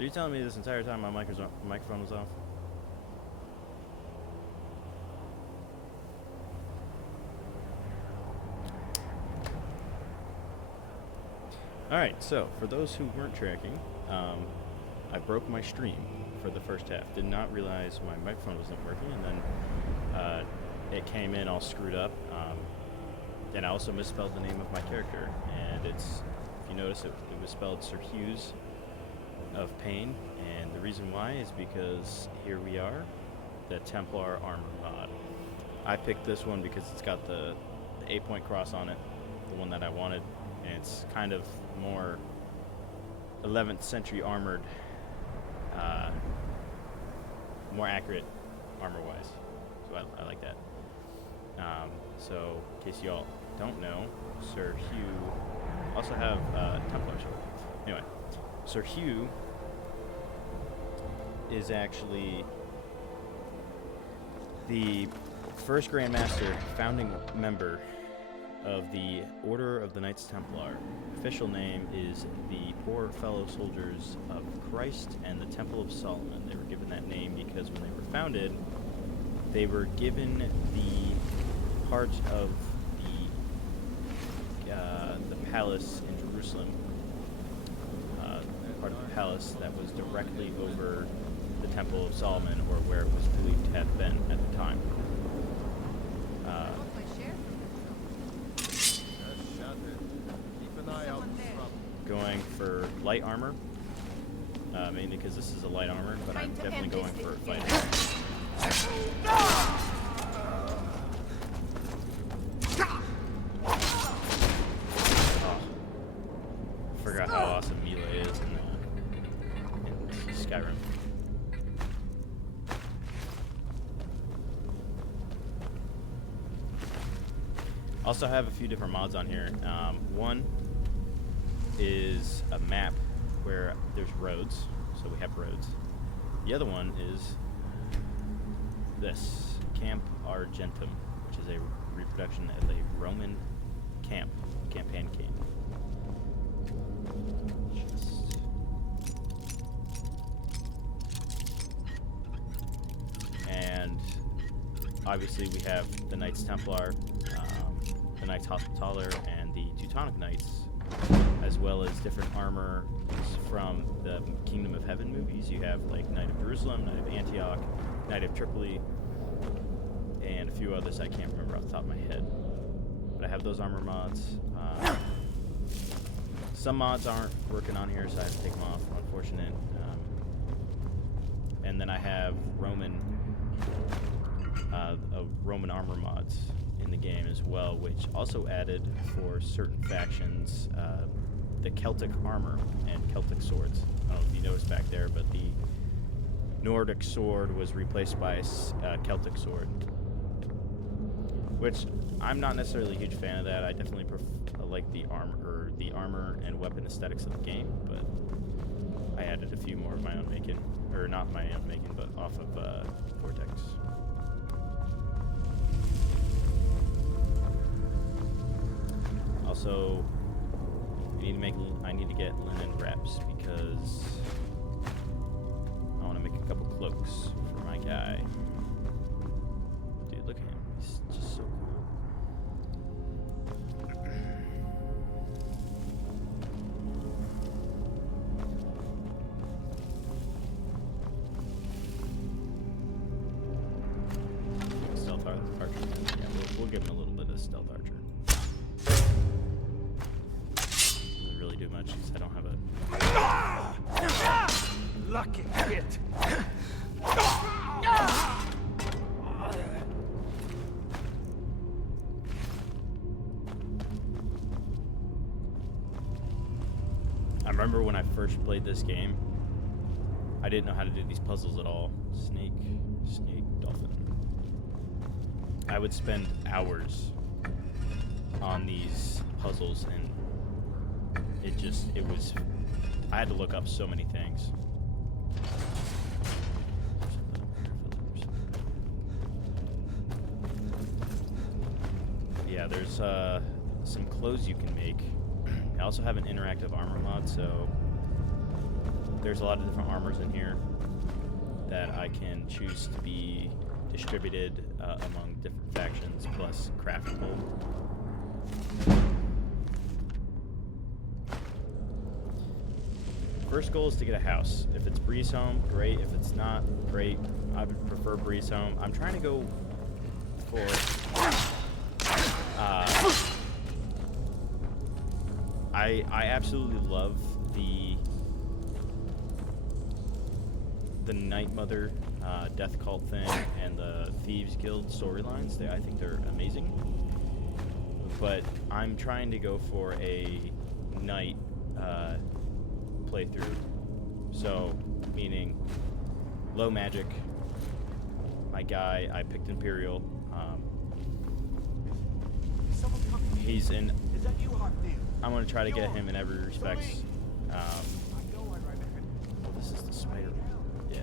So you're telling me this entire time my microphone was off? Alright, so for those who weren't tracking, I broke my stream for the first half. Did not realize my microphone wasn't working, and then it came in all screwed up. And I also misspelled the name of my character, and it's, if you notice, it was spelled Sir Hughes of Pain, and the reason why is because here we are, the Templar armor mod. I picked this one because it's got the 8-point cross on it, the one that I wanted, and it's kind of more 11th century armored, more accurate armor-wise, so I like that. So, in case y'all don't know, Sir Hugh also have Templar sword. Anyway, Sir Hugh is actually the first Grand Master, founding member of the Order of the Knights Templar. Official name is the Poor Fellow Soldiers of Christ and the Temple of Solomon. They were given that name because when they were founded, they were given the part of the palace in Jerusalem, part of the palace that was directly over the Temple of Solomon, or where it was believed to have been at the time. Going for light armor, mainly because this is a light armor, but I'm definitely going for fighting. Forgot how awesome melee is in Skyrim. Also have a few different mods on here. One is a map where there's roads, so we have roads. The other one is this, Camp Argentum, which is a reproduction of a Roman campaign camp. And obviously we have the Knights Templar, the Knights Hospitaller, and the Teutonic Knights, as well as different armor from the Kingdom of Heaven movies. You have like Knight of Jerusalem, Knight of Antioch, Knight of Tripoli, and a few others I can't remember off the top of my head. But I have those armor mods. Some mods aren't working on here, so I have to take them off, unfortunate. And then I have Roman armor mods in the game as well, which also added for certain factions the Celtic armor and Celtic swords. I don't know if you noticed back there, but the Nordic sword was replaced by a Celtic sword, which I'm not necessarily a huge fan of that. I definitely like the armor and weapon aesthetics of the game, but I added a few more of my own making, or not my own making, but off of Vortex. Also, I need to get linen wraps because I want to make a couple cloaks for my guy. Dude, look at him. He's just so cool. Stealth archer. Yeah, we'll give him a little bit of stealth archer. Really do much because I don't have a lucky hit. I remember when I first played this game, I didn't know how to do these puzzles at all. Snake, dolphin. I would spend hours on these puzzles, and I had to look up so many things. Yeah, there's some clothes you can make. I also have an interactive armor mod, so there's a lot of different armors in here that I can choose to be distributed among different factions, plus craftable. First goal is to get a house. If it's Breeze Home, great. If it's not, great. I would prefer Breeze Home. I'm trying to go for I absolutely love the Night Mother Death Cult thing and the Thieves Guild storylines. I think they're amazing. But I'm trying to go for a Knight playthrough. So, meaning low magic. My guy, I picked Imperial. He's in. I'm going to try to get him in every respect. Oh, this is the spider. Yeah.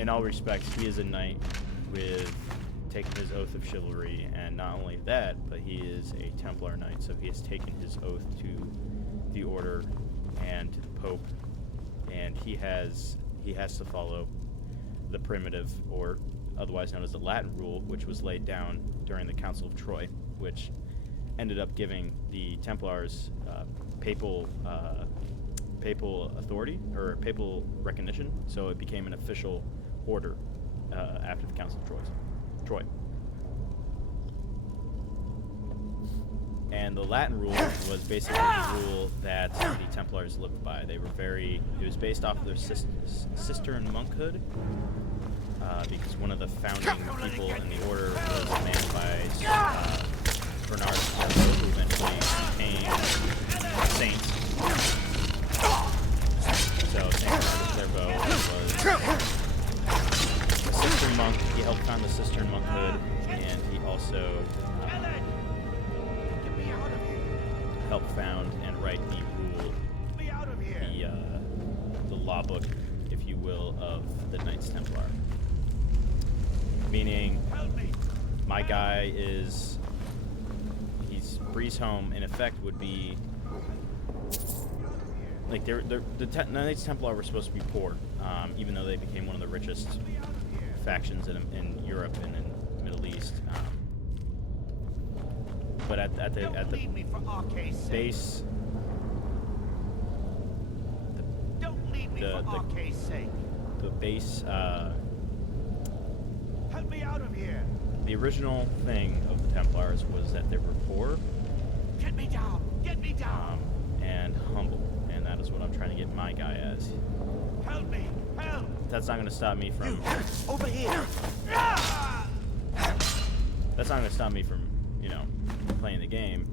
In all respects, he is a knight with taken his oath of chivalry, and not only that, but he is a Templar knight, so he has taken his oath to the Order and to the Pope, and he has to follow the primitive, or otherwise known as the Latin rule, which was laid down during the Council of Troy, which ended up giving the Templars papal authority, or papal recognition, so it became an official order after the Council of Troy. And the Latin rule was basically the rule that the Templars lived by. It was based off of their cistern monkhood, because one of the founding people in the order was a man by Bernard Clairvaux, who eventually became saint. So Saint Bernard Clairvaux was a cistern monk. He helped found the cistern monkhood, and he also helped found and write the rule, the law book, if you will, of the Knights Templar. Meaning, my guy he's Breeze Home, in effect, would be, like, the Knights Templar were supposed to be poor, even though they became one of the richest factions in Europe and in the Middle East. But at the base, the base, help me out of here. The original thing of the Templars was that they were poor, Get me down, and humble, and that is what I'm trying to get my guy as. Help me, help. That's not going to stop me from. Over here. That's not going to stop me from, playing the game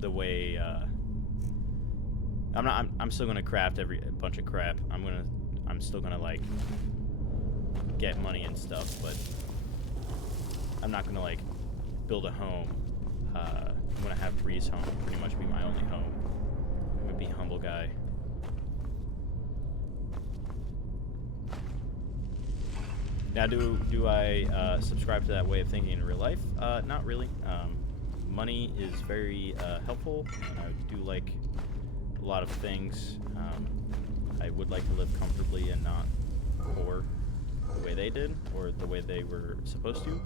the way I'm still gonna craft a bunch of crap. I'm still gonna like get money and stuff, but I'm not gonna like build a home. I'm gonna have Breeze Home pretty much be my only home. I'm gonna be a humble guy. Now, do I subscribe to that way of thinking in real life? Not really. Money is very helpful, and I do like a lot of things. I would like to live comfortably and not poor the way they did, or the way they were supposed to.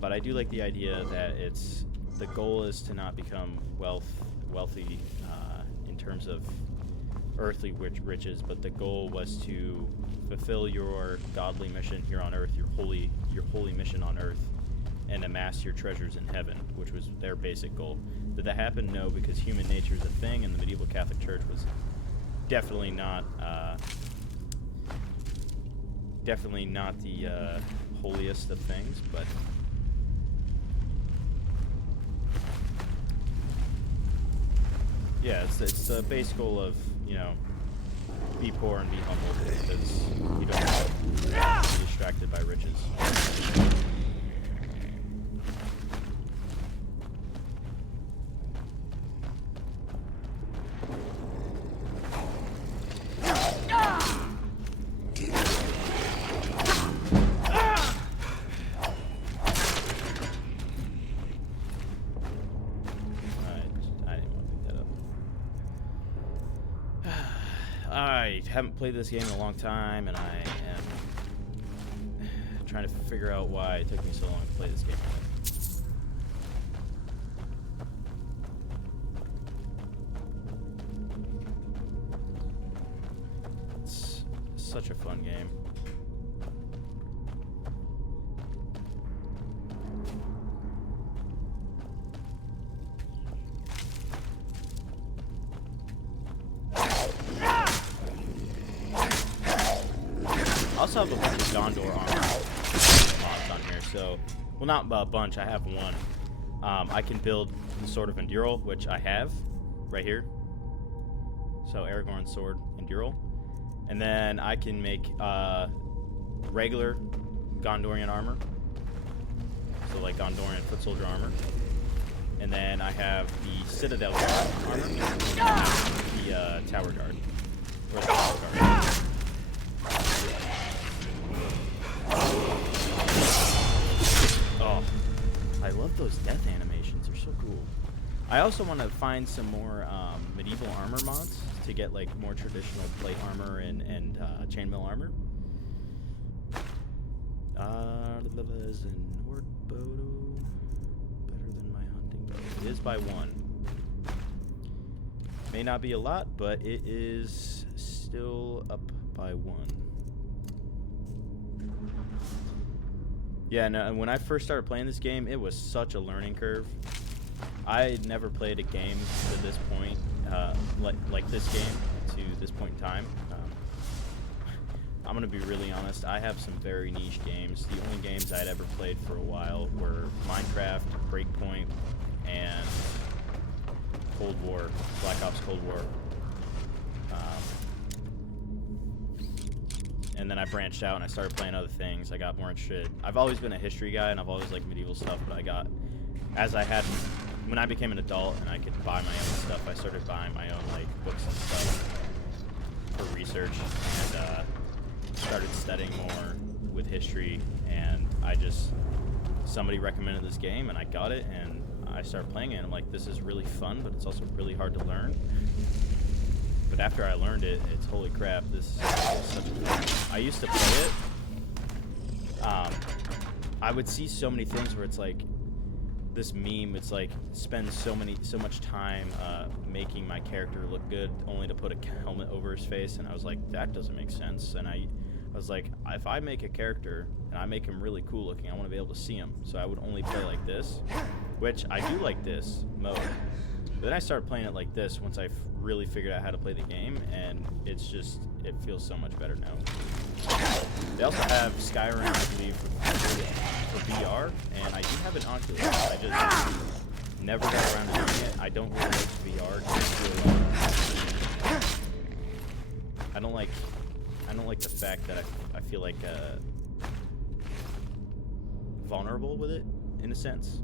But I do like the idea that the goal is to not become wealthy in terms of earthly riches, but the goal was to fulfill your godly mission here on earth, your holy mission on earth, and amass your treasures in heaven, which was their basic goal. Did that happen? No, because human nature is a thing, and the medieval Catholic Church was definitely not the holiest of things, but yeah, it's the base goal of, be poor and be humble, because you don't want to be distracted by riches. I haven't played this game in a long time, and I am trying to figure out why it took me so long to play this game. It's such a fun game. I also have a bunch of Gondor armor mods on here, so, well, not a bunch, I have one. I can build the Sword of Enduril, which I have right here. So, Aragorn's Sword, Enduril. And then I can make regular Gondorian armor. So, like Gondorian foot soldier armor. And then I have the Citadel Guard armor, the Tower Guard. Or the Tower Guard. Oh, I love those death animations. They're so cool. I also want to find some more medieval armor mods to get like more traditional plate armor and chainmail armor. Is a Nord bow better than my hunting bow? It is by 1. May not be a lot, but it is still up by 1. Yeah, no, when I first started playing this game, it was such a learning curve. I had never played a game to this point, like this game, to this point in time. I'm going to be really honest, I have some very niche games. The only games I'd ever played for a while were Minecraft, Breakpoint, and Cold War, Black Ops Cold War. And then I branched out and I started playing other things. I got more interested. I've always been a history guy and I've always liked medieval stuff, but when I became an adult and I could buy my own stuff, I started buying my own like books and stuff for research, and started studying more with history, and somebody recommended this game and I got it and I started playing it, and I'm like, this is really fun, but it's also really hard to learn. But after I learned it, it's holy crap, this is such a fun. I used to play it. I would see so many things where it's like this meme, it's like spend so much time making my character look good only to put a helmet over his face, and I was like, that doesn't make sense. And I was like, if I make a character and I make him really cool looking, I want to be able to see him. So I would only play like this, which I do like this mode. But then I started playing it like this once I really figured out how to play the game, and it feels so much better now. They also have Skyrim, I believe, for VR, and I do have an Oculus. I just never got around to doing it. I don't really like VR. I don't like the fact that I feel like vulnerable with it, in a sense.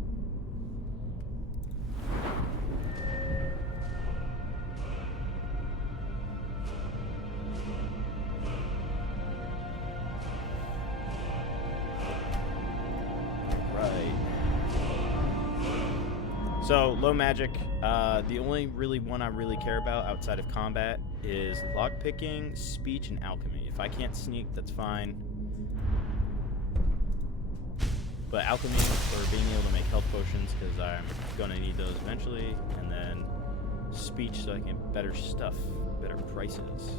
So, low magic, the only really one I really care about outside of combat is lockpicking, speech, and alchemy. If I can't sneak, that's fine. But alchemy for being able to make health potions, because I'm going to need those eventually. And then speech so I can get better stuff, better prices.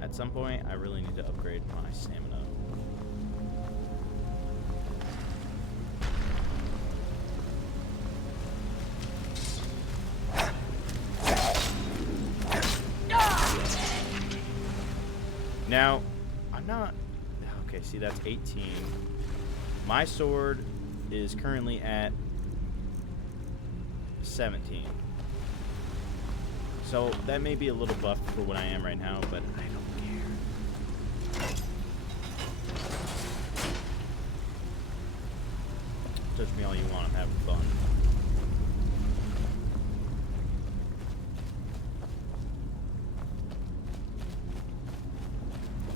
At some point, I really need to upgrade my stamina. Now, I'm not... Okay, see, that's 18. My sword is currently at 17. So, that may be a little buff for what I am right now, but I don't care. Touch me all you want, I'm having fun.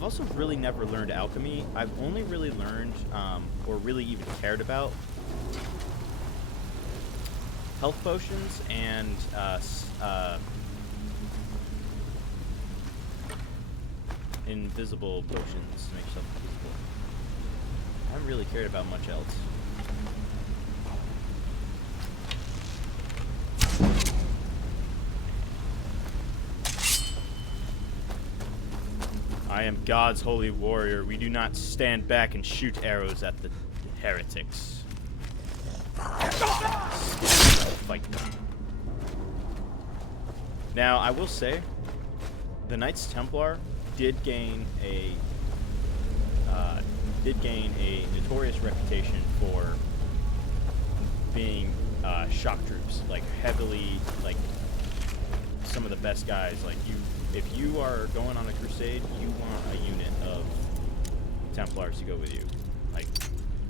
I've also really never learned alchemy. I've only really learned, or really even cared about, health potions and invisible potions to make yourself invisible. I haven't really cared about much else. I am God's holy warrior. We do not stand back and shoot arrows at the heretics. Fight them. Now, I will say, the Knights Templar did gain a notorious reputation for being shock troops, like heavily, like some of the best guys. Like if you are going on a crusade, you want a unit of Templars to go with you. Like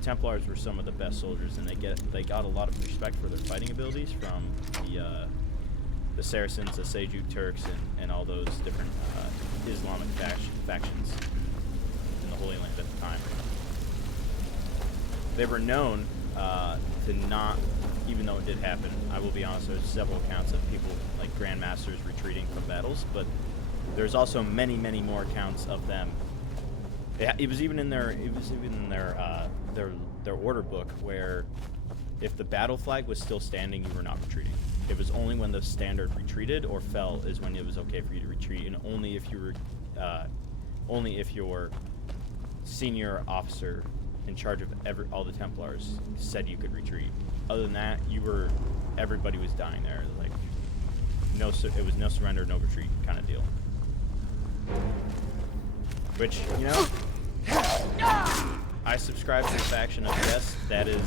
Templars were some of the best soldiers, and they got a lot of respect for their fighting abilities from the Saracens, the Seljuk Turks, and all those different Islamic factions in the Holy Land at the time. They were known to not, even though it did happen, I will be honest, there's several accounts of people like grandmasters retreating from battles, but there's also many, many more accounts of them. It was even in their order book, where if the battle flag was still standing, you were not retreating. It was only when the standard retreated or fell is when it was okay for you to retreat, and only if your senior officer in charge of all the Templars said you could retreat. Other than that, everybody was dying there. Like it was no surrender, no retreat kind of deal. Which, you know, I subscribe to the faction of yes, that is.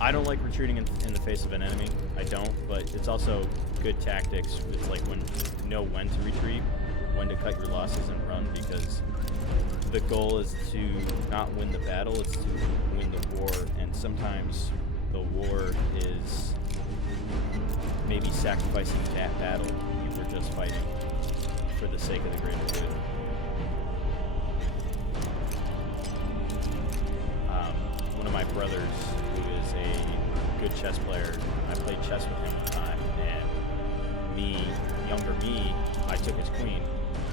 I don't like retreating in the face of an enemy. I don't, but it's also good tactics. It's like when you know when to retreat, when to cut your losses and run, because the goal is to not win the battle, it's to win the war, and sometimes the war is maybe sacrificing that battle you were just fighting for the sake of the greater good. One of my brothers, who is a good chess player, I played chess with him one time, and younger me, I took his queen.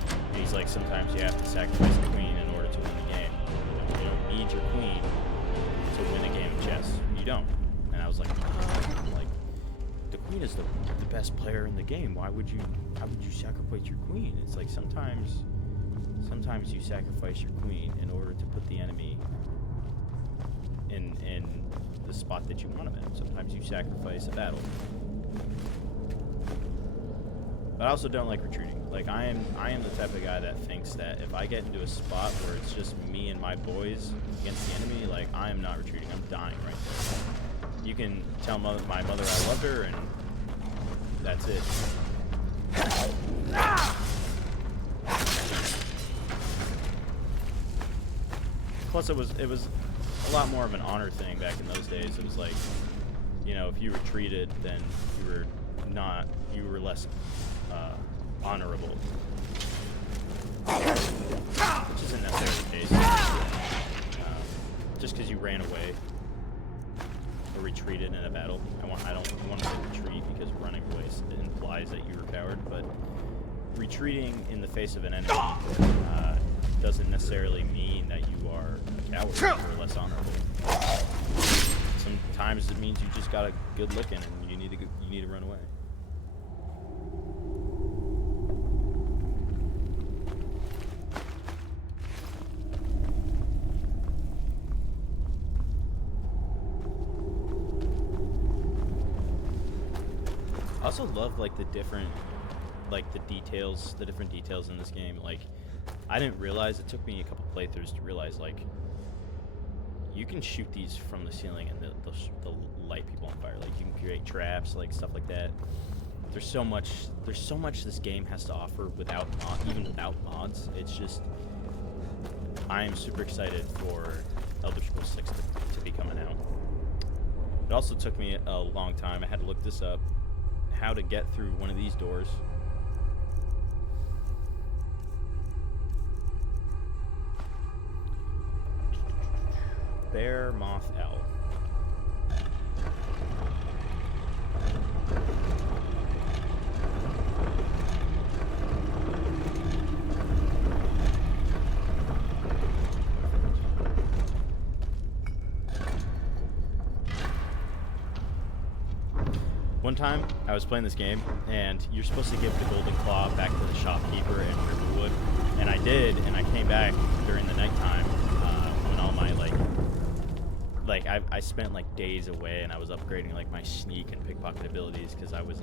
And he's like, sometimes you have to sacrifice the queen in order to win the game. You don't need your queen to win a game of chess. You don't. And I was like, the queen is the best player in the game. Why would you sacrifice your queen? It's like sometimes you sacrifice your queen in order to put the enemy in the spot that you want them in. Sometimes you sacrifice a battle. But I also don't like retreating. Like I am the type of guy that thinks that if I get into a spot where it's just me and my boys against the enemy, like I am not retreating. I'm dying right there. You can tell my mother I loved her, and that's it. Plus, it was a lot more of an honor thing back in those days. It was like, you know, if you retreated, then you were less honorable. Which isn't necessarily the case. Just because you ran away or retreated in a battle. I don't want to say retreat, because running away implies that you were a coward, but retreating in the face of an enemy doesn't necessarily mean that you are a coward or less honorable. Sometimes it means you just got a good looking and you need to run away. I also love like the different details in this game. Like, I didn't realize, it took me a couple playthroughs to realize, like, you can shoot these from the ceiling and they'll light people on fire. Like, you can create traps, like stuff like that. There's so much this game has to offer even without mods. It's just, I am super excited for Elder Scrolls 6 to be coming out. It also took me a long time. I had to look this up, how to get through one of these doors. Bear Moth L. One time, I was playing this game, and you're supposed to give the golden claw back to the shopkeeper in Riverwood, and I did, and I came back during the nighttime when all my I spent like days away, and I was upgrading like my sneak and pickpocket abilities because I was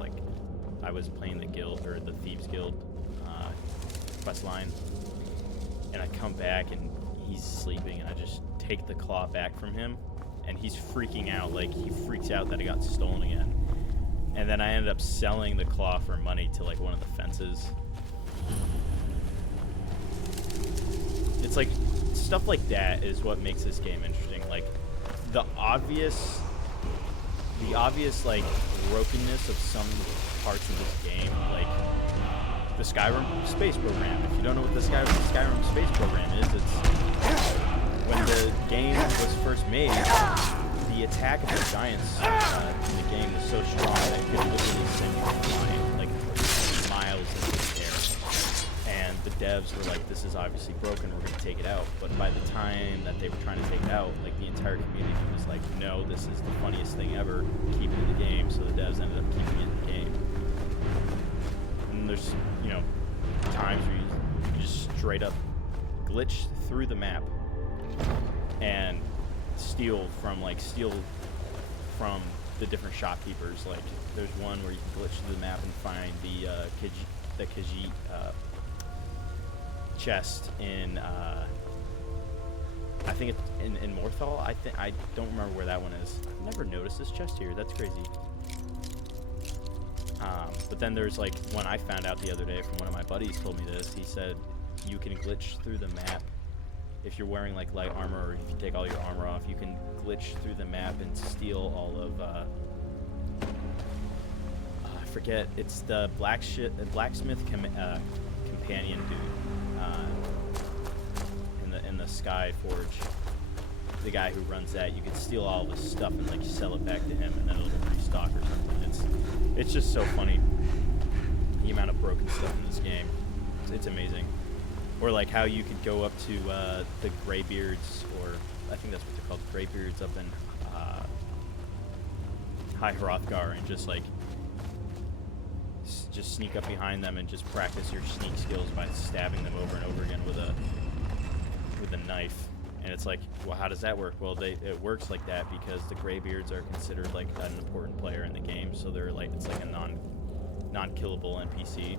playing the guild or the Thieves Guild quest line, and I come back and he's sleeping, and I just take the claw back from him, and he's freaking out, like he freaks out that it got stolen again. And then I ended up selling the claw for money to like one of the fences. It's like stuff like that is what makes this game interesting. Like the obvious like brokenness of some parts of this game, like the Skyrim space program. If you don't know what the Skyrim space program is, it's when the game was first made. The attack of the giants in the game was so strong that it could literally send you flying like miles into the air. And the devs were like, this is obviously broken, we're going to take it out. But by the time that they were trying to take it out, like the entire community was like, no, this is the funniest thing ever, keep it in the game. So the devs ended up keeping it in the game. And there's, times where you just straight up glitch through the map and steal from the different shopkeepers. Like there's one where you can glitch through the map and find the Khajiit chest in I think it's in Morthal. I don't remember where that one is. I've never noticed this chest here. That's crazy. But then there's like one I found out the other day from one of my buddies told me this. He said you can glitch through the map if you're wearing like light armor, or if you take all your armor off, you can glitch through the map and steal all of I forget, it's the blacksmith companion dude in the Sky Forge. The guy who runs that, you can steal all of his stuff and like sell it back to him, and then it'll restock or something. It's just so funny the amount of broken stuff in this game. It's amazing. Or like how you could go up to the Greybeards, or I think that's what they're called, Greybeards up in High Hrothgar, and just like just sneak up behind them and just practice your sneak skills by stabbing them over and over again with a knife. And it's like, well, how does that work? Well, it works like that because the Greybeards are considered like an important player in the game, so they're like, it's like a non-killable NPC.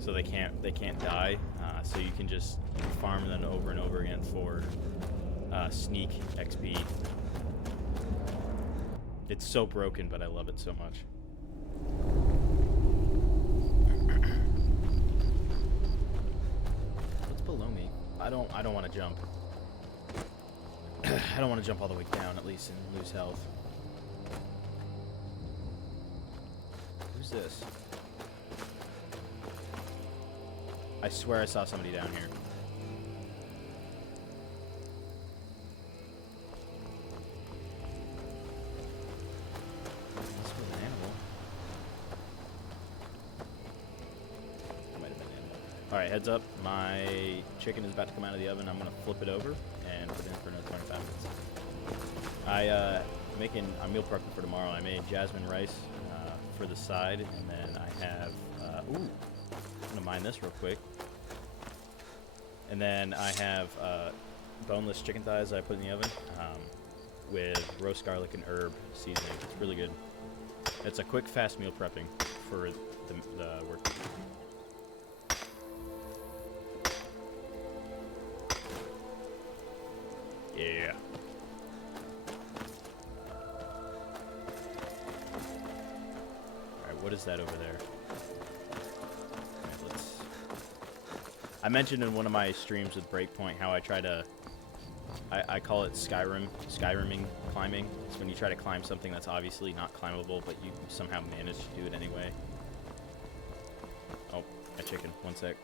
So they can't die. So you can just farm them over and over again for sneak XP. It's so broken, but I love it so much. What's below me? I don't want to jump. I don't want to jump all the way down, at least, and lose health. Who's this? I swear I saw somebody down here. This was an animal. Might have been an animal. Alright, heads up. My chicken is about to come out of the oven. I'm going to flip it over and put it in for another 25 minutes. I'm meal prepping for tomorrow. I made jasmine rice for the side, and then I have... I'm going to mine this real quick. And then I have boneless chicken thighs that I put in the oven with roast garlic and herb seasoning. It's really good. It's a quick, fast meal prepping for the work. Yeah. Alright, what is that over there? Alright, let's I mentioned in one of my streams with Breakpoint how I try to, I call it Skyriming climbing. It's when you try to climb something that's obviously not climbable, but you somehow manage to do it anyway. Oh, a chicken. One sec.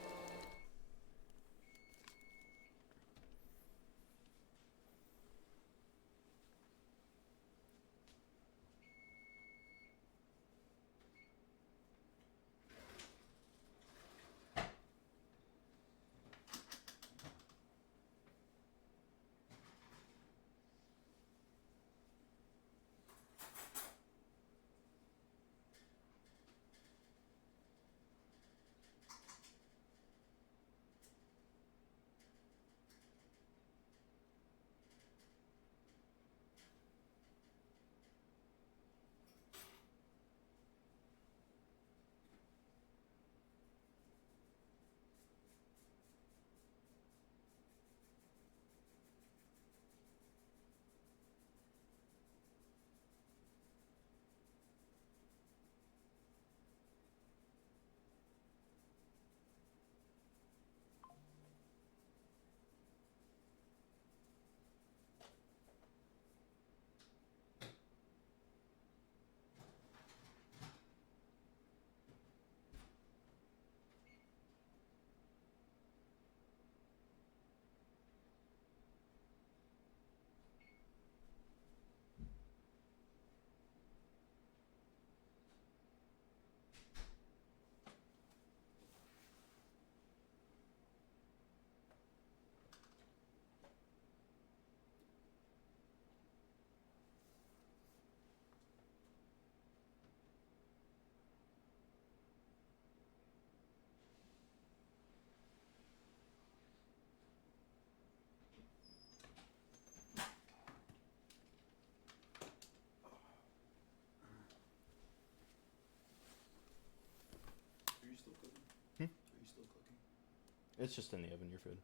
It's just in the oven, your food.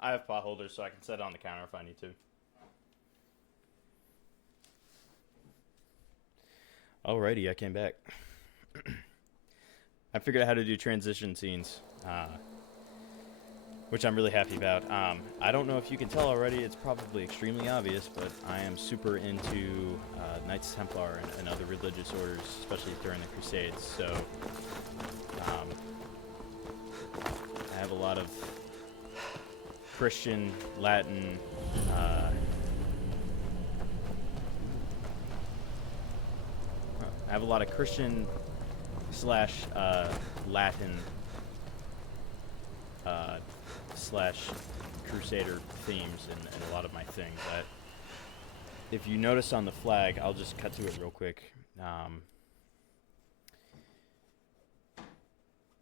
I have pot holders, so I can set it on the counter if I need to. Alrighty, I came back. I figured out how to do transition scenes, which I'm really happy about. I don't know if you can tell already, it's probably extremely obvious, but I am super into Knights Templar and other religious orders, especially during the Crusades, so I have a lot of Christian, Latin, I have a lot of Christian slash Latin slash Crusader themes in a lot of my things. If you notice on the flag, I'll just cut to it real quick.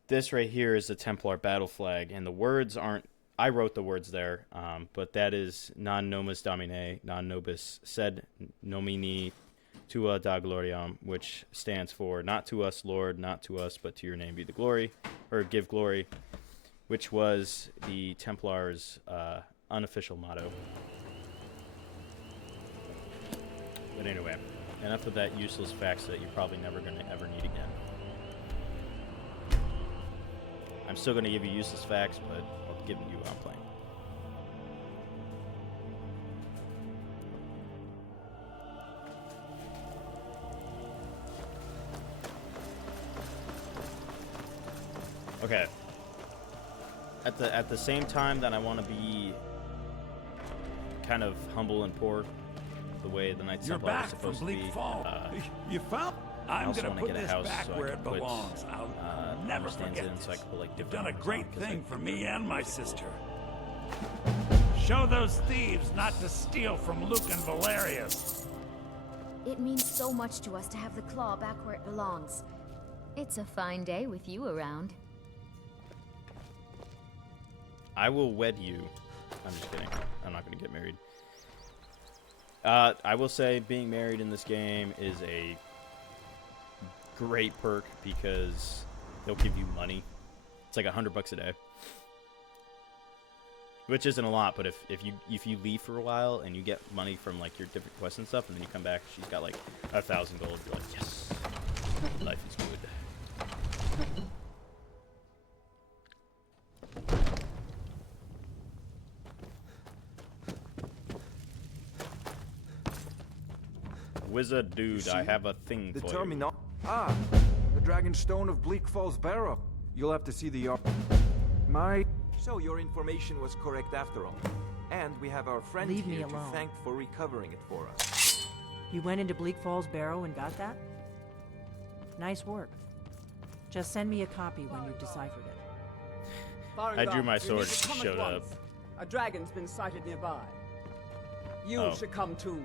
This right here is the Templar battle flag, and the words aren't, I wrote the words there, but that is non nomis domine, non nobis sed nomini tua da gloriam, which stands for not to us, Lord, not to us, but to your name be the glory, or give glory, which was the Templars' unofficial motto. But anyway, enough of that useless facts that you're probably never going to ever need again. I'm still going to give you useless facts, but I'm giving you what I'm playing. Okay. At the same time that I want to be kind of humble and poor, the way the Knights Templar are supposed to be. You found? I'm gonna put this back so where it belongs. I'll never forget this. So like You've done a great thing for me and my sister. Show those thieves not to steal from Luke and Valerius. It means so much to us to have the claw back where it belongs. It's a fine day with you around. I will wed you. I'm just kidding. I'm not going to get married. I will say being married in this game is a great perk because they'll give you money. It's like $100 a day, which isn't a lot. But if you leave for a while and you get money from like your different quests and stuff, and then you come back, she's got like 1,000 gold. You're like, yes, life is good. Wizard dude, I see? have a thing The for you. terminal. Ah, the Dragon Stone of Bleak Falls Barrow. You'll have to see the my. So your information was correct after all, and we have our friend Leave me here to alone. thank for recovering it for us. You went into Bleak Falls Barrow and got that? Nice work. Just send me a copy when you've deciphered it. I drew my sword, showed up. A dragon's been sighted nearby. You Oh. should come too.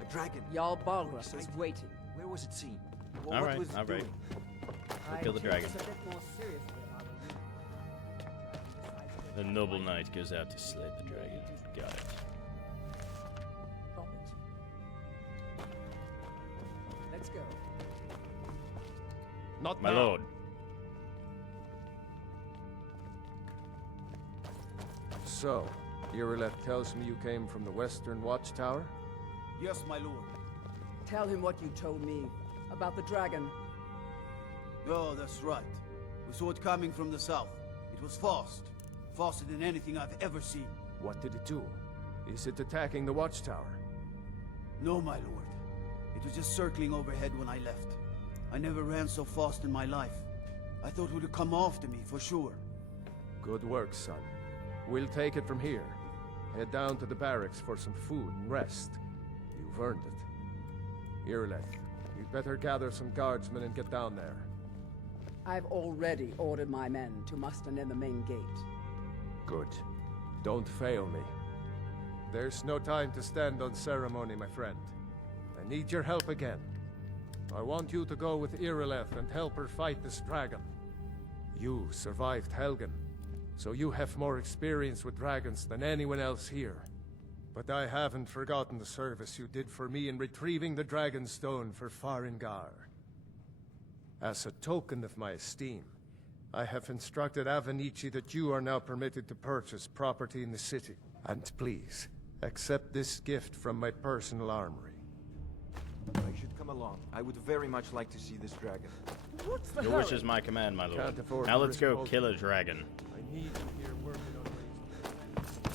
A dragon. Jarl Balgruuf is waiting. Where was it seen? Well, All what right, was it all right. doing? I kill the take dragon. this a bit more seriously than I would. The noble knight goes out to slay the dragon. Got it. Stop it. Let's go. Not My now. lord. So, Irileth tells me you came from the Western Watchtower? Yes, my lord. Tell him what you told me about the dragon. Oh, that's right. We saw it coming from the south. It was fast. Faster than anything I've ever seen. What did it do? Is it attacking the Watchtower? No, my lord. It was just circling overhead when I left. I never ran so fast in my life. I thought it would come after me, for sure. Good work, son. We'll take it from here. Head down to the barracks for some food and rest. You've earned it. Irileth, you'd better gather some guardsmen and get down there. I've already ordered my men to muster near the main gate. Good. Don't fail me. There's no time to stand on ceremony, my friend. I need your help again. I want you to go with Irileth and help her fight this dragon. You survived Helgen, so you have more experience with dragons than anyone else here. But I haven't forgotten the service you did for me in retrieving the Dragon Stone for Farengar. As a token of my esteem, I have instructed Avenici that you are now permitted to purchase property in the city. And please, accept this gift from my personal armory. I should come along. I would very much like to see this dragon. What's the Your hurry? wish is my command, my lord. Can't afford Now to let's risk go both. kill a dragon. I need you here working on raising.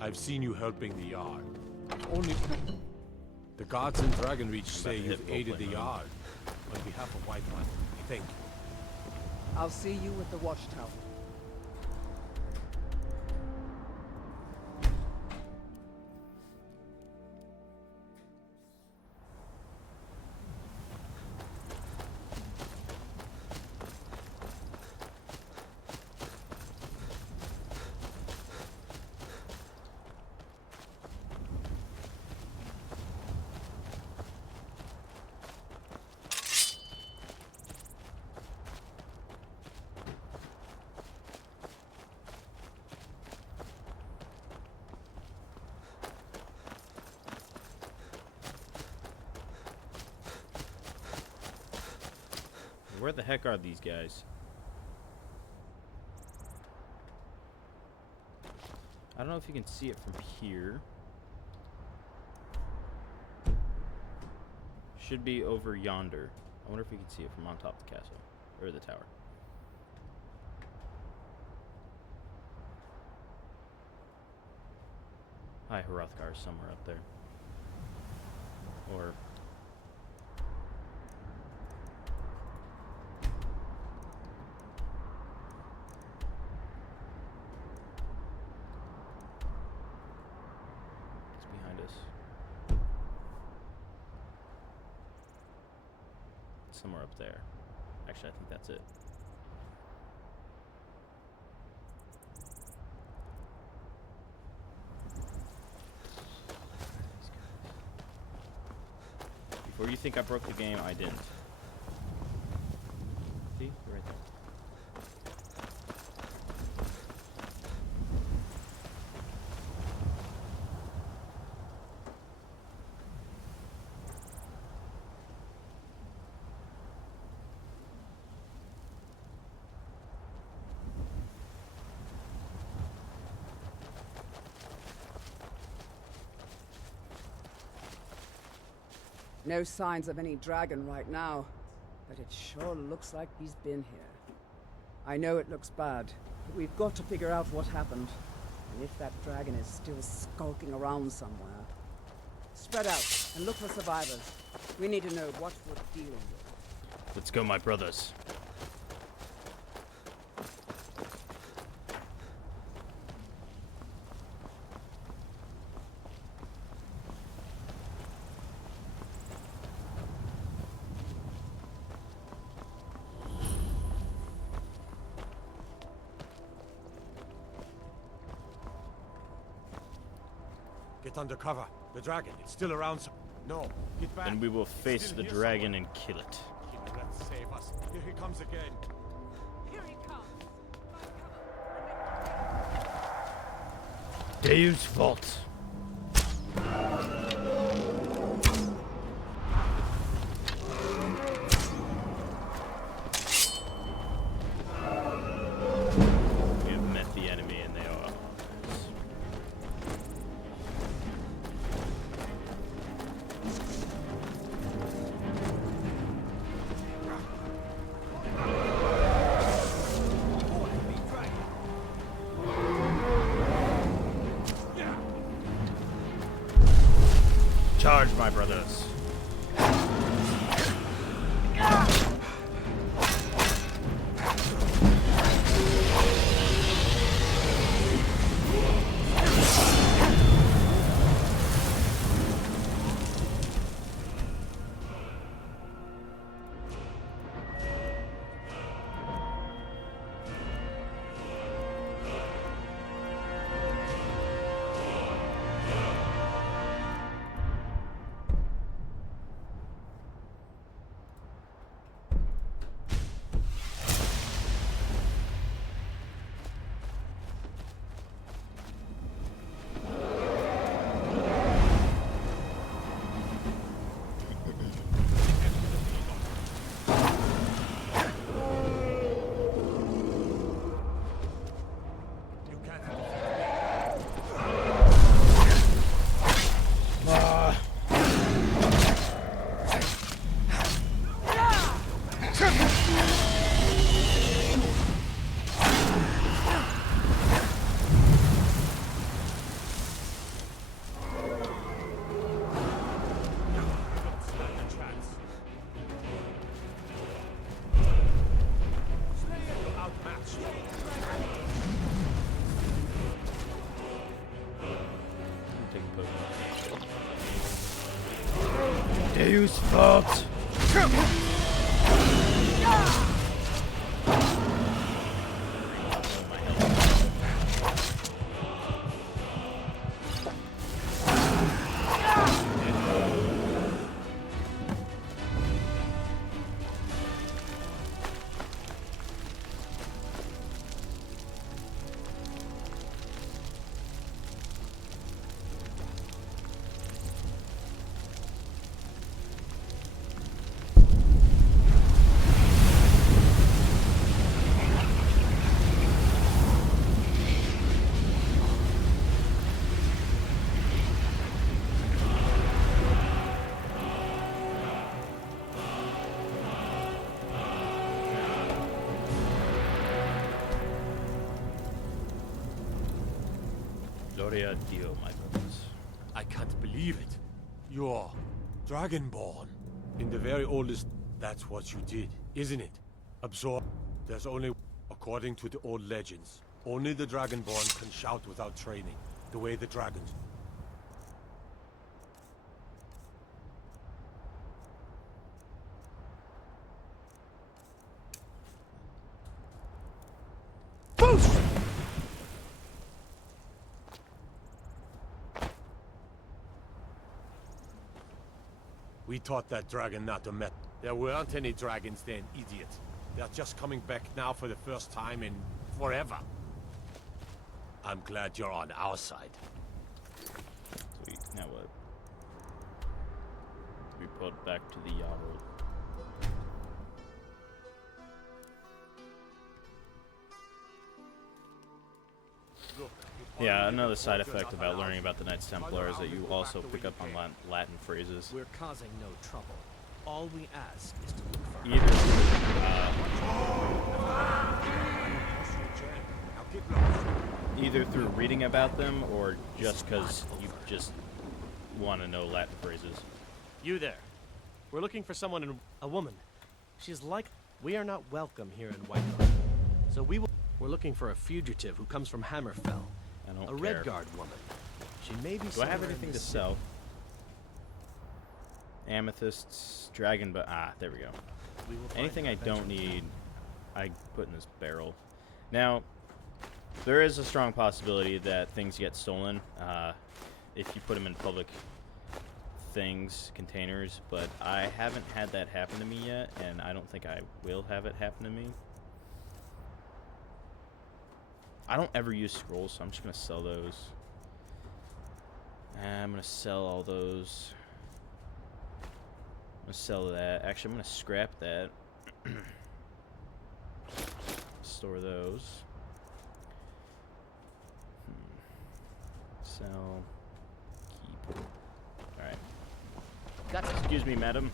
I've seen you helping the Yard. Only the guards in Dragonreach say to hit you've aided the roleplay mode. Yard. On behalf of White One, thank you. I'll see you at the watchtower. Where the heck are these guys? I don't know if you can see it from here. Should be over yonder. I wonder if we can see it from on top of the castle. Or the tower. Hi, Hrothgar is somewhere up there. Or... it's behind us. It's somewhere up there. Actually, I think that's it. Before you think I broke the game, I didn't. See? They're right there. No signs of any dragon right now, but it sure looks like he's been here. I know it looks bad, We've got to figure out what happened. And if that dragon is still skulking around somewhere. Spread out and look for survivors. We need to know what we're dealing with. Let's go, my brothers. Get under cover. The dragon, it's still around. No, get back. And we will face Still the here dragon somewhere. and kill it. Let's save us. Here he comes again. Here he comes. Deus Vult. We have met the enemy and they are ours. Charge, my brothers. Deus Vult. Gloria Dio, my brothers. I can't believe it. You're Dragonborn. In the very oldest, that's what you did, isn't it? Absorb. There's only, according to the old legends, only the Dragonborn can shout without training, the way the dragons. Boost! We taught that dragon not to met. There weren't any dragons then, idiot. They're just coming back now for the first time in forever. I'm glad you're on our side. Sweet. Now what? Report back to the Jarl. Yeah, another side effect about learning about the Knights Templar is that you also pick up on Latin phrases. We're causing no trouble. All we ask is to look for Either Now either through reading about them or just because you just want to know Latin phrases. You there. We're looking for someone in a woman. She's like we are not welcome here in Whitehall. So we're looking for a fugitive who comes from Hammerfell. I don't A care. Redguard woman. She may be Do I have somewhere in anything to this sell? Amethysts, dragon, but there we go. We will find Anything her I don't eventually. need, I put in this barrel. Now, there is a strong possibility that things get stolen if you put them in public things, containers, but I haven't had that happen to me yet, and I don't think I will have it happen to me. I don't ever use scrolls, so I'm just going to sell those. I'm going to sell all those. I'm going to sell that. Actually, I'm going to scrap that. Store those. Sell. Keep. Alright. Excuse me, madam.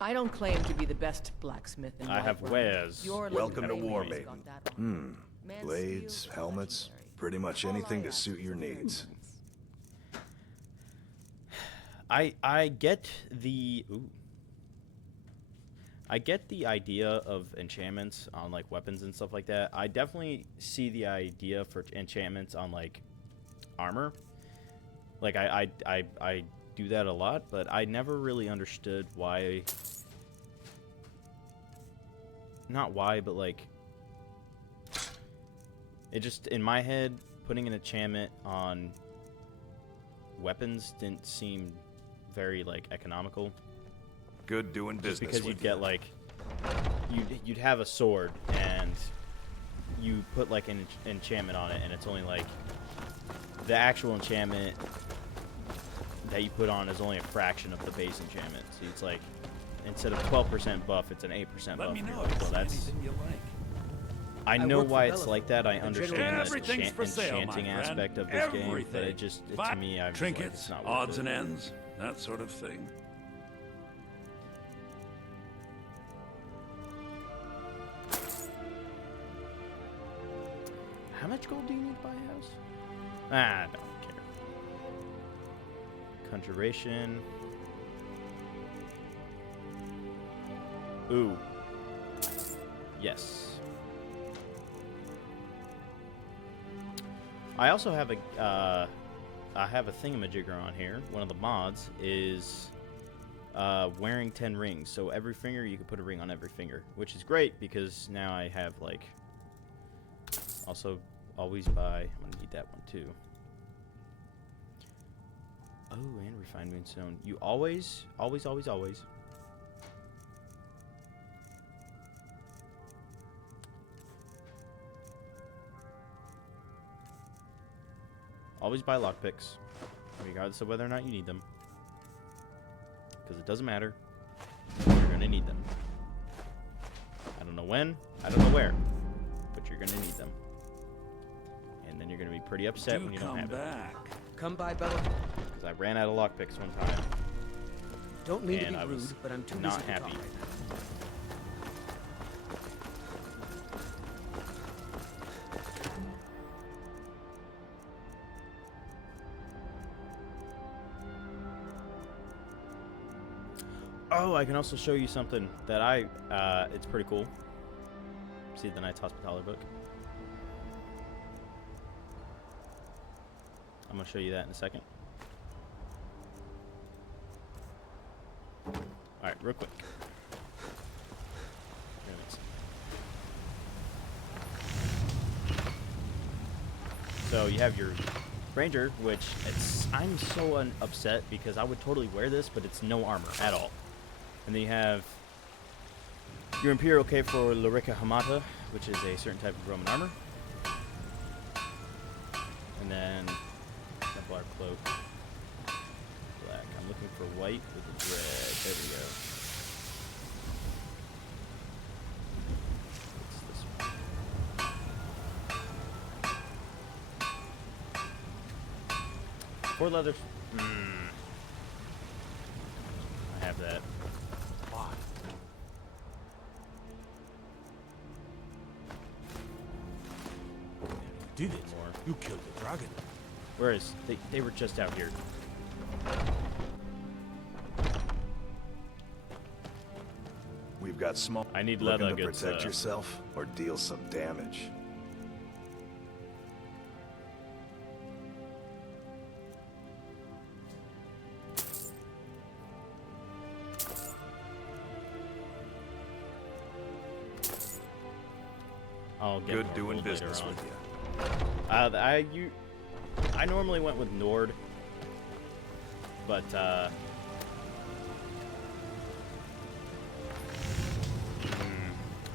I don't claim to be the best blacksmith in I have Whiterun. wares. You're Welcome to looking War for Maiden. got that one. Man Blades, steel, helmets, legendary. pretty much All anything I to ask suit is your a few needs. moments. I get the I get the idea of enchantments on like weapons and stuff like that. I definitely see the idea for enchantments on like armor. Like I do that a lot, but I never really understood why. Not why, but like it just in my head putting an enchantment on weapons didn't seem very like economical. Good doing Just business because with you'd get like you'd have a sword and you put like an enchantment on it, and it's only like the actual enchantment that you put on is only a fraction of the base enchantment. So it's like instead of 12% buff, it's an 8% buff. Let me and you're know like, if well, there's that's anything you like. I I know work for why it's Bella. like that. I The understand general- the Everything's for sale, my enchanting friend. aspect of this game, but Everything. it just to But me, I was like, trinkets, it's not worth odds it. and ends, that sort of thing. How much gold do you need to buy a house? I don't care. Conjuration. Ooh. Yes. I also have a I have a thingamajigger on here. One of the mods is wearing 10 rings. So every finger you can put a ring on every finger, which is great because now I have like also always buy. I'm gonna need that one too. Oh, and refined moonstone. You always always buy lockpicks, regardless of whether or not you need them. Because it doesn't matter. You're going to need them. I don't know when, I don't know where, but you're going to need them. And then you're going to be pretty upset when you don't have back. Come by, Bella. it. Because I ran out of lockpicks one time, Don't mean to and be I was rude, but I'm too not busy to happy. talk right now. Oh, I can also show you something that it's pretty cool. See the Knight's Hospitaller book? I'm going to show you that in a second. Alright, real quick. So you have your Ranger, which I'm so upset because I would totally wear this, but it's no armor at all. And then you have your Imperial cape for Lorica Hamata, which is a certain type of Roman armor. And then Templar cloak, black. I'm looking for white with the red. There we go. What's this one? 4 leather. I have that. did it. More. You killed the dragon. Whereas they were just out here. We've got small. I need Looking leather to goods, protect yourself or deal some damage. I'll get Good more doing gold later business on. with you. I normally went with Nord, but I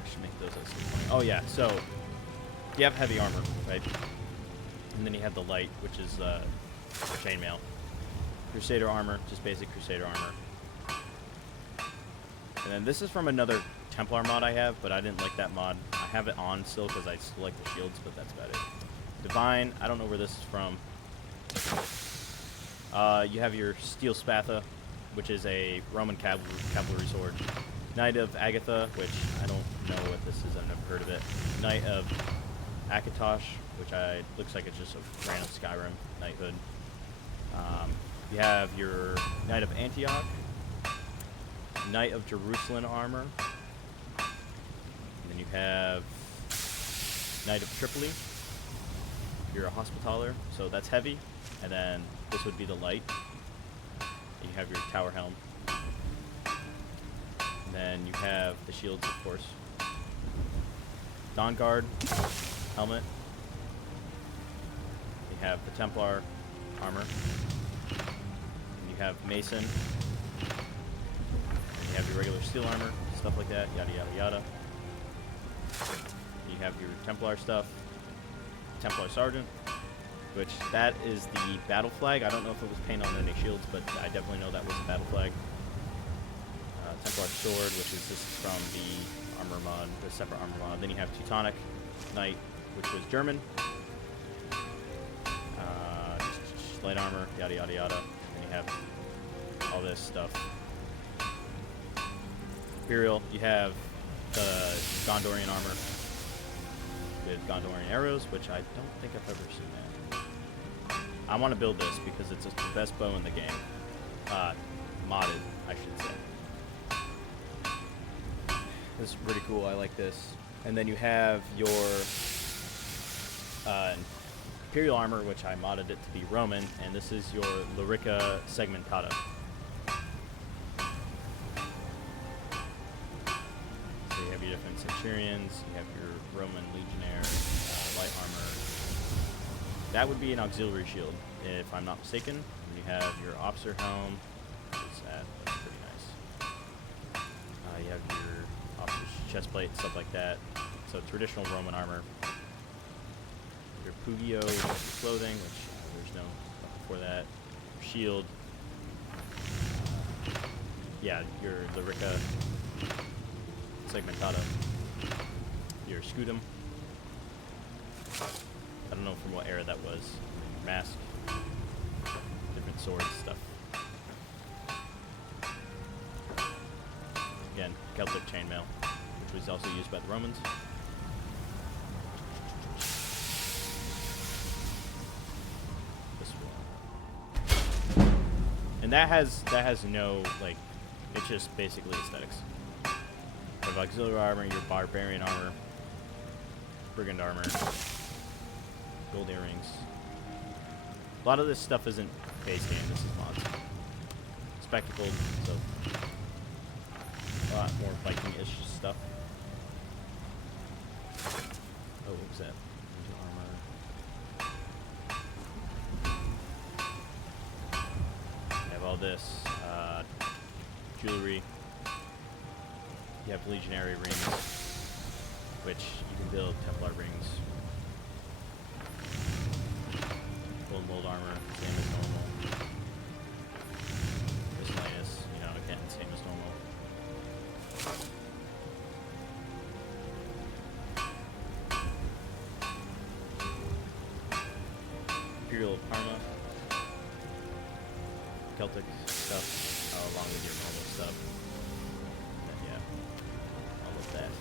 should make those as some point. Oh yeah, so you have heavy armor, right? And then you have the light, which is chainmail. Crusader armor, just basic Crusader armor. And then this is from another Templar mod I have, but I didn't like that mod. I have it on still because I still like the shields, but that's about it. Divine, I don't know where this is from. You have your Steel Spatha, which is a Roman cavalry sword. Knight of Agatha, which I don't know what this is. I've never heard of it. Knight of Akatosh, which looks like it's just a random Skyrim knighthood. You have your Knight of Antioch, Knight of Jerusalem armor. And then you have Knight of Tripoli. You're a Hospitaller, so that's heavy. And then this would be the light. You have your Tower Helm. And then you have the shields, of course. Dawn Guard helmet. You have the Templar armor. And you have Mason. And you have your regular steel armor, stuff like that, yada yada yada. You have your Templar stuff. Templar Sergeant, which that is the battle flag. I don't know if it was painted on any shields, but I definitely know that was the battle flag. Templar Sword, which is this is from the armor mod, the separate armor mod. Then you have Teutonic Knight, which was German. Light armor, yada yada yada. Then you have all this stuff. Imperial, you have the Gondorian armor with Gondorian arrows, which I don't think I've ever seen that. I want to build this because it's the best bow in the game. Modded, I should say. This is pretty cool. I like this. And then you have your Imperial armor, which I modded it to be Roman, and this is your Lyrica Segmentata. So you have your different Centurions, you have your Roman Legionnaire, light armor. That would be an auxiliary shield, if I'm not mistaken. And you have your Officer Helm, which is that's pretty nice. You have your Officer's chestplate, stuff like that. So traditional Roman armor. Your Pugio clothing, which there's no stuff before that. Your shield. Yeah, your Lyrica Segmentata. Your Scutum. I don't know from what era that was. Your mask. Different swords, stuff. Again, Celtic chainmail, which was also used by the Romans. And that has no, like, it's just basically aesthetics. You have auxiliary armor, your barbarian armor, brigand armor, gold earrings. A lot of this stuff isn't base game, this is mods. Spectacled, so a lot more Viking-ish stuff. Oh, what was that? All this jewelry. You have legionary rings, which you can build Templar rings. Gold mold armor, same as normal. Miscellaneous, again, same as normal. Imperial Parma. Celtic stuff along with your normal stuff. But yeah, all of that.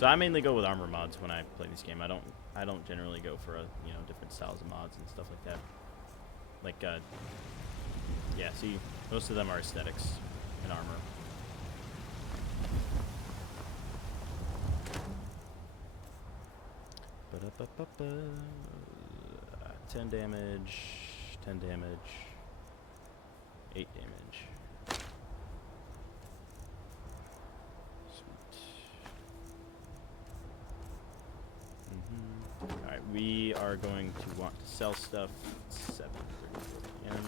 So I mainly go with armor mods when I play this game. I don't generally go for different styles of mods and stuff like that. Like yeah, see, most of them are aesthetics and armor. Ba-da-ba-ba-ba. 10 damage, 10 damage, 8 damage. Sweet. Alright, we are going to want to sell stuff. 7:34 p.m.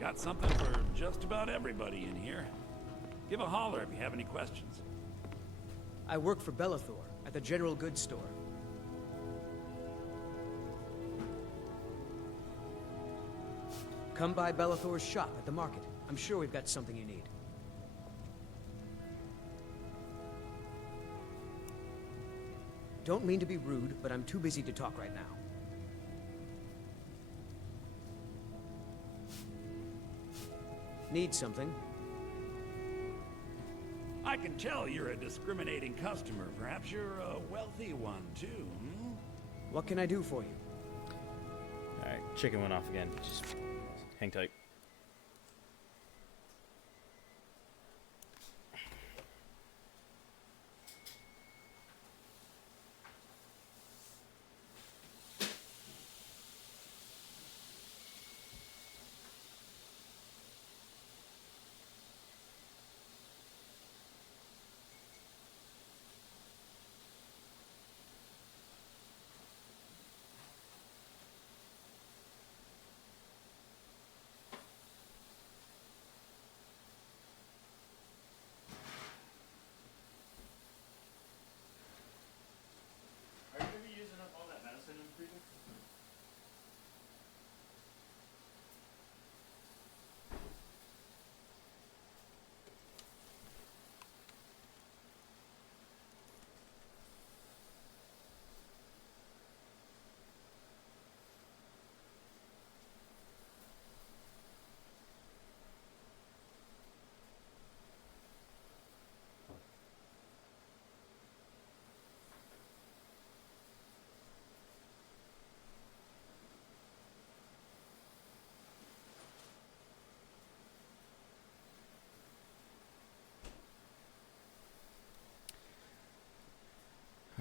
Got something for just about everybody in here. Give a holler if you have any questions. I work for Bellathor at the General Goods Store. Come by Bellathor's shop at the market. I'm sure we've got something you need. Don't mean to be rude, but I'm too busy to talk right now. Need something? I can tell you're a discriminating customer. Perhaps you're a wealthy one, too, hmm? What can I do for you? Alright, chicken went off again. Just hang tight.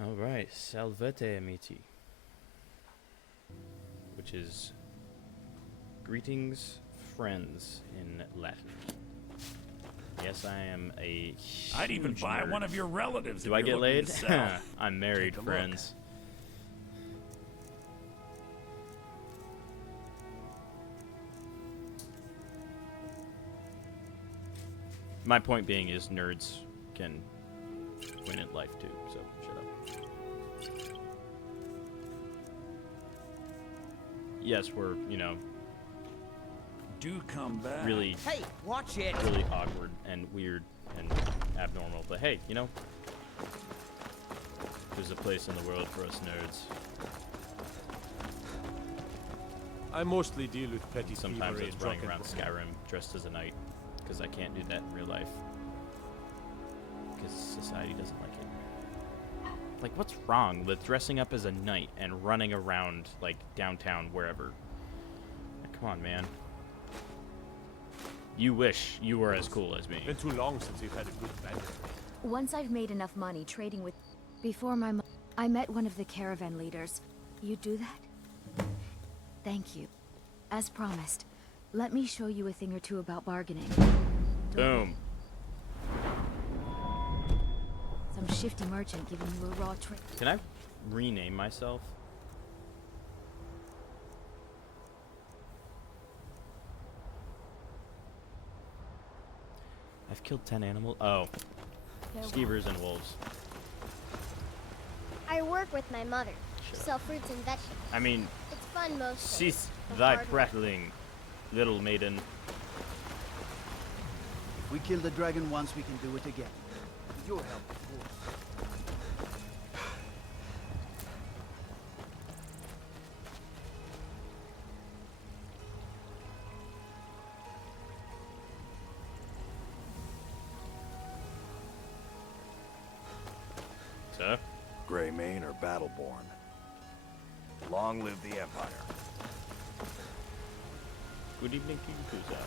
Alright, salvete amici. Which is greetings, friends in Latin. Yes, I am a I'd even buy nerd. one of your relatives. Do if I you're get looking laid? to sell. I'm married, Take a look. friends. My point being is nerds can win at life too, so shut up. Yes, we're, Do come back. really, Hey, watch it! really awkward and weird and abnormal, but hey, there's a place in the world for us nerds. I mostly deal with petty Sometimes thievery it's and running drunken around Skyrim dressed as a knight, because I can't do that in real life. Because society doesn't like it. Like, what's wrong with dressing up as a knight and running around, like, downtown, wherever? Like, come on, man. You wish you were as cool as me. Been too long since you've had a good bandit. Once I've made enough money trading with... Before I met one of the caravan leaders. You do that? Thank you. As promised, let me show you a thing or two about bargaining. Boom. Some shifty merchant giving you a raw trade. Can I rename myself? I've killed 10 animals. Oh. Skeevers and wolves. I work with my mother. Sell fruits and vegetables. I mean, It's fun most days. cease but thy hard work. prattling, little maiden. If we kill the dragon once, we can do it again. With your help, of course. Yakuza. Greymane or Battleborn. Long live the Empire. Good evening, Yakuza.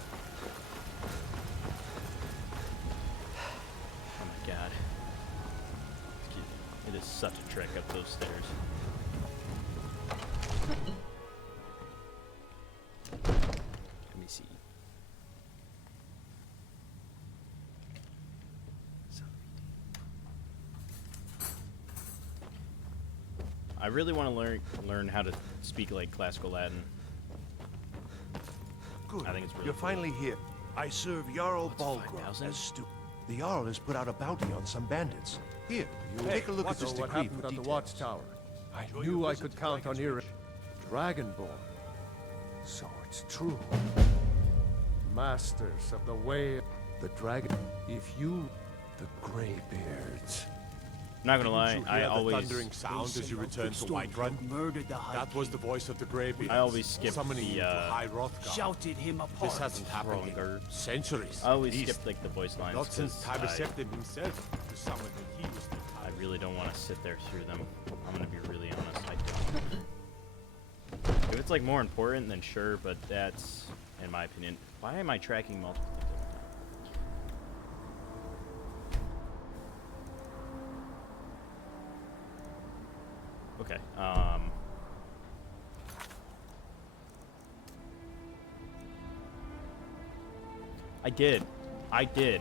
Oh my god. Excuse me. It is such a trek up those stairs. Let me see. I really want to learn how to speak like classical Latin. Good. I think it's really You're cool. finally here. I serve Jarl Balgruuf 5,000? as steward. The Jarl has put out a bounty on some bandits. Here, you take a look at this So what decree happened for at the details. watchtower? I Enjoy knew your I visit could to count on Dragon's Dragonborn. So it's true. Masters of the way, the dragon. If you, the Greybeards. I'm not gonna lie, Did you I hear the always thundering sound as you returned to Whiterun? Murdered the High That was the King. voice of the Greybeards. I always skip summoning you the, to High Rothgar. Shouted him apart. This hasn't happened Stronger. in centuries. I always at least. skip like the voice lines. Not since 'cause Tiber Septim himself to summon when he was the I really don't want to sit there through them. I'm gonna be really honest, I don't. If it's like more important, then sure, but that's, in my opinion. Why am I tracking multiple things at a time? Okay, I did.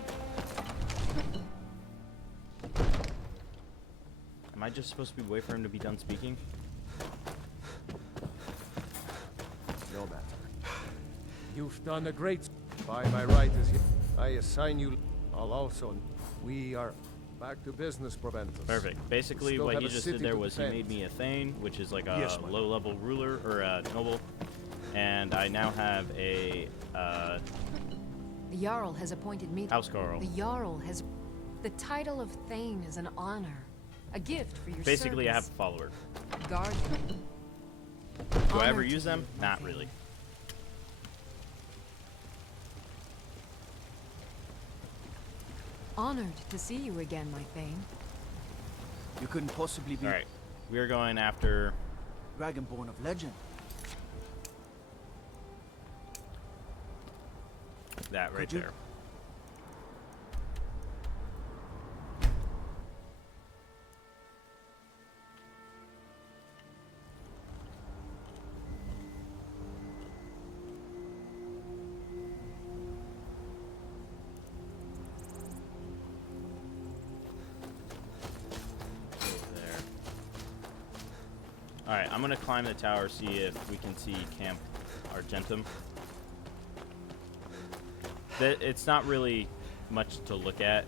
Am I just supposed to be wait for him to be done speaking? No matter. You've done a great. By my right as you, I assign you. I'll also. We are back to business, Proventus. Perfect. Basically, Still what have he a just city did there to was he defend. made me a Thane, which is like a Yes, my low-level ruler, or a noble. And I now have a, The Jarl has appointed me. Housecarl. The Jarl has. The title of Thane is an honor, a gift for your Basically, I have a service. follower. Guard. Do I ever Honor use to them? you, my Not Thane. really. Honored to see you again, my Thane. You couldn't possibly be Alright. We are going after... Dragonborn of legend. that right Could you- there. There. Alright, I'm gonna climb the tower, see if we can see Camp Argentum. It's not really much to look at.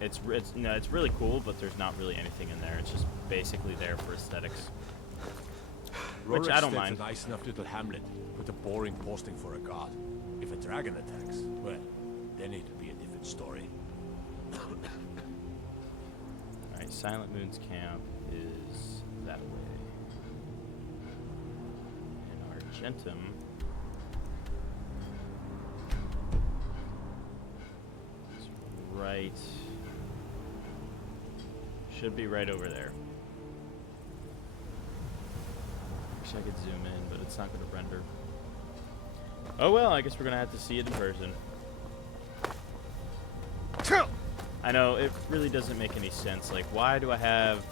It's really cool, but there's not really anything in there. It's just basically there for aesthetics. Which I don't mind. A nice enough little hamlet with a boring posting for a god. If a dragon attacks, well, then it'll be a different story. Alright, Silent Moon's camp is that way. And Argentum. Is right. Should be right over there. Wish I could zoom in, but it's not going to render. Oh well, I guess we're going to have to see it in person. I know, it really doesn't make any sense. Like, why do I have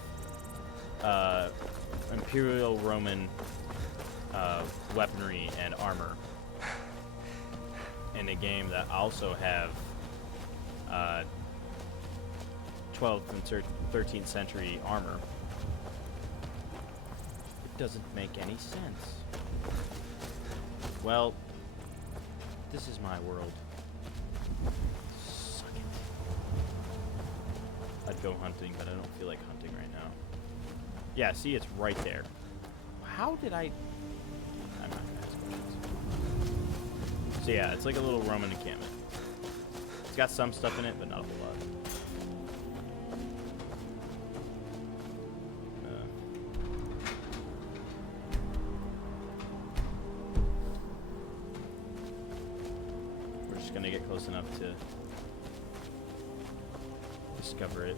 Imperial Roman weaponry and armor in a game that also have 12th and 13th century armor? It doesn't make any sense. Well, this is my world. Suck it. I'd go hunting, but I don't feel like hunting right now. Yeah, see, it's right there. How did I... I'm not gonna ask questions. So yeah, it's like a little Roman encampment. It's got some stuff in it, but not a whole lot. We're just gonna get close enough to discover it.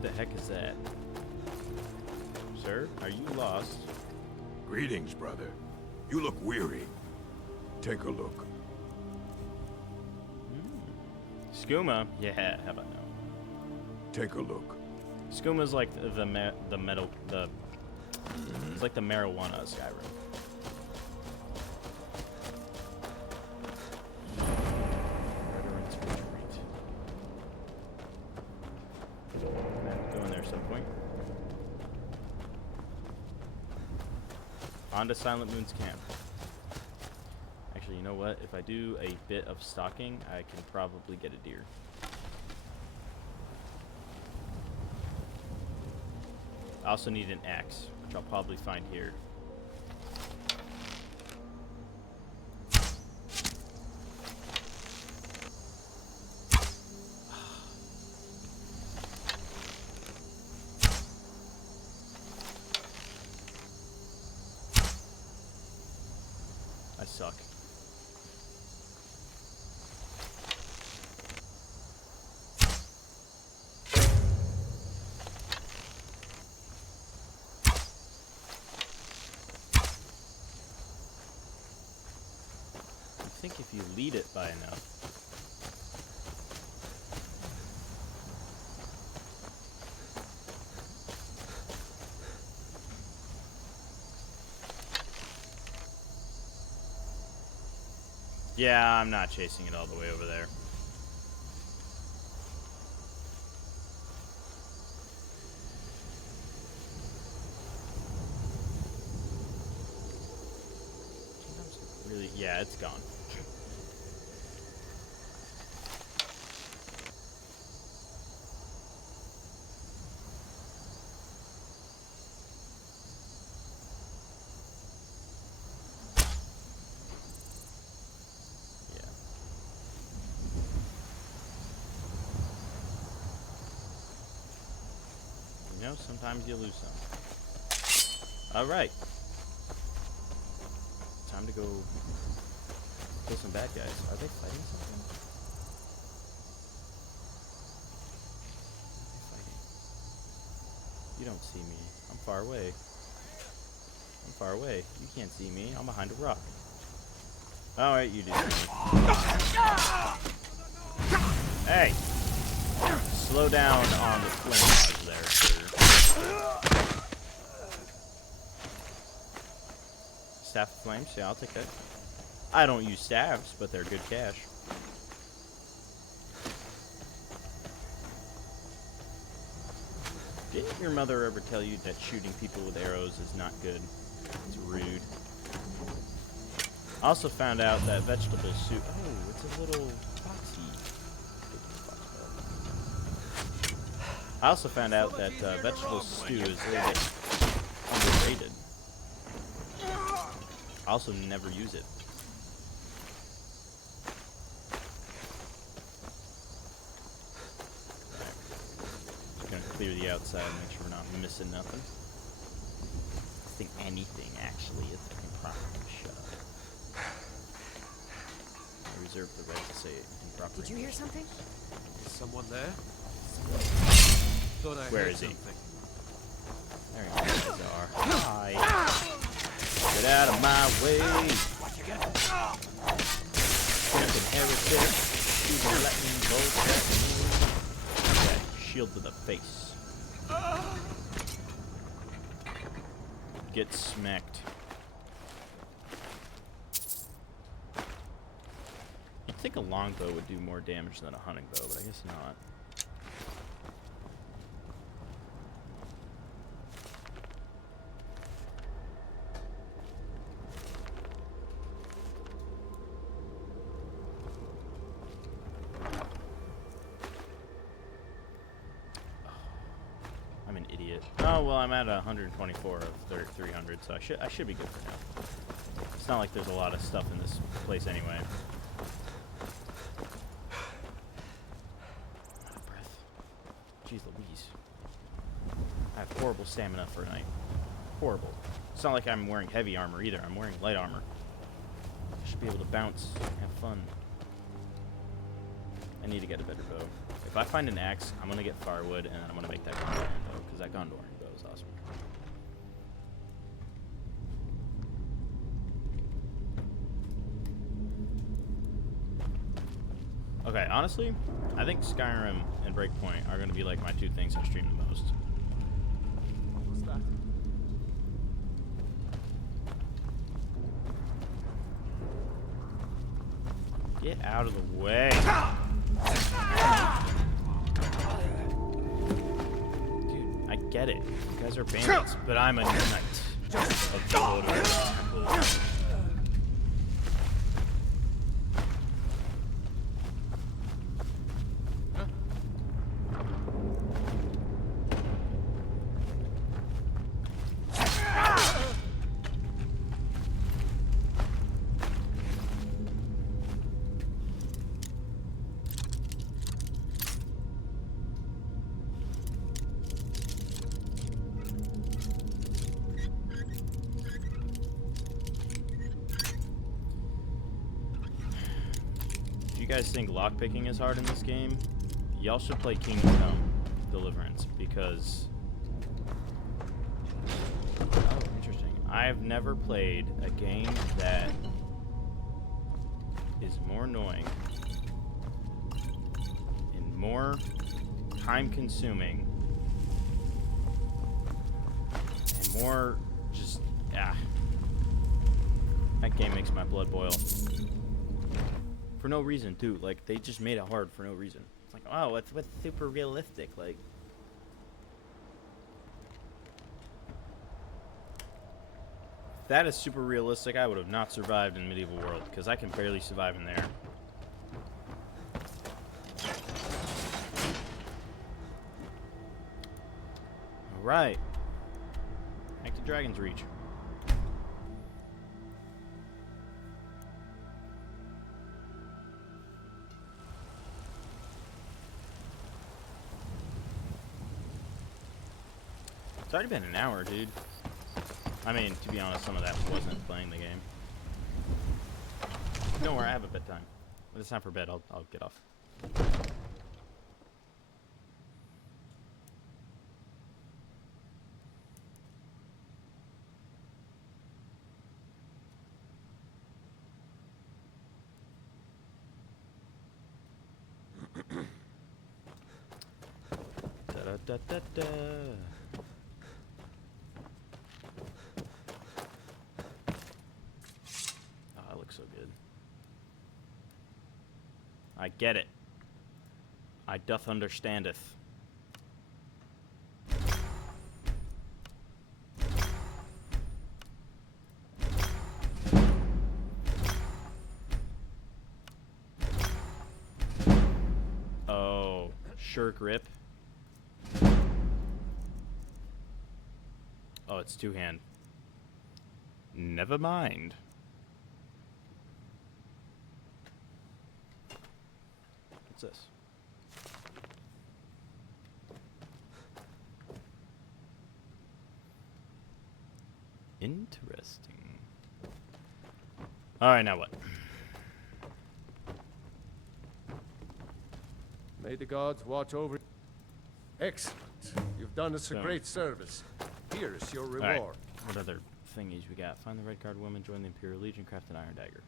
Who the heck is that? Sir, are you lost? Greetings, brother. You look weary. Take a look. Skooma? Yeah, how about no? Take a look. Skooma's like the metal, it's like the marijuana of Skyrim. Veterans Retreat. Go in there at some point. On to Silent Moon's camp. Actually, you know what? If I do a bit of stalking, I can probably get a deer. I also need an axe, which I'll probably find here. I suck. I think if you lead it by enough. Yeah, I'm not chasing it all the way over there. Really, yeah, it's gone. You know, sometimes you lose some. Alright. Time to go kill some bad guys. Are they fighting something? You don't see me. I'm far away. I'm far away. You can't see me. I'm behind a rock. Alright, you do. Hey! Slow down on the flame dodge there, sir. Staff of Flames? Yeah, I'll take that. I don't use staffs, but they're good cash. Didn't your mother ever tell you that shooting people with arrows is not good? It's rude. I also found out that vegetable soup... Oh, it's a little foxy. I also found out that vegetable stew is a little bit underrated. I also never use it. Right. Just gonna clear the outside, make sure we're not missing nothing. I think anything actually is improper. Shut up. I reserve the right to say improper. Did you hear something? Is someone there? Thought I Where heard is he? something. There you are. Hi. Get out of my way. Fucking heretic. You can let me go. Okay, shield to the face. Get smacked. You'd think a longbow would do more damage than a hunting bow, but I guess not. Oh, well, I'm at 124 of 300, so I should be good for now. It's not like there's a lot of stuff in this place anyway. Out of breath. Jeez Louise. I have horrible stamina for a night. Horrible. It's not like I'm wearing heavy armor either. I'm wearing light armor. I should be able to bounce, have fun. need to get a better bow. If I find an axe, I'm gonna get firewood, and then I'm gonna make that Gondorian bow, because that Gondorian bow is awesome. Okay, honestly, I think Skyrim and Breakpoint are gonna be like my two things I stream the most. What's that? Get out of the way. Dude, I get it. You guys are bandits, but I'm a knight of the Order of Imperator. You guys think lockpicking is hard in this game, y'all should play Kingdom Come Deliverance, because oh, interesting. I've never played a game that is more annoying and more time consuming and more just that game makes my blood boil. For no reason, too. Like, they just made it hard for no reason. It's like, oh, what's super realistic? Like, if that is super realistic, I would have not survived in medieval world, because I can barely survive in there. Alright. Back to Dragon's Reach. It's already been an hour, dude. I mean, to be honest, some of that wasn't playing the game. Don't worry, I have a bedtime. When it's time for bed, I'll get off. Da-da-da-da-da. Oh, that looks so good. I get it. I doth understandeth. Oh, sure grip. Oh, it's two-hand. Never mind. What's this? Interesting. Alright, now what? May the gods watch over. Excellent. You've done us a So- great service. Here is your Alright, reward. what other thingies we got? Find the red card woman, join the Imperial Legion, craft an iron dagger.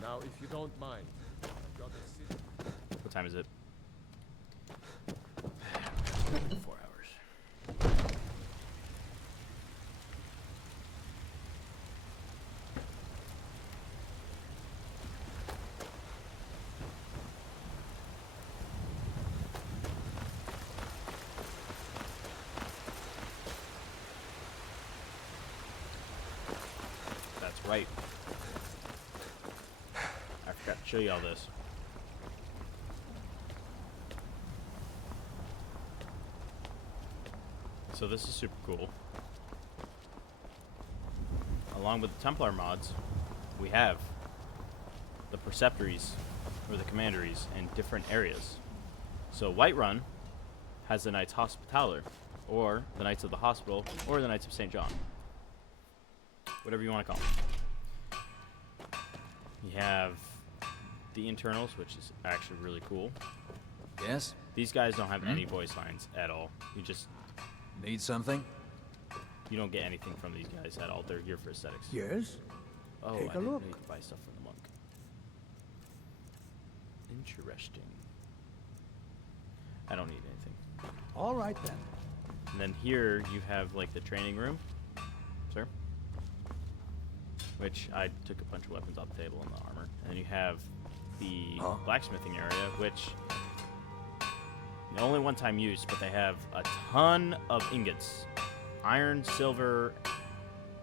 Now, if you don't mind, I've got a city. What time is it? 4 hours. That's right. I forgot to show you all this. So this is super cool. Along with the Templar mods, we have the Preceptories, or the Commanderies, in different areas. So Whiterun has the Knights Hospitaller, or the Knights of the Hospital, or the Knights of St. John. Whatever you want to call them. You have the internals, which is actually really cool. Yes? These guys don't have any voice lines at all. You just... Need something? You don't get anything from these guys at all. They're here for aesthetics. Yes? Oh, Take I a didn't look. need to buy stuff from the monk. Interesting. I don't need anything. All right then. And then here you have like the training room, sir. Which I took a bunch of weapons off the table and the armor. And then you have the blacksmithing area, which only one-time use, but they have a ton of ingots. Iron, silver,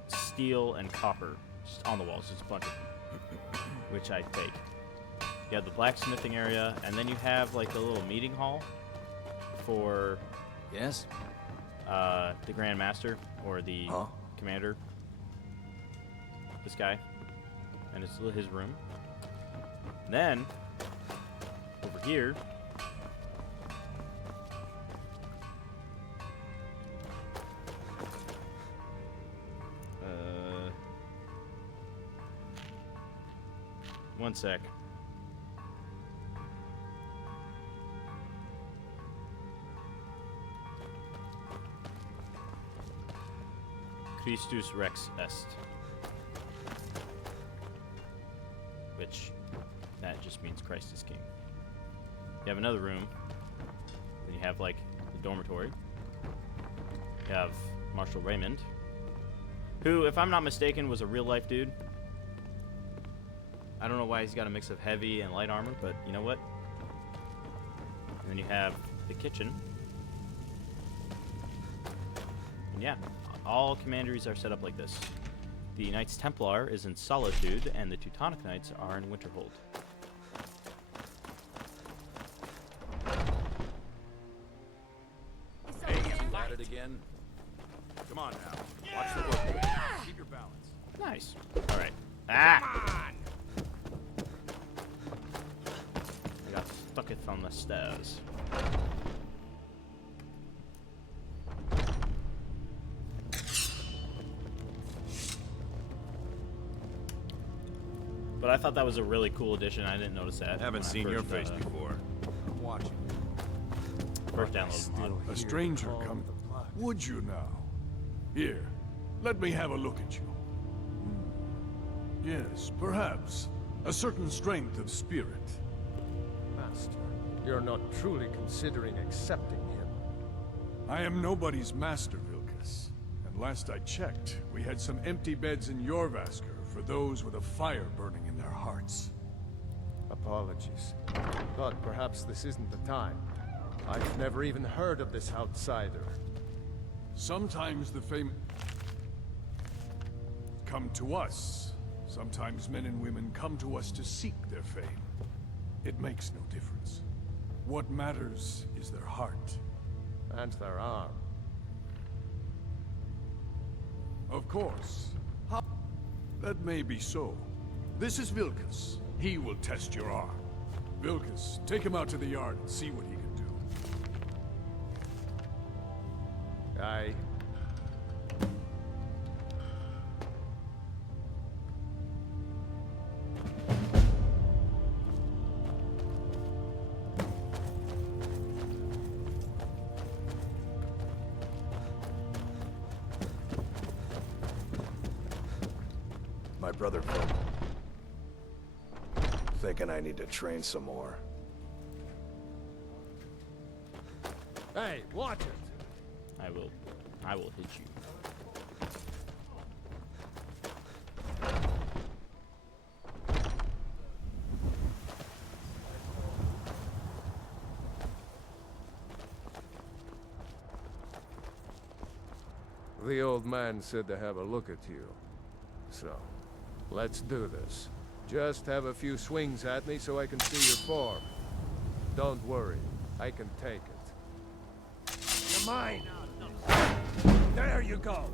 steel, and copper. Just on the walls, just a bunch of them. Which I take. You have the blacksmithing area, and then you have like the little meeting hall for Yes? the Grand Master or the Commander. This guy. And it's his room. Then, over here, one sec. Christus Rex Est. Which, that just means Christ is King. You have another room. Then you have, like, the dormitory. You have Marshal Raymond, who, if I'm not mistaken, was a real-life dude. I don't know why he's got a mix of heavy and light armor, but you know what? And then you have the kitchen. And yeah, all commanderies are set up like this. The Knights Templar is in Solitude, and the Teutonic Knights are in Winterhold. Hey, you at it again? Come on now. Watch the road. Keep your balance. Nice. All right. Ah! Come on! I got stucketh on the stairs. But I thought that was a really cool addition. I didn't notice that. Haven't seen your face before. I'm watching. First download. A stranger come. Would you now? Here, let me have a look at you. Yes, perhaps. A certain strength of spirit. Master, you're not truly considering accepting him. I am nobody's master, Vilkas. And last I checked, we had some empty beds in Jorvaskr for those with a fire burning in their hearts. Apologies. But perhaps this isn't the time. I've never even heard of this outsider. Sometimes the fame come to us. Sometimes men and women come to us to seek their fame. It makes no difference. What matters is their heart. And their arm. Of course. That may be so. This is Vilkas. He will test your arm. Vilkas, take him out to the yard and see what he can do. Aye. My brother folk. Thinking I need to train some more. Hey, watch it! I will hit you. The old man said to have a look at you. So, let's do this. Just have a few swings at me so I can see your form. Don't worry, I can take it. You're mine! There you go!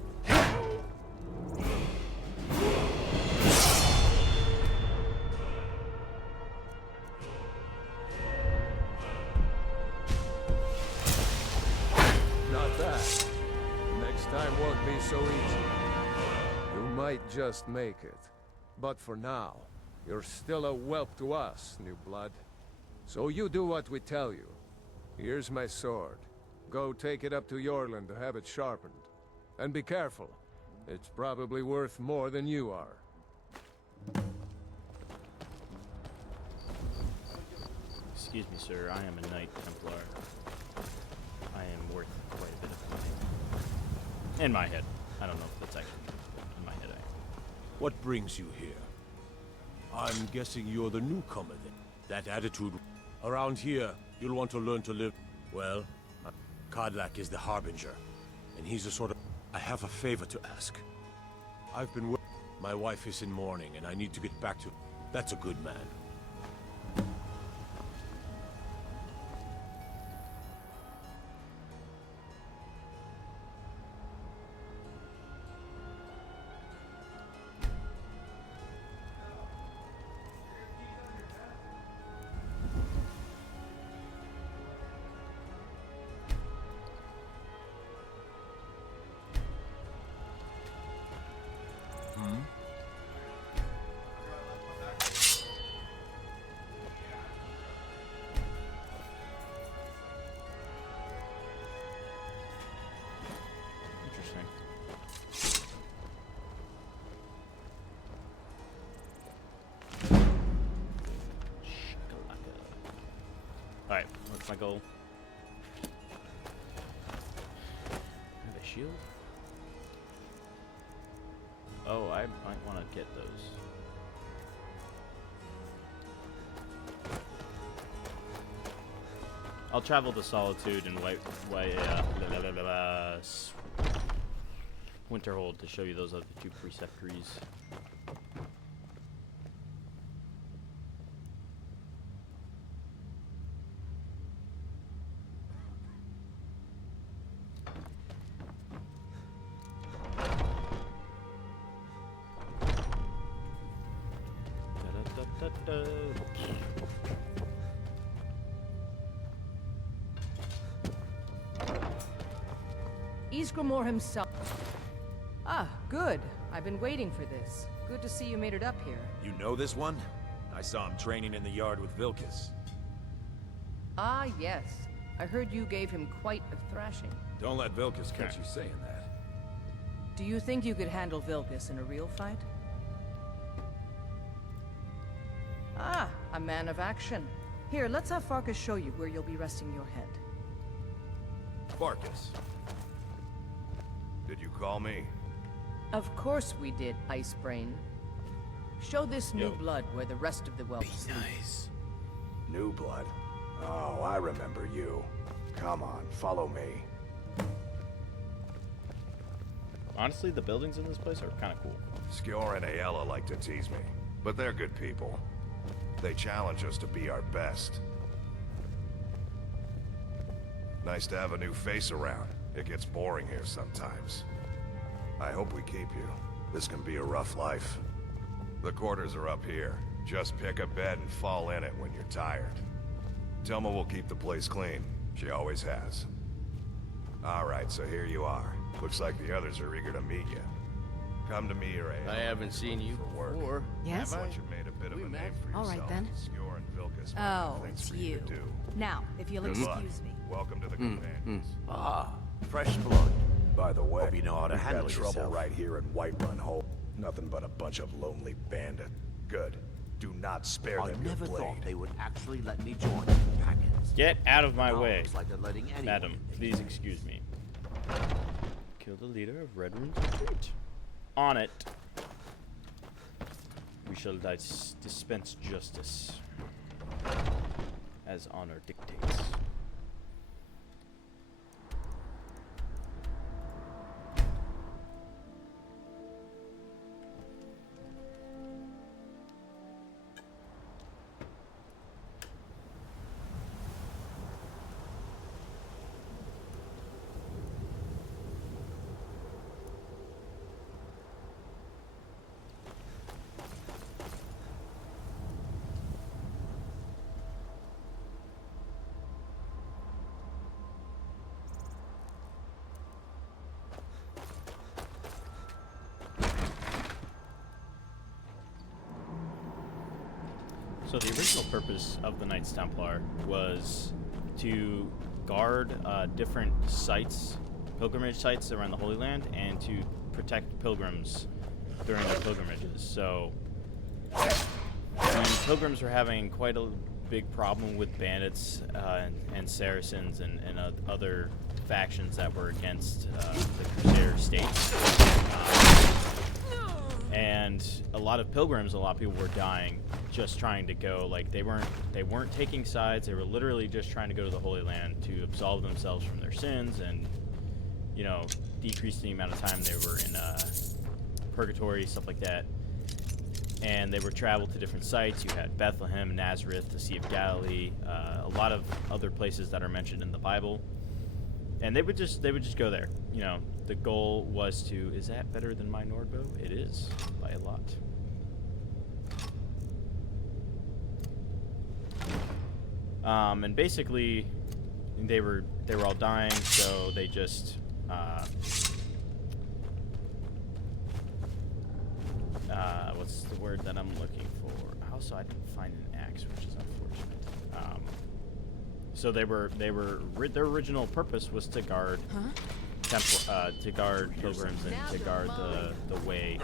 Not that. Next time won't be so easy. You might just make it. But for now, You're still a whelp to us, new blood. So you do what we tell you. Here's my sword. Go take it up to Yorland to have it sharpened. And be careful. It's probably worth more than you are. Excuse me, sir. I am a Knight Templar. I am worth quite a bit of money. In my head. I don't know if that's actually true. In my head, I am. What brings you here? I'm guessing you're the newcomer then. That attitude... Around here, you'll want to learn to live... Well, Kodlak is the Harbinger. And he's a sort of... I have a favor to ask. I've been... My wife is in mourning, and I need to get back to... That's a good man. Alright, what's my goal? I have a shield? Oh, I might want to get those. I'll travel to Solitude and Winterhold to show you those other two preceptories. Isgramor himself. Ah, good. I've been waiting for this. Good to see you made it up here. You know this one? I saw him training in the yard with Vilkas. Ah, yes. I heard you gave him quite a thrashing. Don't let Vilkas catch you saying that. Do you think you could handle Vilkas in a real fight? Ah, a man of action. Here, let's have Farkas show you where you'll be resting your head. Farkas. Did you call me? Of course we did, Icebrain. Show this new blood where the rest of the whelps sleep. Nice. New blood? Oh, I remember you. Come on, follow me. Honestly, the buildings in this place are kind of cool. Skjor and Aella like to tease me, but they're good people. They challenge us to be our best. Nice to have a new face around. It gets boring here sometimes. I hope we keep you. This can be a rough life. The quarters are up here. Just pick a bed and fall in it when you're tired. Telma will keep the place clean. She always has. Alright, so here you are. Looks like the others are eager to meet you. Come to me, Ray. I haven't seen you before. Yes? Once you've made a bit of a name for All yourself, right, then. Skjor and Vilkas Oh, have things it's for you to you. do. Now, if you'll Good luck. excuse me. Welcome to the companions. Ah, fresh blood. By the way, Hope you know how to we've handle got trouble yourself. right here in Whiterun Hole. Nothing but a bunch of lonely bandits. Good. Do not spare I them never your blade. thought they would actually let me join the companions. Get out of my Now way. looks like they're letting anyone Madam, in. please excuse me. Kill the leader of Red Room Retreat. On it. We shall dispense justice. As honor dictates. So the original purpose of the Knights Templar was to guard different sites, pilgrimage sites around the Holy Land, and to protect pilgrims during their pilgrimages. So the pilgrims were having quite a big problem with bandits and Saracens and other factions that were against the Crusader state. And a lot of pilgrims, a lot of people were dying just trying to go. Like, they weren't taking sides. They were literally just trying to go to the Holy Land to absolve themselves from their sins and, you know, decrease the amount of time they were in purgatory, stuff like that. And they would travel to different sites. You had Bethlehem, Nazareth, the Sea of Galilee, a lot of other places that are mentioned in the Bible. And they would just go there. You know, the goal was to, is that better than my Nordbow? It is, by a lot. And basically, they were all dying, so they just what's the word that I'm looking for? Also, I didn't find an axe, which is unfortunate. So their original purpose was to guard to guard pilgrims and to guard the way.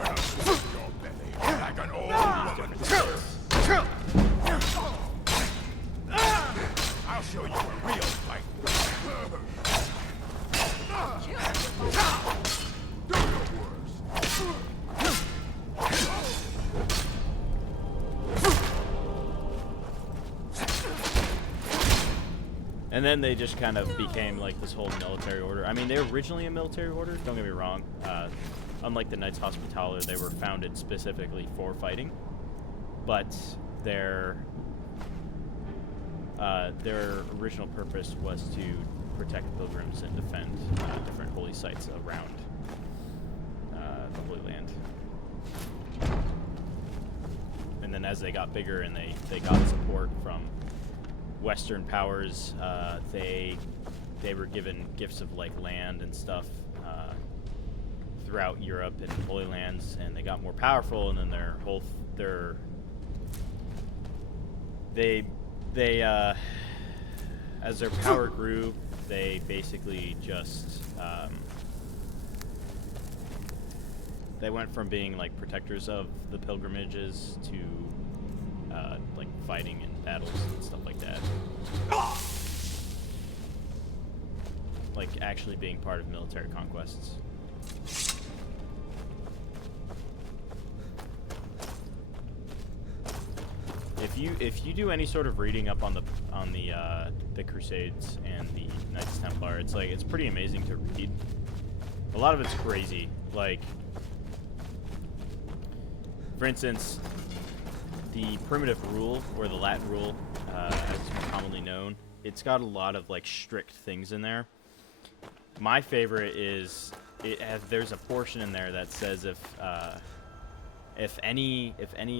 I'll show you a real fight. Do your worst. And then they just kind of became like this whole military order. I mean, they were originally a military order, don't get me wrong. Unlike the Knights Hospitaller, they were founded specifically for fighting. But their original purpose was to protect pilgrims and defend different holy sites around the Holy Land. And then as they got bigger and they got support from Western powers, they were given gifts of like land and stuff throughout Europe and Holy Lands, and they got more powerful. And then as their power grew, they basically just they went from being like protectors of the pilgrimages to like fighting in battles and stuff like that. Like actually being part of military conquests. If you do any sort of reading up on the Crusades and the Knights Templar, it's pretty amazing to read. A lot of it's crazy. Like, for instance, the primitive rule, or the Latin rule, as it's more commonly known, it's got a lot of like strict things in there. My favorite is there's a portion in there that says if any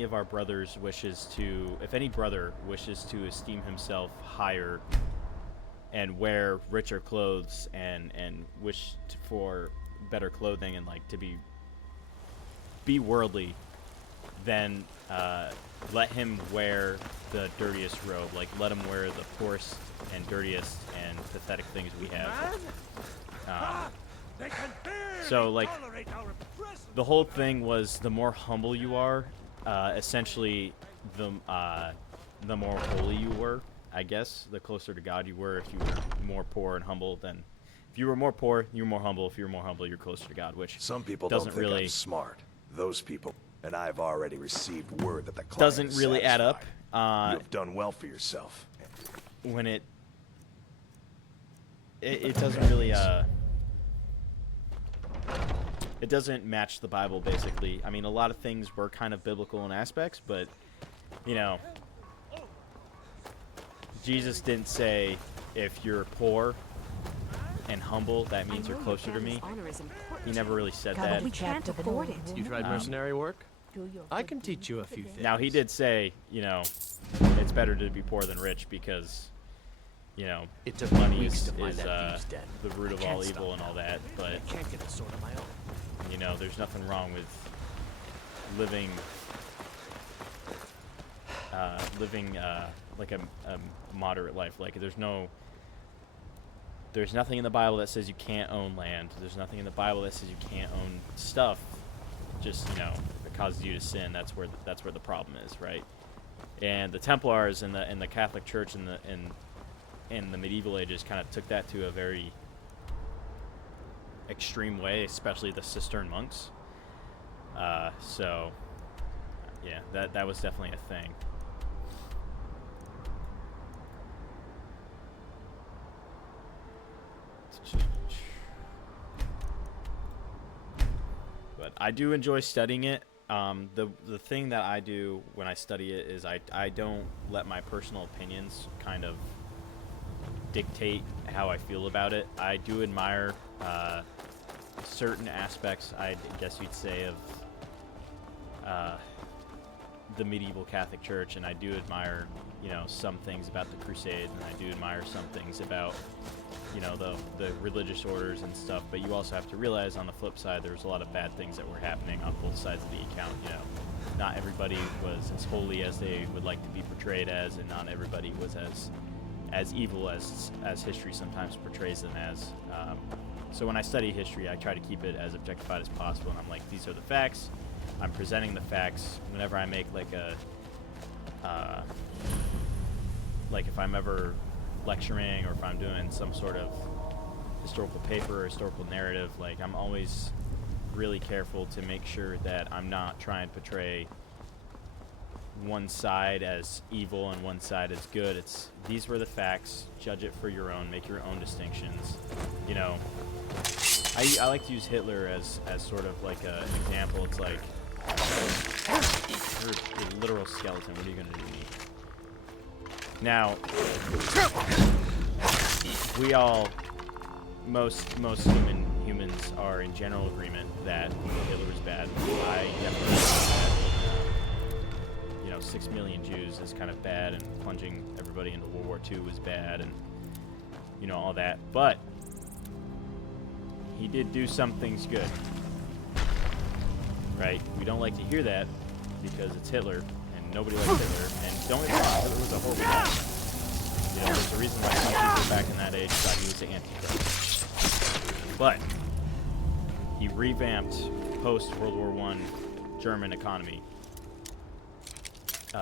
of our brothers if any brother wishes to esteem himself higher and wear richer clothes and wish for better clothing and like to be worldly, then let him wear the dirtiest robe. Like, let him wear the poorest and dirtiest and pathetic things we have. So like the whole thing was, the more humble you are, essentially the more holy you were, I guess. The closer to God you were. If you were more poor and humble, then if you were more poor, you were more humble. If you were more humble, you're closer to God, which some people doesn't don't think really I'm smart. Those people, and I've already received word that the client doesn't is really add up. satisfied. You have done well for yourself. When it doesn't really it doesn't match the Bible, basically. I mean, a lot of things were kind of biblical in aspects, but, you know, Jesus didn't say, if you're poor and humble, that means you're closer to me. He never really said that. We can't afford it. You tried mercenary work? I can teach you a few things. Now, he did say, you know, it's better to be poor than rich because, you know, it took money weeks is to find that thieves den. the root of all evil and all that, but I can't get a sword on my own. You know, there's nothing wrong with living living like a moderate life. Like there's nothing in the Bible that says you can't own land. There's nothing in the Bible that says you can't own stuff. Just, if it causes you to sin, that's where the problem is, right? And the Templars and the Catholic Church in the medieval ages kind of took that to a very extreme way, especially the Cistern monks. So yeah, that was definitely a thing. But I do enjoy studying it. The thing that I do when I study it is I don't let my personal opinions kind of dictate how I feel about it. I do admire certain aspects, I guess you'd say, of the medieval Catholic Church, and I do admire, some things about the Crusades, and I do admire some things about, the religious orders and stuff. But you also have to realize, on the flip side, there was a lot of bad things that were happening on both sides of the account. Not everybody was as holy as they would like to be portrayed as, and not everybody was as evil as history sometimes portrays them as. So when I study history, I try to keep it as objectified as possible, and I'm like, these are the facts. I'm presenting the facts. Whenever I make like if I'm ever lecturing, or if I'm doing some sort of historical paper or historical narrative, like, I'm always really careful to make sure that I'm not trying to portray one side as evil and one side as good. These were the facts. Judge it for your own. Make your own distinctions. I like to use Hitler as sort of like an example. It's like, you're a literal skeleton. What are you gonna do to me? Now, we all, most humans are in general agreement that Hitler was bad. I definitely think that 6 million Jews is kind of bad, and plunging everybody into World War II was bad, and all that. But he did do some things good, right? We don't like to hear that because it's Hitler, and nobody likes Hitler. And don't get me wrong, Hitler was a horrible guy. There's a reason why some people back in that age thought he was the Antichrist. But he revamped post-World War I German economy.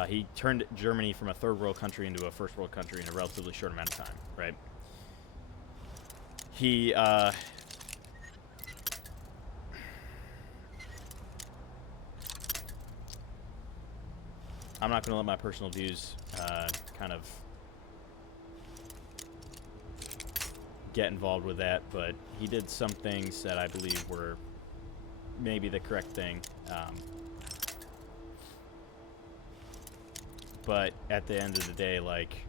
He turned Germany from a third world country into a first world country in a relatively short amount of time, right? He, I'm not going to let my personal views kind of get involved with that, but he did some things that I believe were maybe the correct thing. But at the end of the day, like,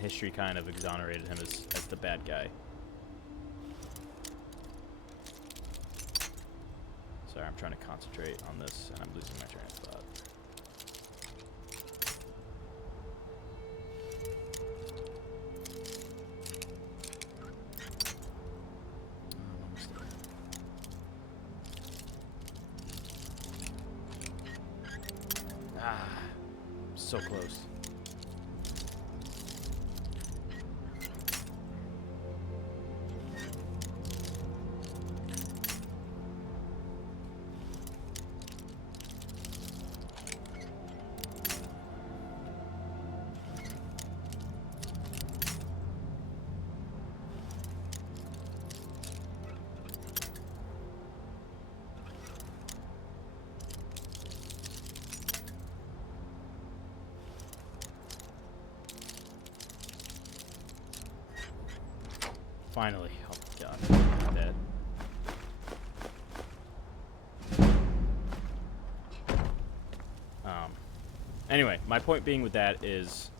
history kind of exonerated him as the bad guy. Sorry, I'm trying to concentrate on this, and I'm losing my train of thought. So close. Finally. Oh god. I'm dead. Anyway, my point being with that is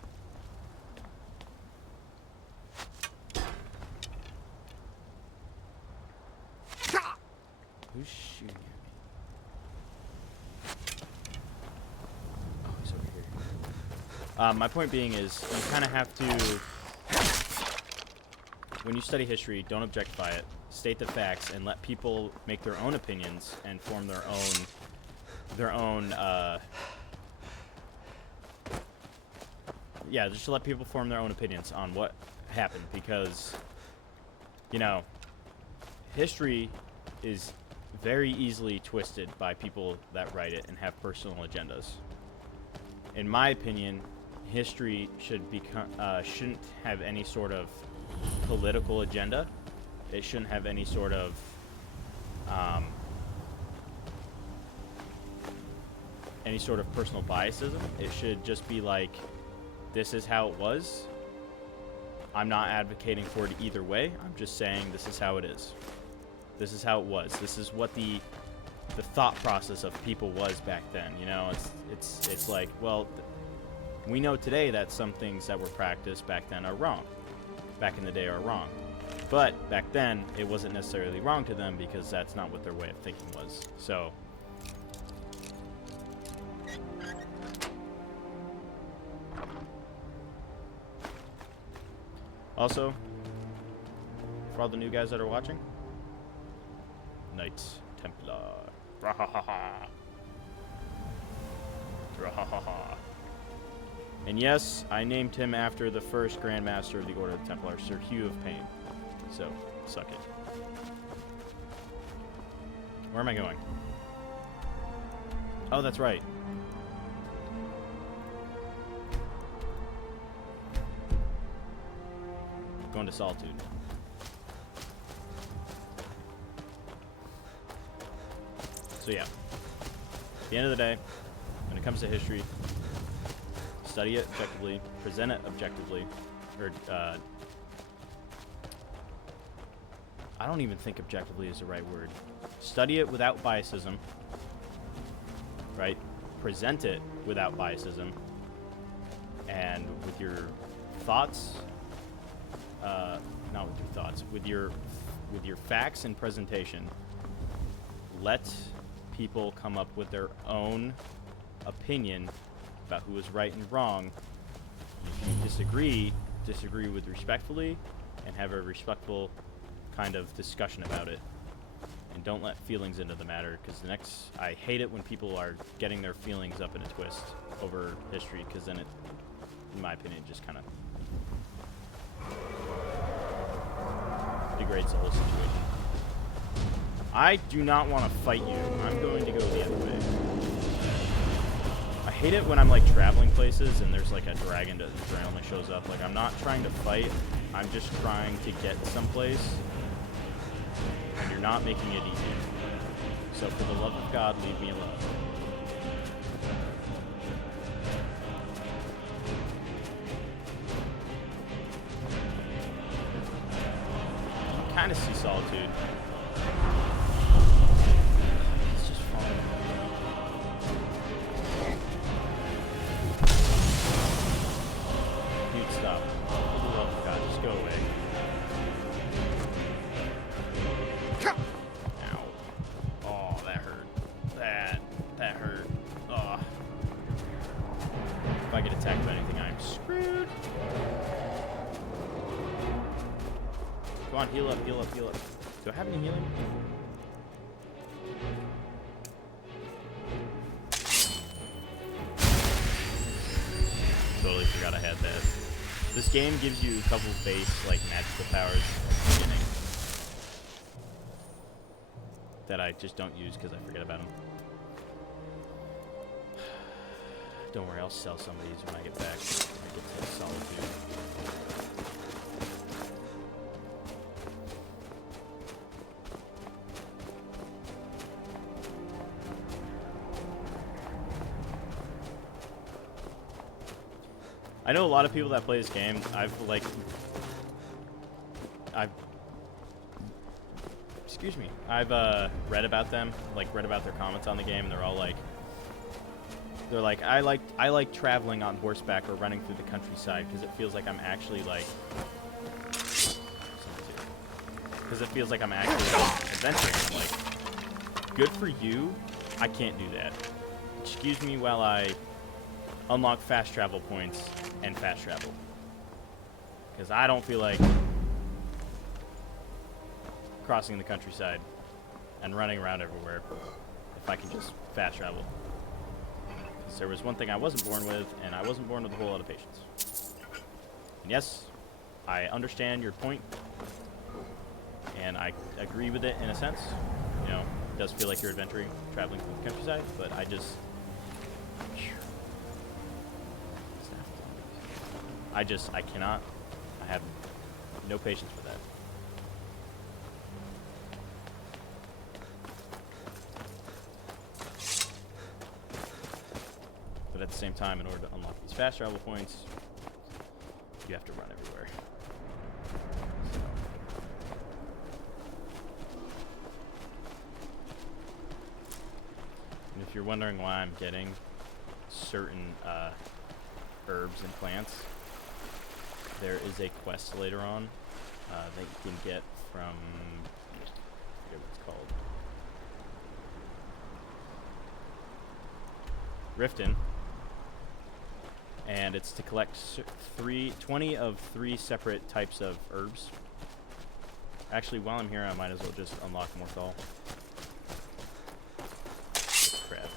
who's shooting at me? Oh, he's over here. My point being is you kind of have to, when you study history, don't objectify it. State the facts and let people make their own opinions and form their own yeah, just to let people form their own opinions on what happened, because, you know, history is very easily twisted by people that write it and have personal agendas. In my opinion, history shouldn't have any sort of political agenda. It shouldn't have any sort of personal biasism. It should just be like, this is how it was. I'm not advocating for it either way. I'm just saying this is how it is. This is how it was. This is what the thought process of people was back then. You know, it's like, well, we know today that some things that were practiced back then are wrong. Back in the day are wrong. But back then, it wasn't necessarily wrong to them because that's not what their way of thinking was. So, also, for all the new guys that are watching, Knights Templar. Rahahaha. Rahahaha. And yes, I named him after the first Grand Master of the Order of the Templar, Sir Hugh of Pain. So, suck it. Where am I going? Oh, that's right. Going to Solitude. So yeah, at the end of the day, when it comes to history, study it objectively, present it objectively, or I don't even think objectively is the right word. Study it without biasism, right? Present it without biasism, and with your thoughts, not with your thoughts, with your facts and presentation. Let people come up with their own opinion about who is right and wrong. If you disagree with respectfully, and have a respectful kind of discussion about it. And don't let feelings into the matter, because I hate it when people are getting their feelings up in a twist over history, because then it, in my opinion, just kind of degrades the whole situation. I do not want to fight you. I'm going to go the other way. I hate it when I'm like traveling places and there's like a dragon that randomly shows up. Like, I'm not trying to fight. I'm just trying to get someplace. And you're not making it easier. So for the love of God, leave me alone. I kind of see Solitude. It's just fun. Dude, stop. For the love of God, just go away. Ow. Oh, that hurt. That hurt. Ugh. If I get attacked by anything, I'm screwed. Come on, heal up, heal up, heal up. Do I have any healing? Totally forgot I had that. This game gives you a couple base, like, magical powers at the beginning that I just don't use because I forget about them. Don't worry, I'll sell some of these when I get back. When I get to Solitude. I know a lot of people that play this game. I've read about them, read about their comments on the game, and they're like, I like traveling on horseback or running through the countryside because it feels like I'm actually adventuring. I'm like, good for you. I can't do that. Excuse me while I unlock fast travel points and fast travel, because I don't feel like crossing the countryside and running around everywhere if I can just fast travel. Because there was one thing I wasn't born with, and I wasn't born with a whole lot of patience. And yes, I understand your point, and I agree with it in a sense. You know, it does feel like you're adventuring, traveling through the countryside, but I just... I cannot. I have no patience for that. But at the same time, in order to unlock these fast travel points, you have to run everywhere. So. And if you're wondering why I'm getting certain herbs and plants, there is a quest later on that you can get from, I forget what it's called, Riften, and it's to collect 20 of 3 separate types of herbs. Actually, while I'm here, I might as well just unlock Morthal. Crap.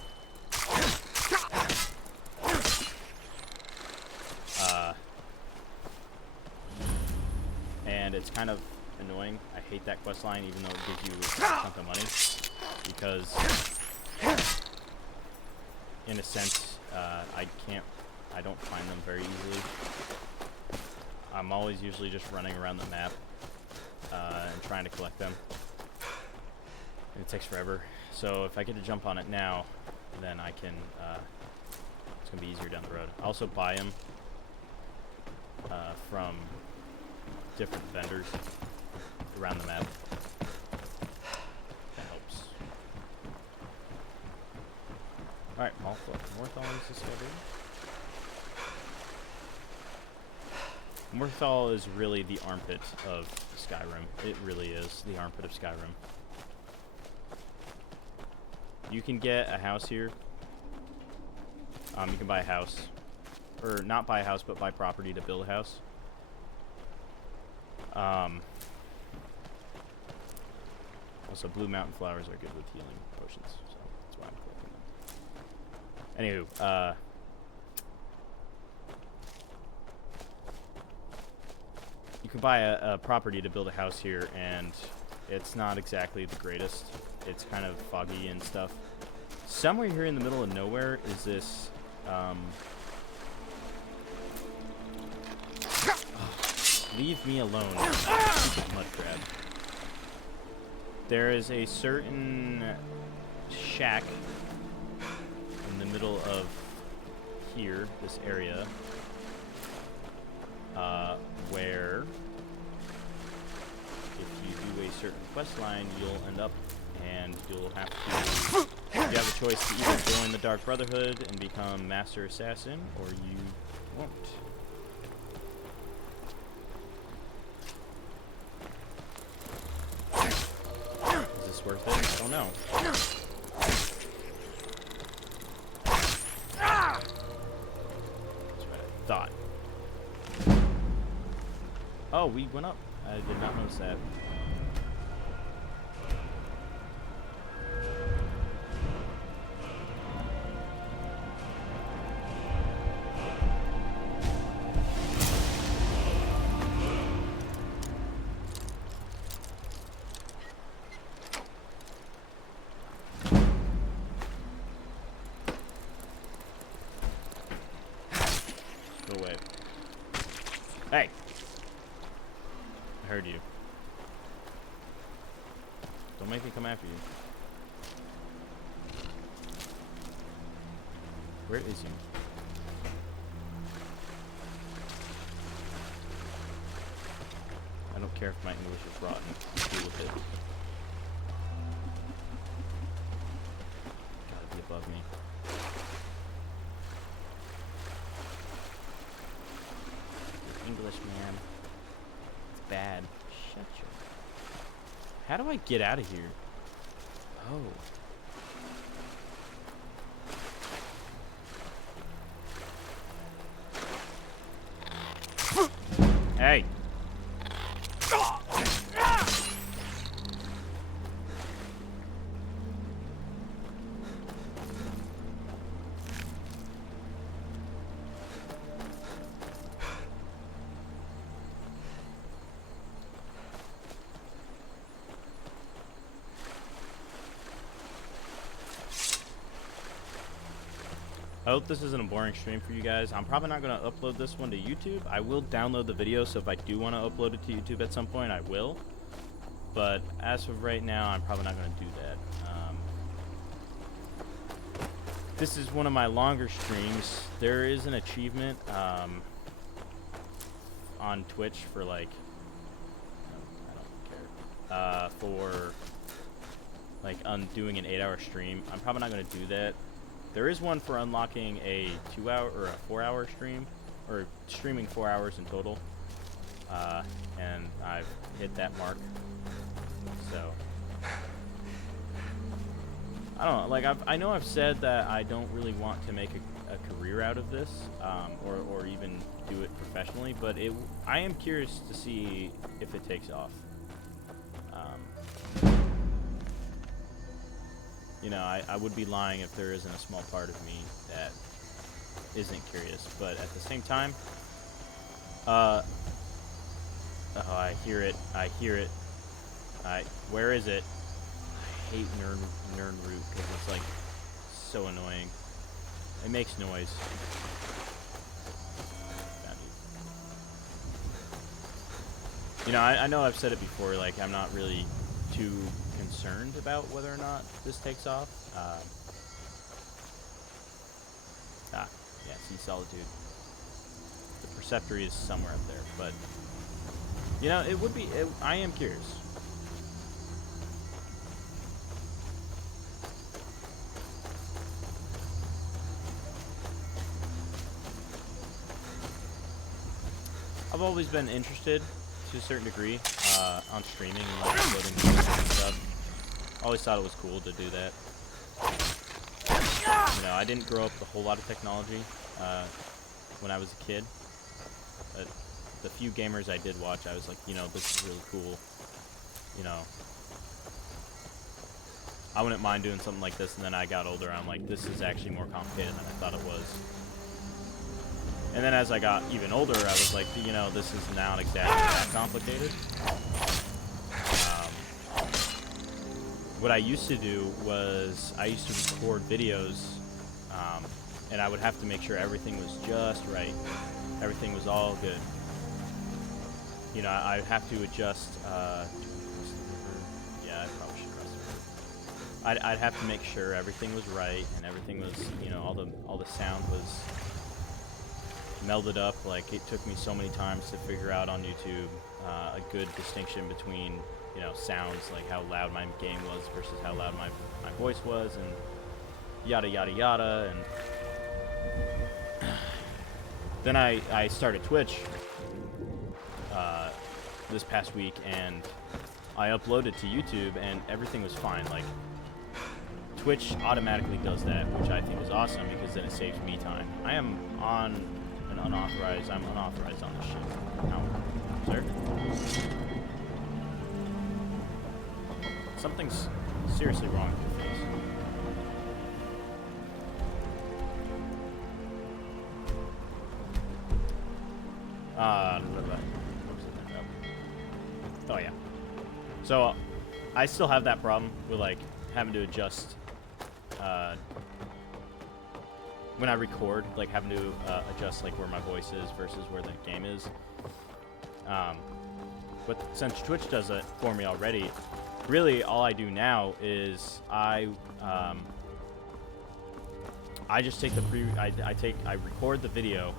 And it's kind of annoying. I hate that quest line, even though it gives you a chunk of money, because in a sense, I don't find them very easily. I'm always usually just running around the map and trying to collect them. And it takes forever. So if I get to jump on it now, then I can, it's gonna be easier down the road. I also buy them from different vendors around the map. That helps. Alright, Morthal is discovered. Morthal is really the armpit of Skyrim. It really is the armpit of Skyrim. You can get a house here. You can buy a house. Or not buy a house, but buy property to build a house. Also, blue mountain flowers are good with healing potions, so that's why I'm collecting them. Anywho, you can buy a property to build a house here, and it's not exactly the greatest. It's kind of foggy and stuff. Somewhere here in the middle of nowhere is this, leave me alone, mud crab. There is a certain shack in the middle of here, this area, where if you do a certain quest line, you'll end up, and you'll have to, you have a choice to either join the Dark Brotherhood and become Master Assassin, or you won't. Is this worth it? I don't know. That's what I thought. Oh, we went up. I did not notice that. Go away. Hey! I heard you. Don't make me come after you. Where is he? I don't care if my English is rotten. Deal with it. Gotta be above me. English, man. It's bad. Shut your... How do I get out of here? Oh. Hey. I hope this isn't a boring stream for you guys. I'm probably not going to upload this one to YouTube. I will download the video, so if I do want to upload it to YouTube at some point, I will. But as of right now, I'm probably not going to do that. This is one of my longer streams. There is an achievement on Twitch for like, I don't care, for like doing an 8-hour stream. I'm probably not going to do that. There is one for unlocking a 2-hour or a 4-hour stream, or streaming 4 hours in total, and I've hit that mark. So I don't know. Like I know I've said that I don't really want to make a career out of this, or even do it professionally, but I am curious to see if it takes off. You know, I would be lying if there isn't a small part of me that isn't curious, but at the same time, oh, I hear it. Where is it? I hate Nernroot because it's like so annoying. It makes noise. Found you. You know, I know I've said it before, like I'm not really too concerned about whether or not this takes off. Yeah, see Solitude. The Preceptory is somewhere up there, but you know, it would be. I am curious. I've always been interested to a certain degree on streaming and like uploading videos and stuff. Always thought it was cool to do that. You know, I didn't grow up with a whole lot of technology when I was a kid. But the few gamers I did watch, I was like, you know, this is really cool. You know, I wouldn't mind doing something like this. And then I got older, and I'm like, this is actually more complicated than I thought it was. And then as I got even older, I was like, you know, this is not exactly that complicated. What I used to do was I used to record videos, and I would have to make sure everything was just right. Everything was all good. You know, I'd have to adjust. Yeah, I probably should cross the river. I'd have to make sure everything was right and everything was, you know, all the sound was melded up. Like, it took me so many times to figure out on YouTube a good distinction between, you know, sounds, like how loud my game was versus how loud my voice was, and yada yada yada. And then I started Twitch this past week, and I uploaded to YouTube, and everything was fine. Like, Twitch automatically does that, which I think is awesome, because then it saves me time. I'm unauthorized on this shit. Now, sir? Something's seriously wrong with your face. Oh yeah. So I still have that problem with like having to adjust when I record, like having to adjust like where my voice is versus where the game is. But since Twitch does it for me already, really all I do now is I just take I record the video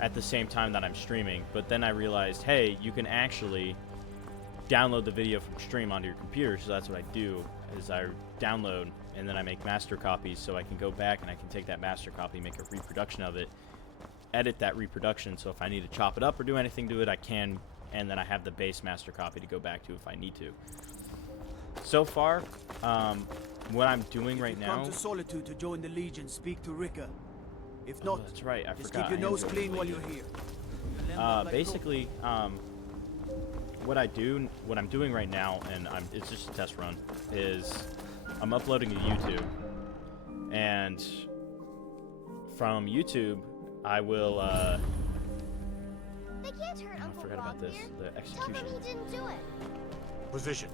at the same time that I'm streaming, but then I realized, hey, you can actually download the video from stream onto your computer, so that's what I do, is I download and then I make master copies, so I can go back and I can take that master copy, make a reproduction of it, edit that reproduction, so if I need to chop it up or do anything to it, I can, and then I have the base master copy to go back to if I need to. So far, what I'm doing right now... Come to Solitude to join the Legion, speak to Rika. If not, that's right, I just forgot. keep your nose clean while you're here. Basically, what I'm doing right now, and it's just a test run, is I'm uploading to YouTube, and from YouTube, I will, They can't hurt I Uncle forgot about this, the Tell execution. them he didn't do it. Position.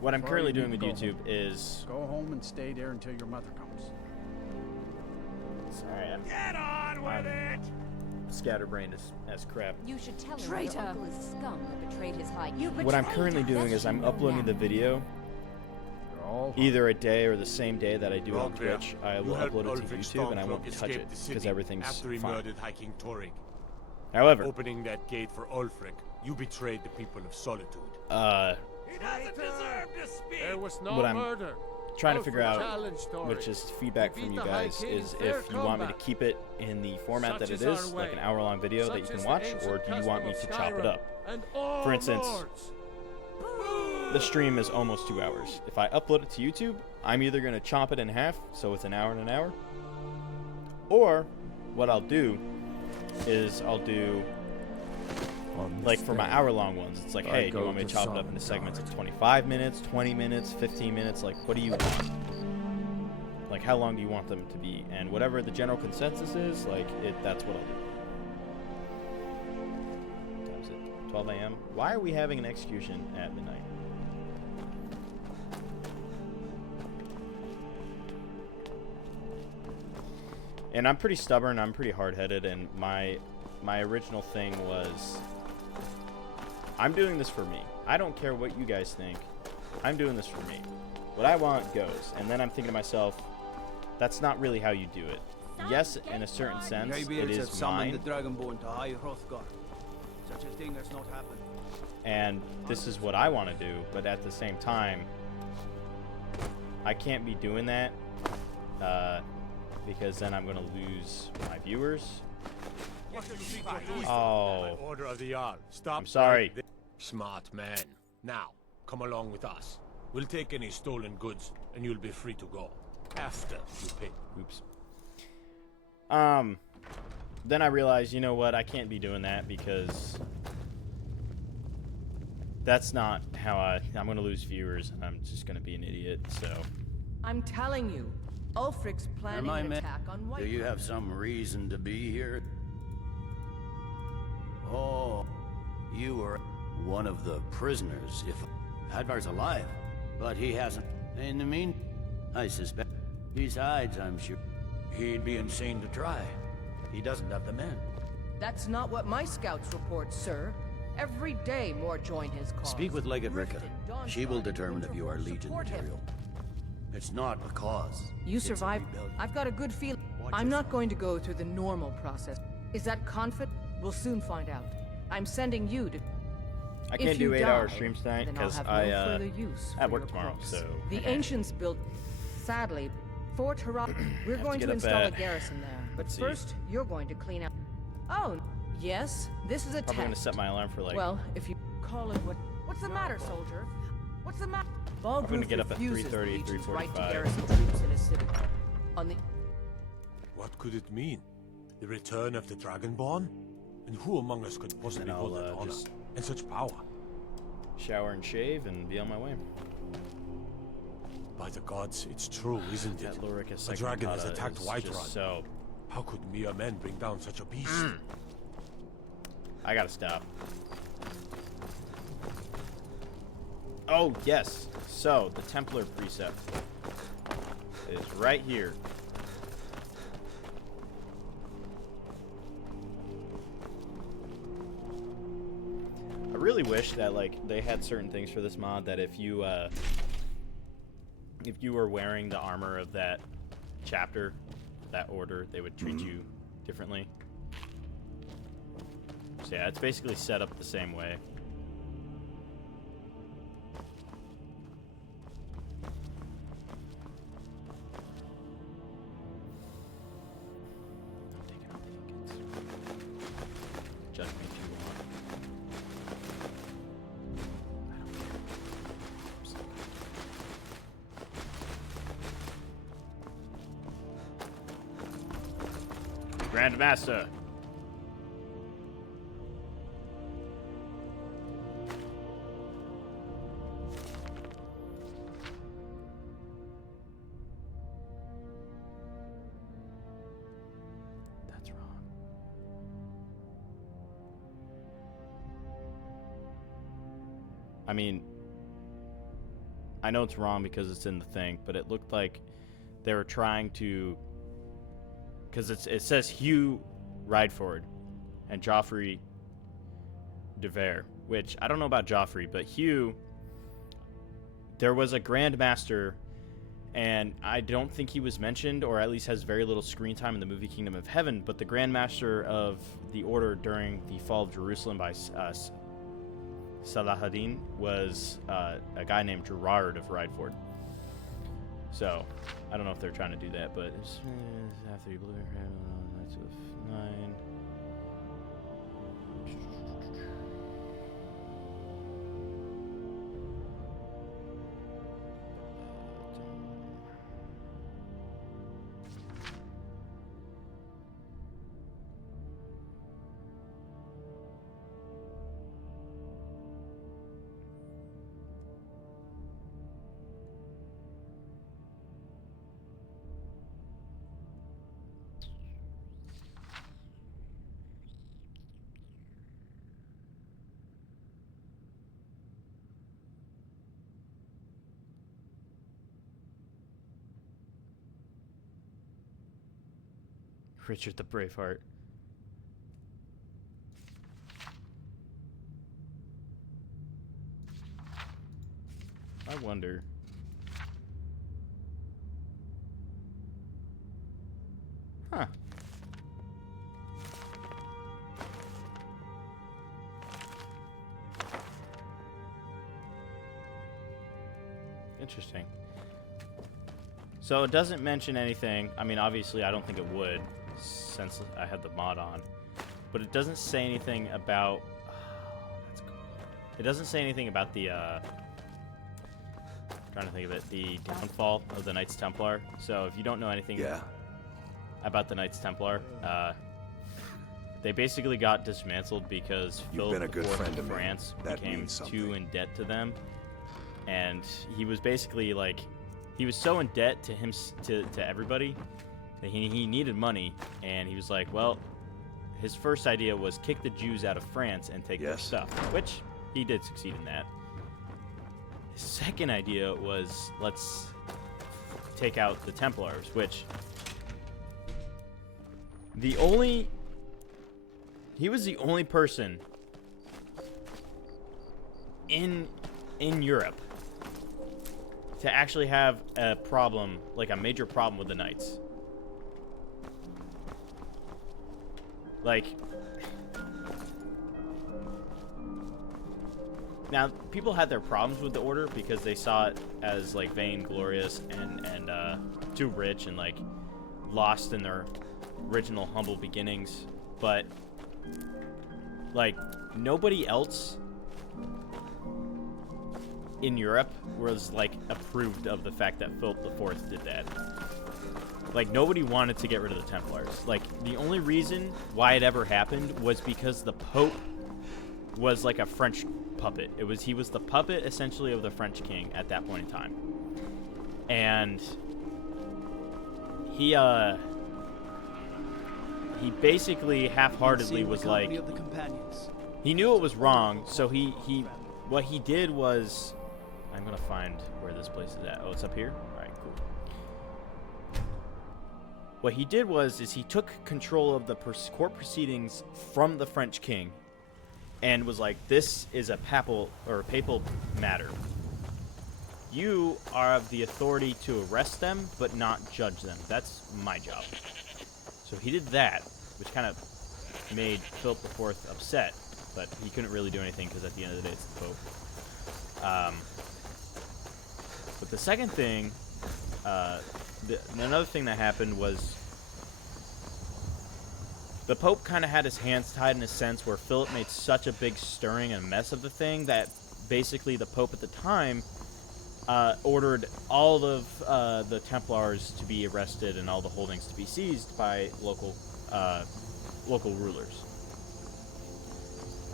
What I'm Sorry, currently you doing need with to go YouTube home. is... Go home and stay there until your mother comes. Alright. Get on with it! Scatterbrained as crap. You should tell him Traitor. your uncle is scum that betrayed his high king. What I'm currently doing is I'm uploading the video either a day or the same day that I do it on Twitch. I will upload it to YouTube and I won't touch it because everything's after he fine. murdered High King Torig. However, Opening that gate for Ulfric, you betrayed the people of Solitude. He doesn't deserve to speak! There was no what I'm murder. trying to Ulfric figure out, challenged Torig. which is feedback He from beat you the High guys, King is fair if you want me to combat. keep it in the format that Such it is is, our like an way. hour-long video that you Such can is the watch, ancient or do you want me to custom of chop it Skyrim up? and all For instance, lords. the stream is almost 2 hours. If I upload it to YouTube, I'm either going to chop it in half, so it's an hour and an hour, or what I'll do is I'll do, like for my hour-long ones, it's like, hey, do you want me to chop it up into segments of 25 minutes, 20 minutes, 15 minutes? Like, what do you want? Like, how long do you want them to be? And whatever the general consensus is, like, that's what I'll do. What time is it? 12 a.m. Why are we having an execution at midnight? And I'm pretty stubborn, I'm pretty hard-headed, and my original thing was, I'm doing this for me. I don't care what you guys think. I'm doing this for me. What I want goes. And then I'm thinking to myself, that's not really how you do it. Yes, in a certain sense, it is mine. The Dragonborn to High Hrothgar. Such a thing has not happened. And this is what I want to do, but at the same time, I can't be doing that, because then I'm going to lose my viewers. Oh. Order of the Jarl. Stop. I'm sorry. right there. Smart man. Now, come along with us. We'll take any stolen goods, and you'll be free to go. After you pay. Oops. Then I realized, you know what, I can't be doing that because that's not how I'm going to lose viewers, and I'm just going to be an idiot, so. I'm telling you, Ulfric's planning my an men. attack on White. Do you have some reason to be here? Oh, you were one of the prisoners. If Hadvar's alive, but he hasn't. In the mean, I suspect. Besides, I'm sure he'd be insane to try. He doesn't have the men. That's not what my scouts report, sir. Every day more join his cause. Speak with Legate Ricka. Rifted, She will Dawnstrike, determine if you are Winterhold, Legion support him. material. It's not a cause. You It's a survived. rebellion. I've got a good feeling. I'm not going to go through the normal process. Is that confident? We'll soon find out. I'm sending you to. I If can't do you 8-hour die, streams tonight then I'll because have no I further use have for work your tomorrow, corpse. so. The ancients built. Sadly, Fort Hurrah. We're to going get to up install a at- garrison there, but let's see. first you're going to clean out. Oh, yes. This is a Probably going to test. set my alarm for like. Well, if you call it what. What's the matter, soldier? What's the matter? I'm gonna Balgruf get up at refuses the 3:30, Legion's right to 3:45. garrison troops in his city. On the. What could it mean? The return of the Dragonborn? And who among us could possibly Then hold I'll, that honor just- and such power? Shower and shave and be on my way. By the gods, it's true, isn't it? That Luricus A dragon has segmentata attacked is Whiterun. just so. How could mere men bring down such a beast? I gotta stop. Oh, yes. So, the Templar precept is right here. I really wish that, like, they had certain things for this mod that if you were wearing the armor of that chapter, that order, they would treat you differently. So yeah, it's basically set up the same way. I'm taking off the tickets. Judge me if you want. I don't care. I'm so Grandmaster. That's wrong. I mean, I know it's wrong because it's in the thing, but it looked like they were trying to because it says Hugh Rydford and Joffrey de Vere, which I don't know about Joffrey, but Hugh, there was a Grand Master, and I don't think he was mentioned, or at least has very little screen time in the movie Kingdom of Heaven, but the Grand Master of the Order during the fall of Jerusalem by Saladin was a guy named Gerard of Rydford. So, I don't know if they're trying to do that, but it's after you blew Knights of 9. Richard the Braveheart. I wonder. Huh. Interesting. So it doesn't mention anything. I mean, obviously, I don't think it would, since I had the mod on. But it doesn't say anything about... that's cool. It doesn't say anything about the... trying to think of it. The downfall of the Knights Templar. So if you don't know anything about the Knights Templar, they basically got dismantled because Philip IV of France became too in debt to them. And he was basically like... he was so in debt to him, to everybody, that he needed money, and he was like, well, his first idea was kick the Jews out of France and take their stuff, which he did succeed in that. His second idea was, let's take out the Templars, which he was the only person in Europe to actually have a problem, like a major problem with the Knights. Like, now people had their problems with the Order because they saw it as like vainglorious and too rich and like lost in their original humble beginnings, but like nobody else in Europe was like approved of the fact that Philip IV did that. Like nobody wanted to get rid of the Templars. Like the only reason why it ever happened was because the Pope was like a French puppet. He was the puppet essentially of the French king at that point in time. And he basically half-heartedly was like, he knew it was wrong, so what he did was, I'm gonna find where this place is at. Oh, it's up here? Alright, cool. What he did was he took control of the court proceedings from the French king and was like, this is a papal matter. You have the authority to arrest them, but not judge them. That's my job. So he did that, which kind of made Philip IV upset, but he couldn't really do anything because at the end of the day it's the Pope. But the second thing, another thing that happened was the Pope kind of had his hands tied in a sense where Philip made such a big stirring and mess of the thing that basically the Pope at the time ordered all of the Templars to be arrested and all the holdings to be seized by local rulers.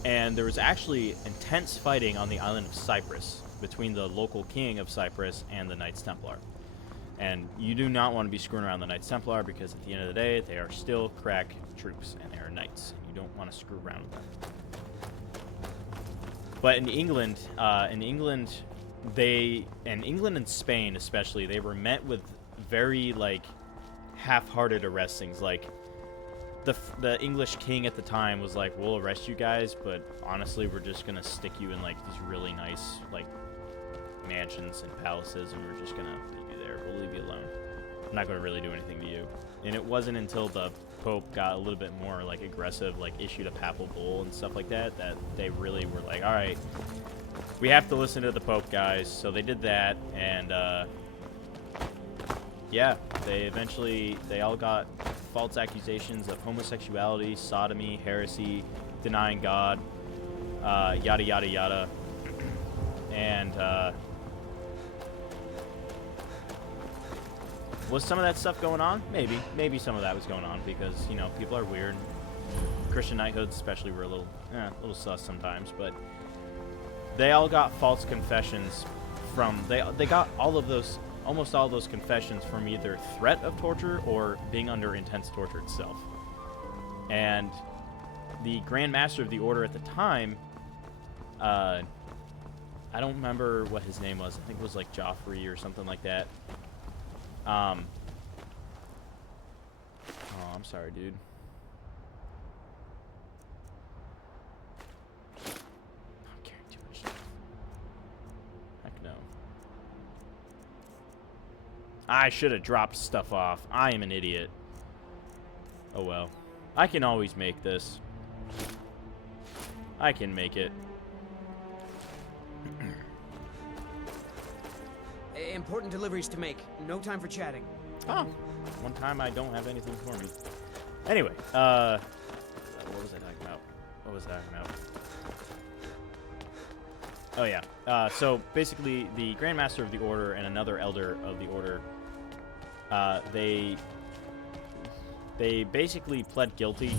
And there was actually intense fighting on the island of Cyprus between the local king of Cyprus and the Knights Templar. And you do not want to be screwing around the Knights Templar because at the end of the day, they are still crack troops and they are knights. You don't want to screw around with them. But in England and Spain especially, they were met with very like half-hearted arrestings. Like, the English king at the time was like, we'll arrest you guys, but honestly, we're just gonna stick you in, like, these really nice, like, mansions and palaces, and we're just gonna leave you there. We'll leave you alone. I'm not gonna really do anything to you. And it wasn't until the Pope got a little bit more, like, aggressive, like, issued a papal bull and stuff like that, that they really were like, all right, we have to listen to the Pope, guys. So they did that, and, yeah, they all got false accusations of homosexuality, sodomy, heresy, denying God, yada, yada, yada. And, was some of that stuff going on? Maybe. Maybe some of that was going on because, you know, people are weird. Christian knighthoods especially were a little sus sometimes, but they all got false confessions from, they got all of those, almost all of those confessions from either threat of torture or being under intense torture itself. And the Grand Master of the Order at the time, I don't remember what his name was. I think it was like Joffrey or something like that. Oh, I'm sorry, dude. I'm carrying too much stuff. Heck no. I should have dropped stuff off. I am an idiot. Oh well. I can always make this. I can make it. Important deliveries to make. No time for chatting. Oh, one time I don't have anything for me. Anyway, what was I talking about? What was I talking about? Oh yeah. So basically, the Grand Master of the Order and another Elder of the Order, they basically pled guilty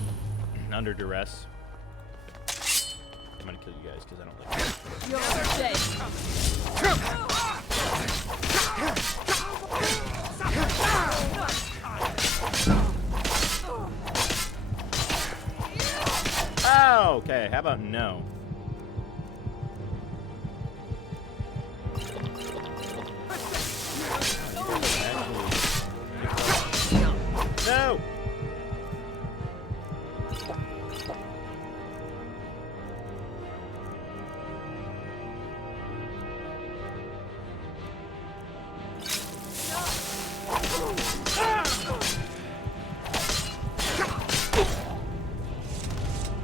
under duress. I'm gonna kill you guys because I don't like it. You're dead. Oh, okay. How about no? No!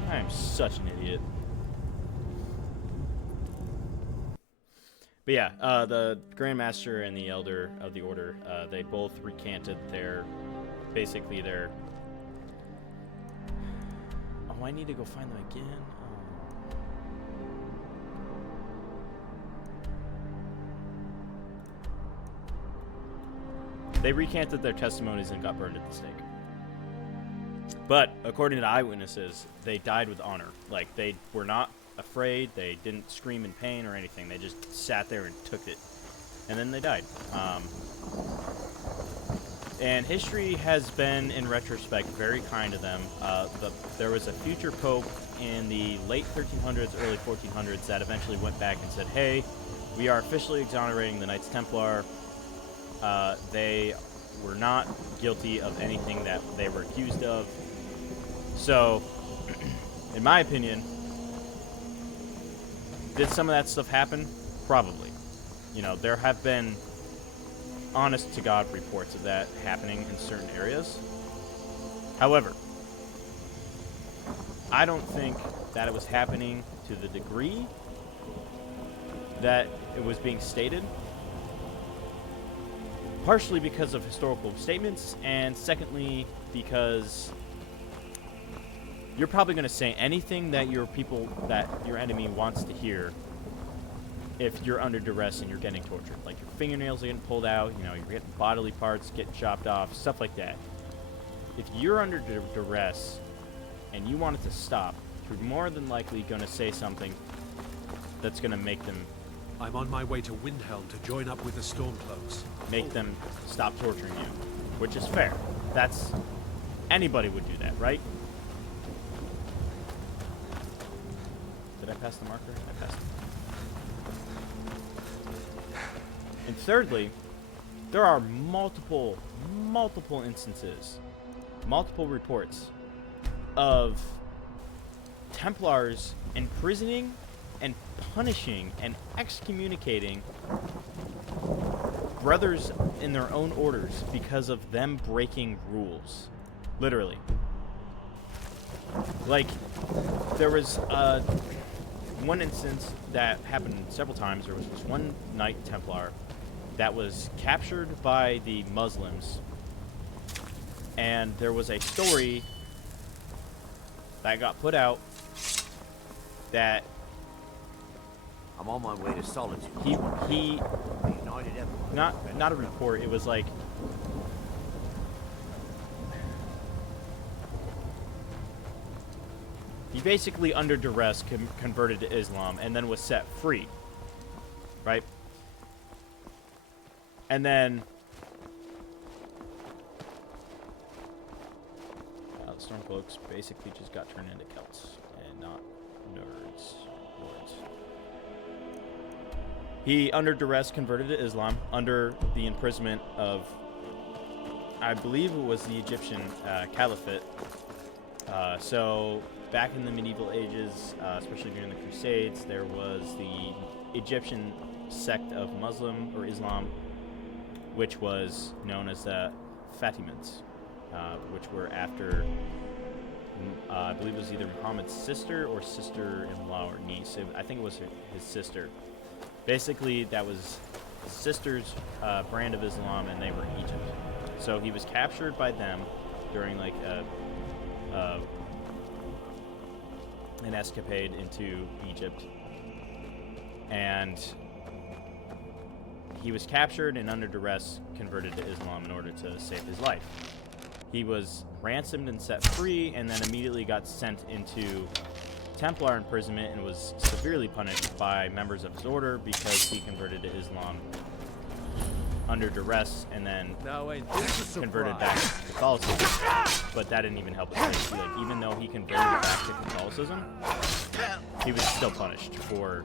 I am such an idiot. But yeah, the Grand Master and the Elder of the Order, they both recanted their, basically their... Oh, I need to go find them again? They recanted their testimonies and got burned at the stake. But, according to eyewitnesses, they died with honor. Like, they were not afraid, they didn't scream in pain or anything, they just sat there and took it. And then they died. And history has been, in retrospect, very kind to them. There was a future pope in the late 1300s, early 1400s that eventually went back and said, hey, we are officially exonerating the Knights Templar. They were not guilty of anything that they were accused of. So, in my opinion, did some of that stuff happen? Probably. You know, there have been honest-to-God reports of that happening in certain areas. However, I don't think that it was happening to the degree that it was being stated. Partially because of historical statements, and secondly, because you're probably going to say anything that your enemy wants to hear if you're under duress and you're getting tortured. Like your fingernails are getting pulled out, you know, you're getting bodily parts getting chopped off, stuff like that. If you're under duress and you want it to stop, you're more than likely going to say something that's going to make them... I'm on my way to Windhelm to join up with the Stormcloaks. Make them stop torturing you, which is fair. That's... Anybody would do that, right? Did I pass the marker? I passed it. And thirdly, There are multiple instances, multiple reports of Templars imprisoning and punishing and excommunicating brothers in their own orders because of them breaking rules. Literally. Like, there was one instance that happened several times. There was this one Knight Templar that was captured by the Muslims, and there was a story that got put out that I'm on my way to Solitude. he United Empire. not a report. It was like he basically under duress converted to Islam and then was set free, right? And then the Stormcloaks basically just got turned into Celts and not nerds. Lords. He, under duress, converted to Islam under the imprisonment of, I believe it was the Egyptian Caliphate. So back in the medieval ages, especially during the Crusades, there was the Egyptian sect of Muslim or Islam, which was known as the Fatimids, which were after, I believe it was either Muhammad's sister or sister-in-law or niece. I think it was his sister. Basically, that was his sister's brand of Islam, and they were in Egypt. So he was captured by them during like an escapade into Egypt, and he was captured and under duress converted to Islam in order to save his life. He was ransomed and set free, and then immediately got sent into Templar imprisonment and was severely punished by members of his order because he converted to Islam under duress and then converted back to Catholicism. But that didn't even help his case. Like, even though he converted back to Catholicism, he was still punished for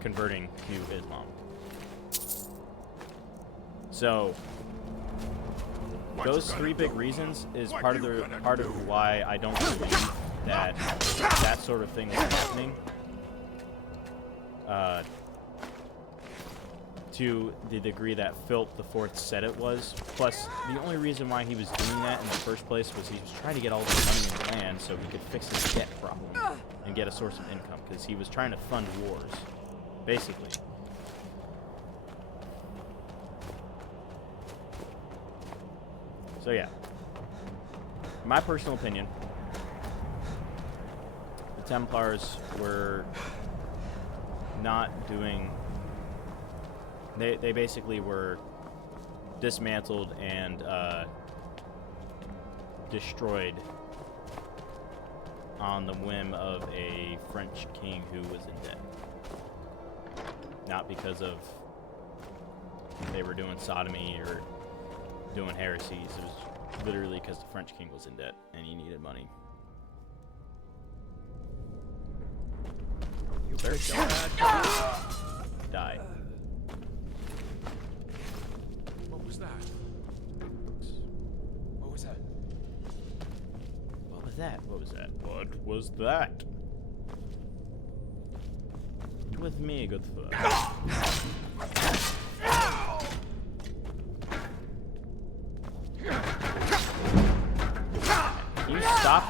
converting to Islam. So those three big reasons is part of why I don't believe that that sort of thing was happening to the degree that Philip IV said it was. Plus, the only reason why he was doing that in the first place was he was trying to get all the money in the land so he could fix his debt problem and get a source of income, because he was trying to fund wars, basically. So yeah, my personal opinion, the Templars were not doing, they basically were dismantled and destroyed on the whim of a French king who was in debt. Not because of they were doing sodomy or doing heresies. It was literally because the French king was in debt and he needed money. You die. What was that? What was that? What was that? What was that? What was that? It was me, good fuck. Can you stop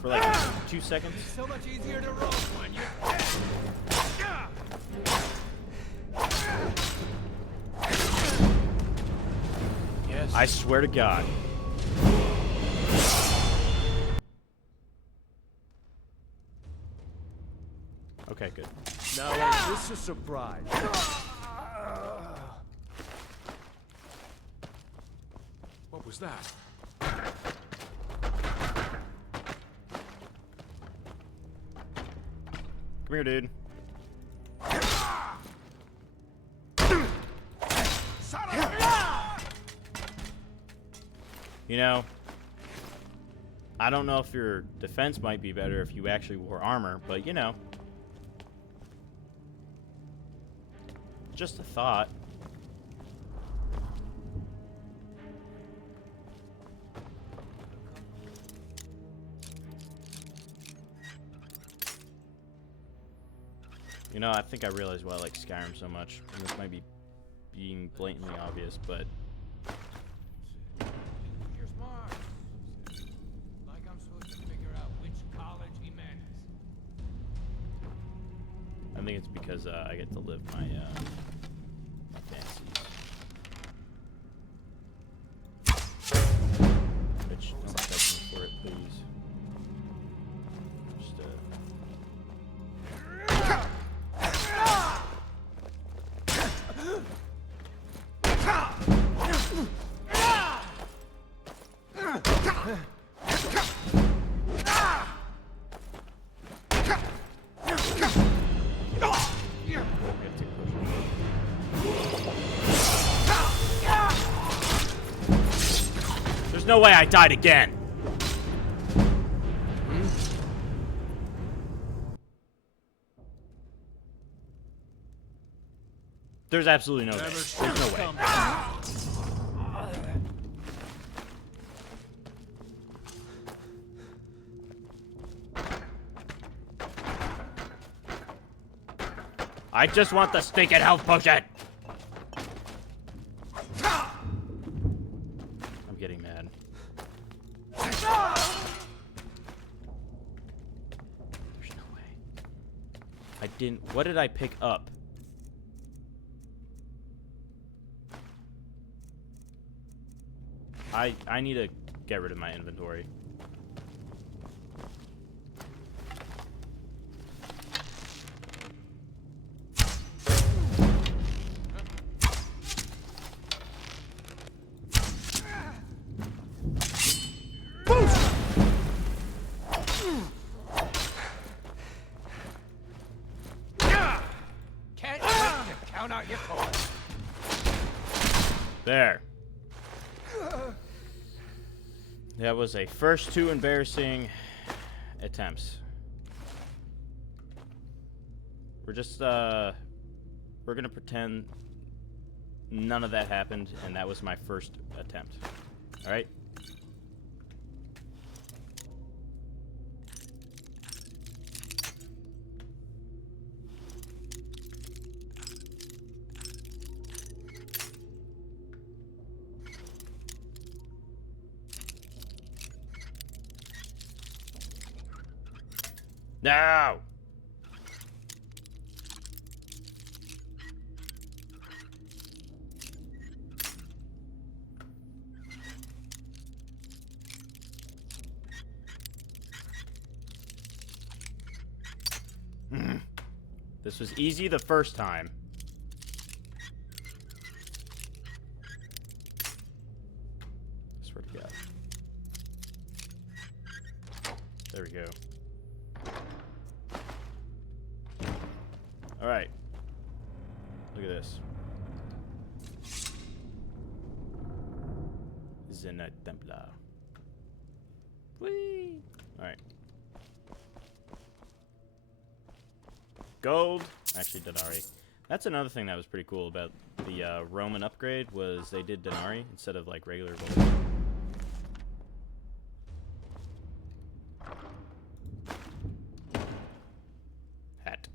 for like 2 seconds? So much easier to roll when you. Yes. I swear to God. Okay, good. Now, is this a surprise? What was that? Come here, dude. You know, I don't know if your defense might be better if you actually wore armor, but you know. Just a thought. You know, I think I realized why I like Skyrim so much. And this might be being blatantly obvious, but Here's Mark. Like I'm supposed to figure out which college he meant. I think it's because I get to live my my fantasies. Bitch, don't touch me for it, please. Just There's no way I died again. There's absolutely no way. There's no way. I just want the stinking health potion. I'm getting mad. There's no way. I didn't. What did I pick up? I need to get rid of my inventory. Can't wait to count out your coins. There. That was a first 2 embarrassing attempts. We're just, we're gonna pretend none of that happened, and that was my first attempt. Alright? No! This was easy the first time. I swear to God. There we go. Alright. Look at this. Zenith Templar. Whee! Alright. Gold. Actually, Denari. That's another thing that was pretty cool about the Roman upgrade was they did Denari instead of like regular gold. Hat.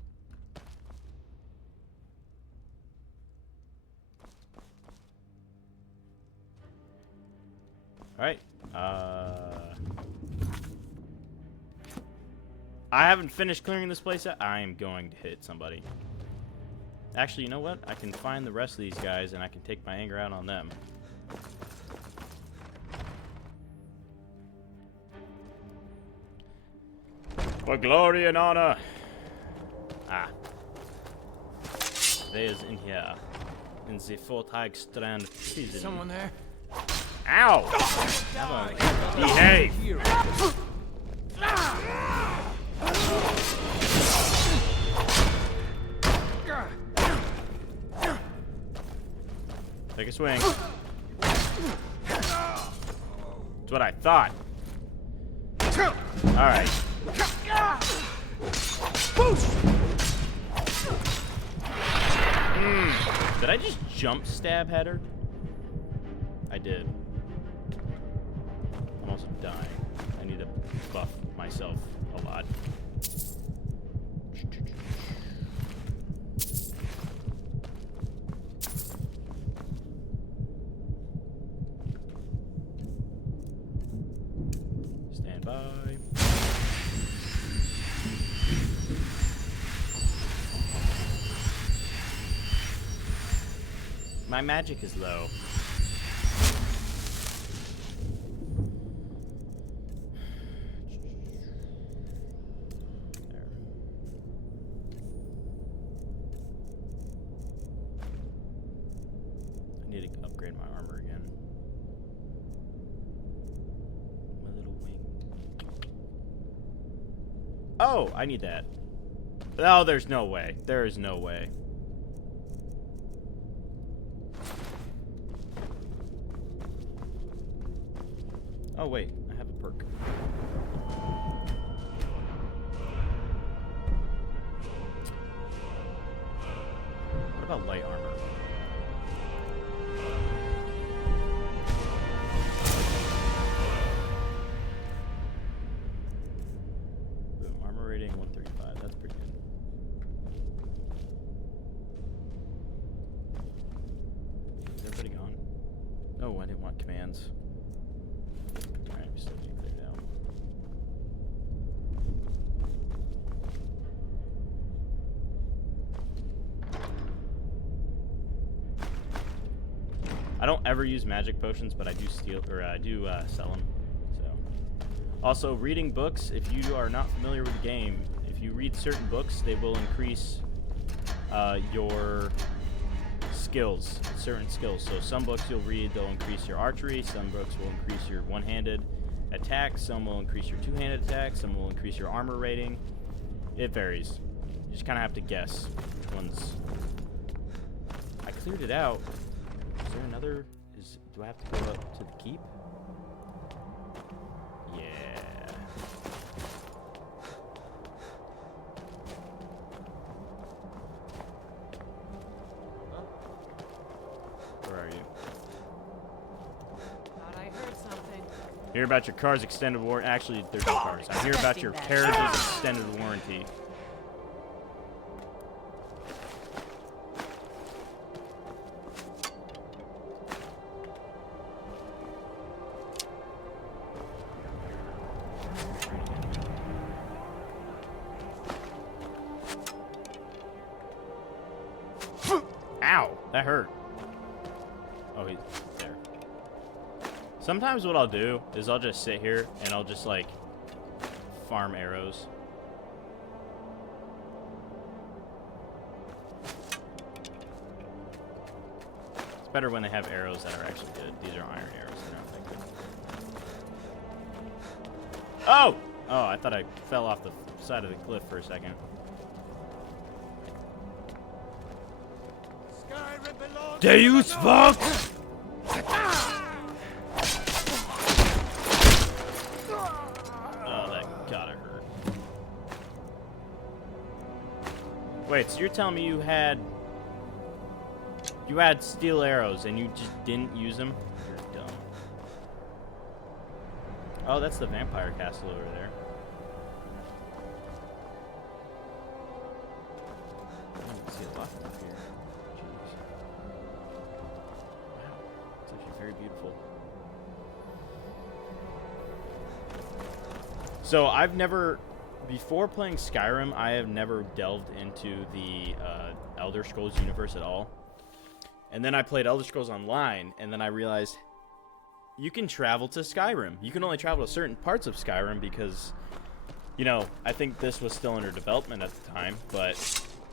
Alright. I haven't finished clearing this place yet. I am going to hit somebody. Actually, you know what? I can find the rest of these guys and I can take my anger out on them. For glory and honor. Ah. There's in here. In the Fortagstrand prison. Someone there? Ow! Behave! Take a swing. That's what I thought. Alright. Did I just jump stab header? I did. I'm also dying. I need to buff myself a lot. My magic is low. There. I need to upgrade my armor again. My little wing. Oh, I need that. Oh, there's no way. There is no way. Oh, wait. I have a perk. What about light armor? Boom. Armor rating 135. That's pretty good. Is everybody gone? Oh, I didn't want commands. Alright, we still need to clear down. I don't ever use magic potions, but I do sell them. So, also reading books. If you are not familiar with the game, if you read certain books, they will increase your skills, certain skills. So some books you'll read, they'll increase your archery. Some books will increase your one-handed attack. Some will increase your two-handed attack. Some will increase your armor rating. It varies. You just kind of have to guess which ones. I cleared it out. Is there another? Do I have to go up to the keep? Yeah. Where are you? Thought I heard something. Hear about your car's extended warranty. Actually, there's no cars. I hear about your carriage's extended warranty. Ow! That hurt. Oh, he's there. Sometimes what I'll do is I'll just sit here and I'll just, like, farm arrows. It's better when they have arrows that are actually good. These are iron arrows. They're not that good. Oh! Oh, I thought I fell off the side of the cliff for a second. Deus Vox! Oh, that gotta hurt. Wait, so you're telling me you had steel arrows and you just didn't use them? You're dumb. Oh, that's the vampire castle over there. I don't see a lot up here. Jeez. Wow, it's actually very beautiful. So I've never, before playing Skyrim, I have never delved into the Elder Scrolls universe at all. And then I played Elder Scrolls Online, and then I realized you can travel to Skyrim. You can only travel to certain parts of Skyrim because, you know, I think this was still under development at the time, but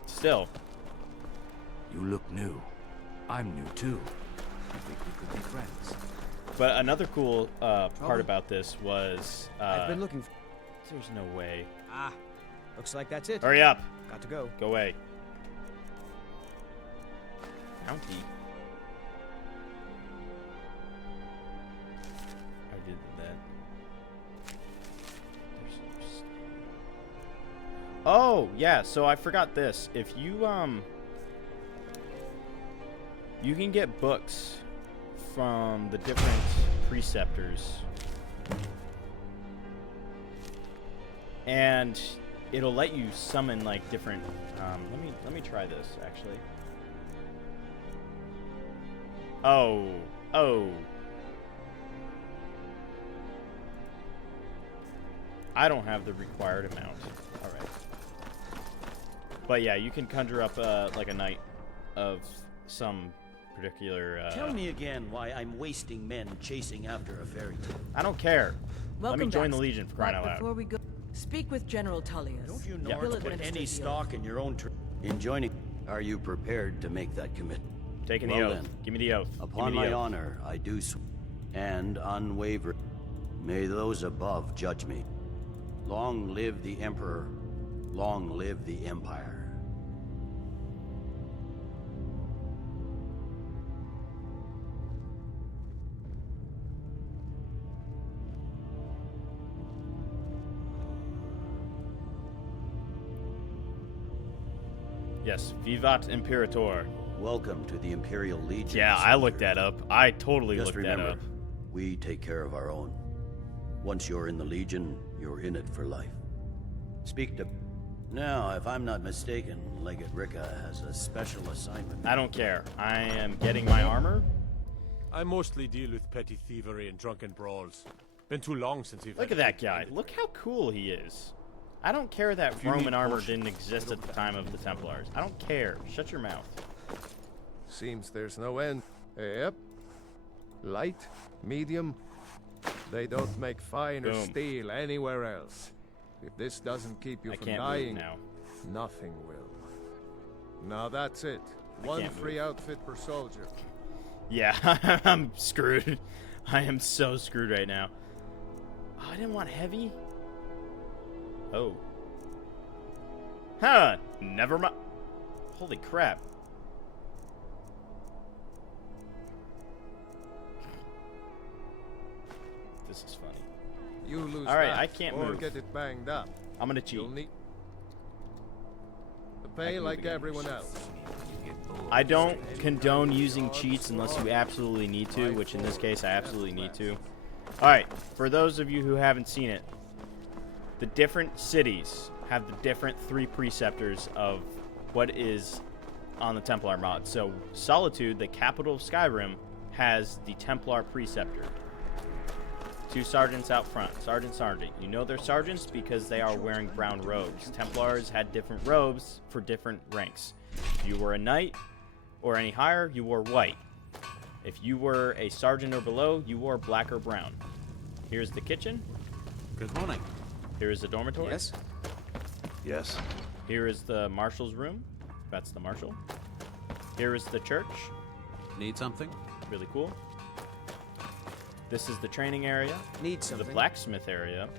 still. You look new. I'm new too. I think we could be friends. But another cool part about this was... I've been looking for... There's no way. Ah, looks like that's it. Hurry up. Got to go. Go away. Bounty. I did that. Oh, yeah, so I forgot this. If you, you can get books from the different preceptors. And it'll let you summon, like, different, let me try this, actually. Oh. I don't have the required amount. Alright. But yeah, you can conjure up, like a knight of some particular. Tell me again why I'm wasting men chasing after a fairy tale. I don't care. Let me Welcome join back, the Legion for crying out loud. Before we go, speak with General Tullius. Don't you Yeah. know He'll to put administer any the stock in your own in joining? Are you prepared to make that commitment? Taking the Well oath. then, Give me the oath. Upon Give me my the oath. honor, I do swear, and unwavering. May those above judge me. Long live the Emperor. Long live the Empire. Yes, Vivat Imperator. Welcome to the Imperial Legion. Yeah, I looked that up. I totally Just looked remember, that up. we take care of our own. Once you're in the Legion, you're in it for life. Speak to... Now, if I'm not mistaken, Legate Ricka has a special assignment. I don't care. I am getting my armor. I mostly deal with petty thievery and drunken brawls. Been too long since we've Look had at a that guy. Look how cool he is. I don't care that If you Roman need armor potions, didn't exist at the time of the Templars. I don't care. Shut your mouth. Seems there's no end. Yep. Light, medium. They don't make finer Boom. steel anywhere else. If this doesn't keep you I from can't move dying, now. nothing will. Now that's it. One can't free outfit per soldier. Yeah, I'm screwed. I am so screwed right now. Oh, I didn't want heavy. Oh. Huh. Never mind. Holy crap. This is funny. You lose All right, that, I can't or move. get it banged up. I'm gonna cheat. You'll need to I pay can like move again. everyone else. I don't condone using cheats unless you absolutely need to, which in this case I absolutely need to. Alright, for those of you who haven't seen it, the different cities have the different 3 preceptors of what is on the Templar mod. So Solitude, the capital of Skyrim, has the Templar preceptor. 2 sergeants out front. Sergeant. You know they're sergeants because they are wearing brown robes. Templars had different robes for different ranks. If you were a knight or any higher, you wore white. If you were a sergeant or below, you wore black or brown. Here's the kitchen. Good morning. Here is the dormitory. Yes? Yes. Here is the marshal's room. That's the marshal. Here is the church. Need something? Really cool. This is the training area. Need The something. blacksmith area.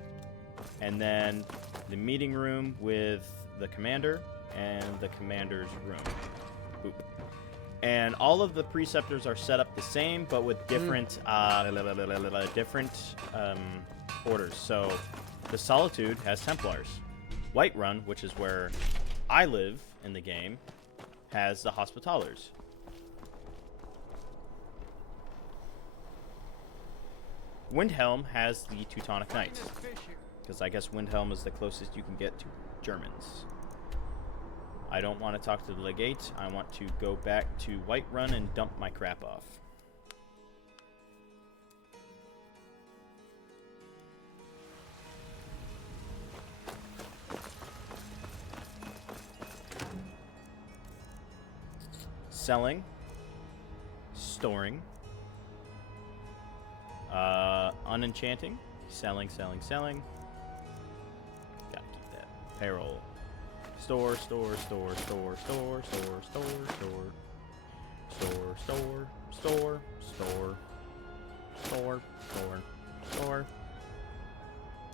And then the meeting room with the commander and the commander's room. Boop. And all of the preceptors are set up the same, but with different orders. So the Solitude has Templars. Whiterun, which is where I live in the game, has the Hospitallers. Windhelm has the Teutonic Knights, because I guess Windhelm is the closest you can get to Germans. I don't want to talk to the legate. I want to go back to Whiterun and dump my crap off. Selling. Storing. Unenchanting. Selling. Gotta keep that. Payroll. Store.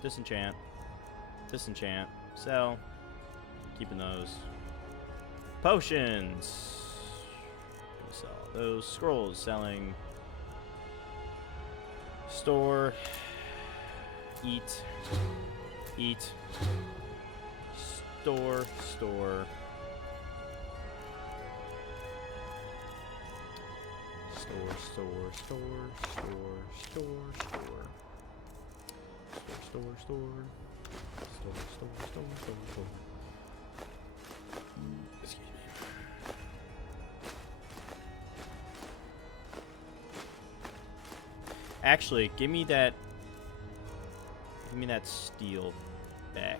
Disenchant. Sell. Keeping those. Potions. Gonna sell those. Scrolls. Selling. Store. Eat. Store. Excuse me. Actually, give me that steel back.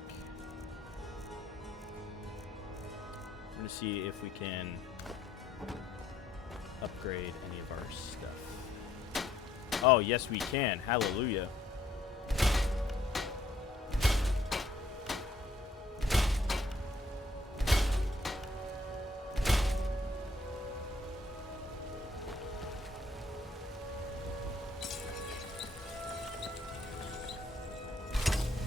I'm gonna see if we can upgrade any of our stuff. Oh, yes, we can. Hallelujah.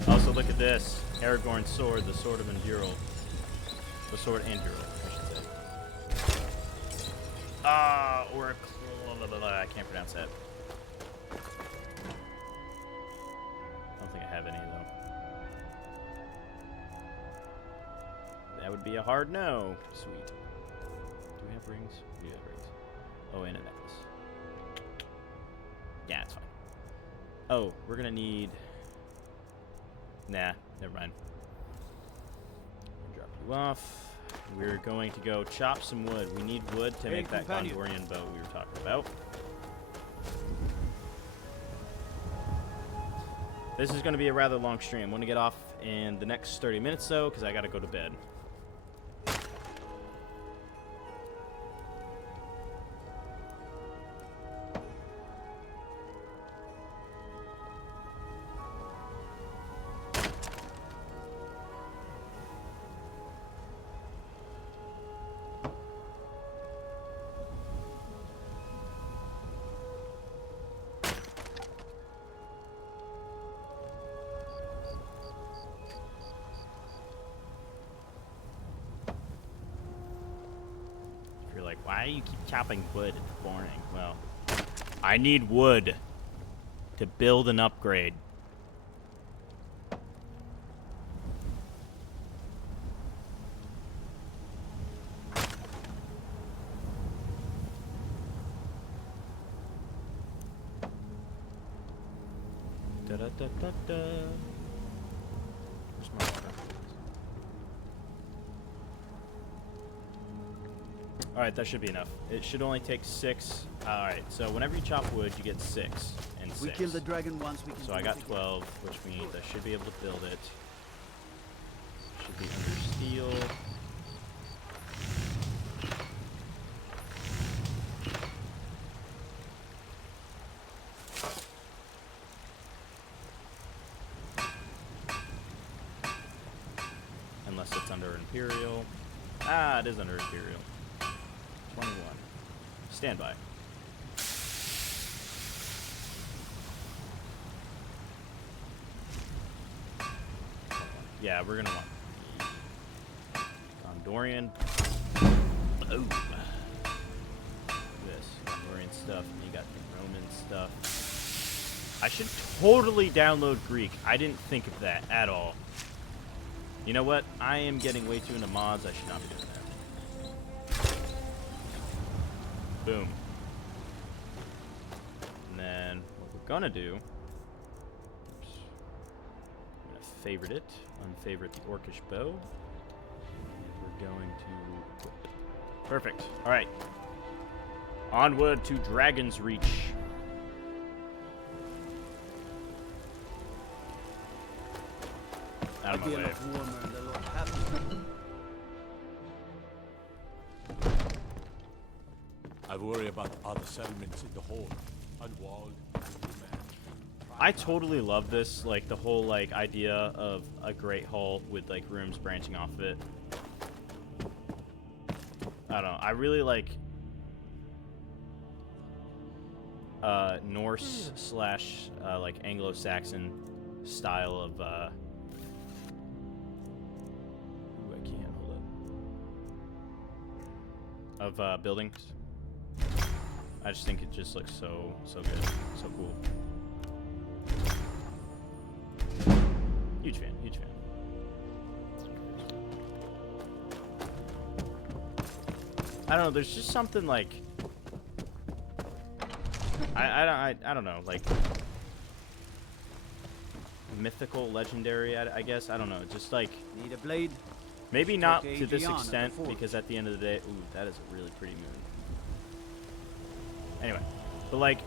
Also, look at this. Aragorn's sword, the sword of Enduril. The sword Enduril, I should say. I can't pronounce that. I don't think I have any, though. That would be a hard no. Sweet. Do we have rings? We have rings. Oh, and a necklace. Yeah, it's fine. Oh, we're gonna need... Nah, never mind. Drop you off. We're going to go chop some wood. We need wood to make that Gondorian bow we were talking about. This is going to be a rather long stream. I'm going to get off in the next 30 minutes, though, because I got to go to bed. Why do you keep chopping wood? It's boring. Well, I need wood to build an upgrade. Da da da da da. Where's my water? Alright, that should be enough. It should only take 6. Alright, so whenever you chop wood, you get 6 and 6. We killed the dragon once, we can So I got 12, which means I should be able to build it. Should be under steel. Unless it's under Imperial. Ah, it is under Imperial. 21. Stand by. Yeah, we're gonna want Gondorian. Oh. This Gondorian stuff, and you got the Roman stuff. I should totally download Greek. I didn't think of that at all. You know what? I am getting way too into mods. I should not be doing that. Boom. And then what we're gonna do, oops, I'm gonna favorite it, unfavorite the Orcish bow, and we're going to equip. Perfect. All right. Onward to Dragon's Reach. Out of my way. I worry about other settlements in the hall. Unwalled, unmanned. I totally love this, like the whole like idea of a great hall with like rooms branching off of it. I don't know. I really like Norse slash like Anglo-Saxon style of ooh, I can't hold up. Of buildings. I just think it just looks so good, so cool. Huge fan, huge fan. I don't know. There's just something like I don't know, like mythical, legendary. I guess I don't know. Just like need a blade. Maybe not to this extent, because at the end of the day, ooh, that is a really pretty moon. Anyway, but like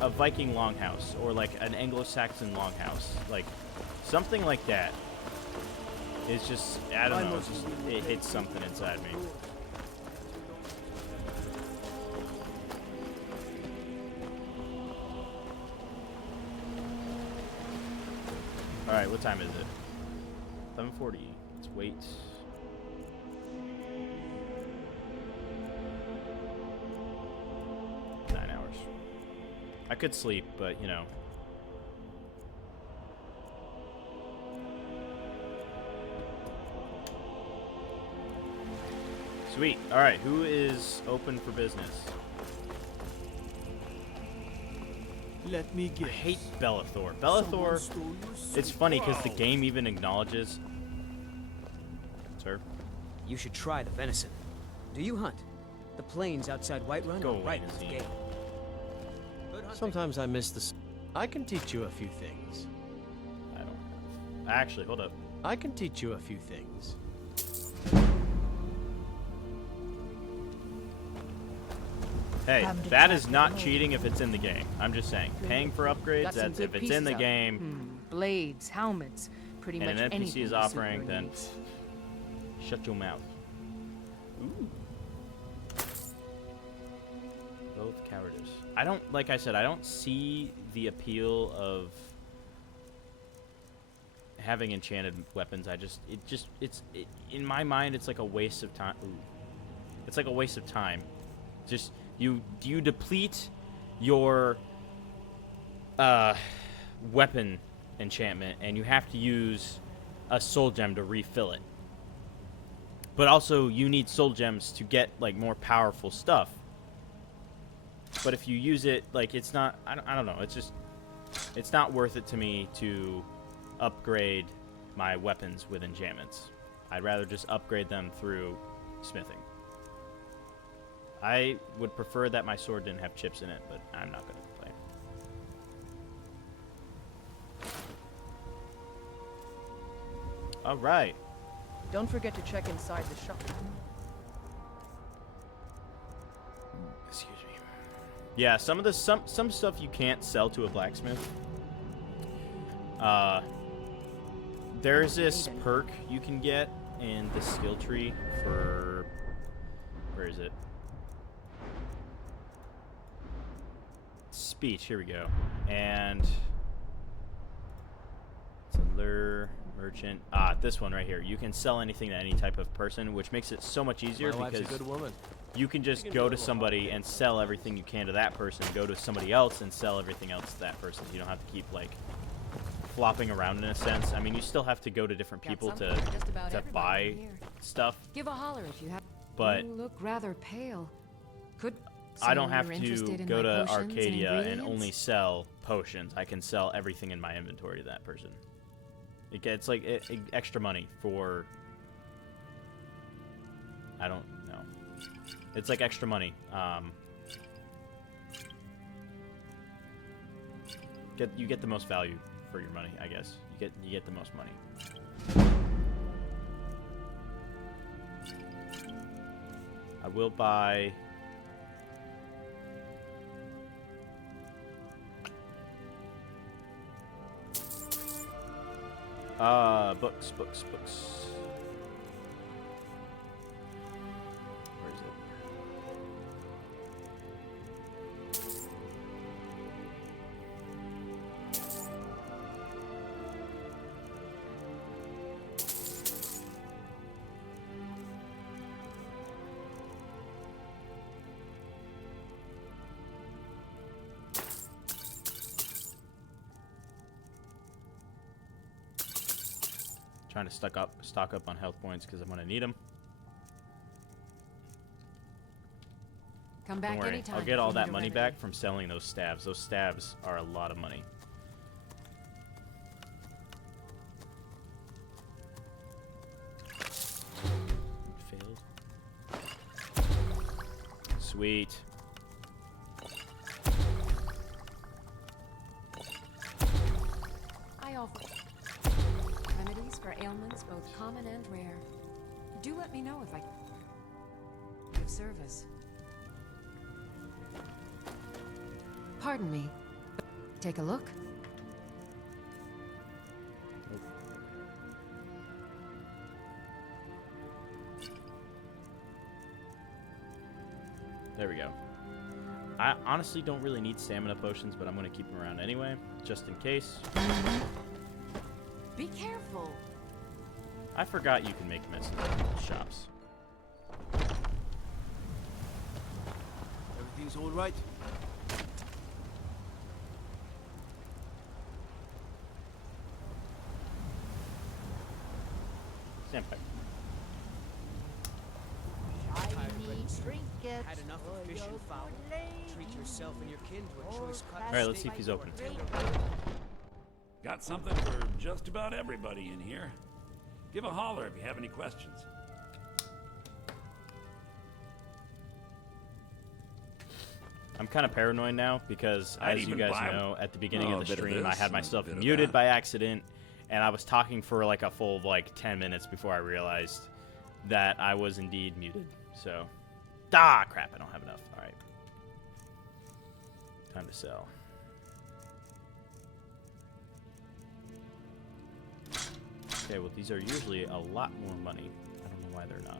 a Viking longhouse or like an Anglo-Saxon longhouse, like something like that is just, I don't know, it hits something inside me. Alright, what time is it? 7:40. Let's wait. I could sleep, but, you know. Sweet. Alright, who is open for business? Let me guess. I hate Bellathor. Bellathor, it's funny because the game even acknowledges... Sir? You should try the venison. Do you hunt? The plains outside Whiterun Go are away, right with Nazim. game. Sometimes I miss this. I can teach you a few things. I don't... Actually, hold up. I can teach you a few things. Hey, that is not cheating if it's in the game. I'm just saying. Paying for upgrades, that's if it's in the game. Blades, helmets, pretty much And an NPC anything is to suit offering, your then needs. shut your mouth. Ooh. Both cowardice. I don't, like I said, I don't see the appeal of having enchanted weapons. It's in my mind, it's like a waste of time. Ooh. It's like a waste of time. Just, you deplete your weapon enchantment, and you have to use a soul gem to refill it. But also, you need soul gems to get like more powerful stuff. But if you use it, like, it's not, I don't know, it's not worth it to me to upgrade my weapons with enchantments. I'd rather just upgrade them through smithing. I would prefer that my sword didn't have chips in it, but I'm not going to complain. All right. Don't forget to check inside the shop. Excuse me. Yeah, some of the some stuff you can't sell to a blacksmith. There's this perk you can get in the skill tree for, where is it? Speech, here we go. And it's a lure, merchant. This one right here. You can sell anything to any type of person, which makes it so much easier My wife's because a good woman. you can just go to somebody and sell everything you can to that person, go to somebody else and sell everything else to that person. You don't have to keep, like, flopping around in a sense. I mean, you still have to go to different people to buy stuff. Give a holler if you have. But you look rather pale. Could I don't say have you're to interested in go my to potions and Arcadia and ingredients? only sell potions. I can sell everything in my inventory to that person. It gets like extra money for, I don't know. It's like extra money. You get the most value for your money, I guess. You get the most money. I will buy. Books. Where is it? Trying to stock up on health points because I'm gonna need them. Come back Don't worry, anytime I'll get if all you that need a money remedy. back from selling those stabs. Those stabs are a lot of money. Failed. Sweet. I offer remedies for ailments both common and rare. Do let me know if I can give service. Pardon me. Take a look. There we go. I honestly don't really need stamina potions, but I'm going to keep them around anyway, just in case. Be careful. I forgot you can make messes in shops. Everything's all right? Sandpiper. Had enough of fish and fowl. Treat yourself and your kin to a choice cut. Alright, let's see if he's open. Got something for just about everybody in here. Give a holler if you have any questions. I'm kind of paranoid now because, I'd as you even guys buy- know, at the beginning Oh, of a the bit of stream, I this had and a myself bit of muted that. by accident, and I was talking for like a full 10 minutes before I realized that I was indeed muted. So, crap! I don't have enough. All right, time to sell. Okay, well these are usually a lot more money. I don't know why they're not.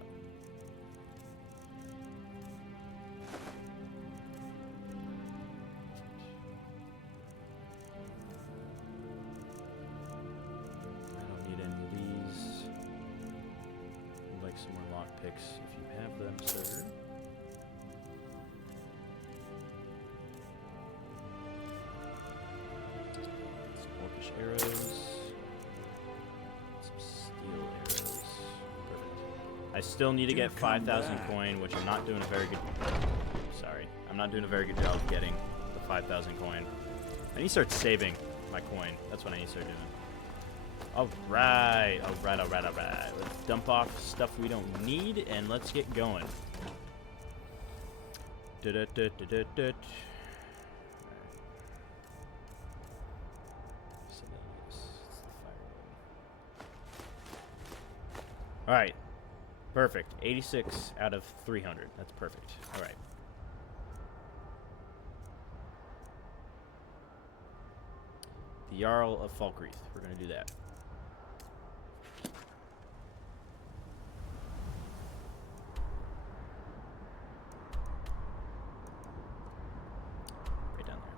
I don't need any of these. I'd like some more lockpicks if you have them, sir. Some orcish arrows. Some steel arrows. Perfect. I still need to get 5,000 coin, which I'm not doing a very good... Sorry. I'm not doing a very good job of getting the 5,000 coin. I need to start saving my coin. That's what I need to start doing. Alright. Alright. Let's dump off stuff we don't need, and let's get going. Alright. Perfect. 86 out of 300. That's perfect. Alright. The Jarl of Falkreath. We're going to do that. Right down there.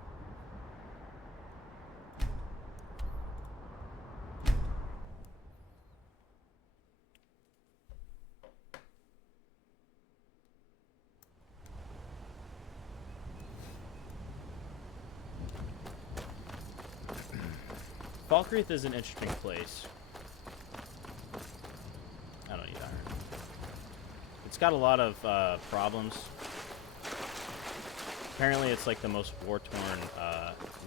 Falkreath is an interesting place. I don't need iron. It's got a lot of problems. Apparently it's like the most war-torn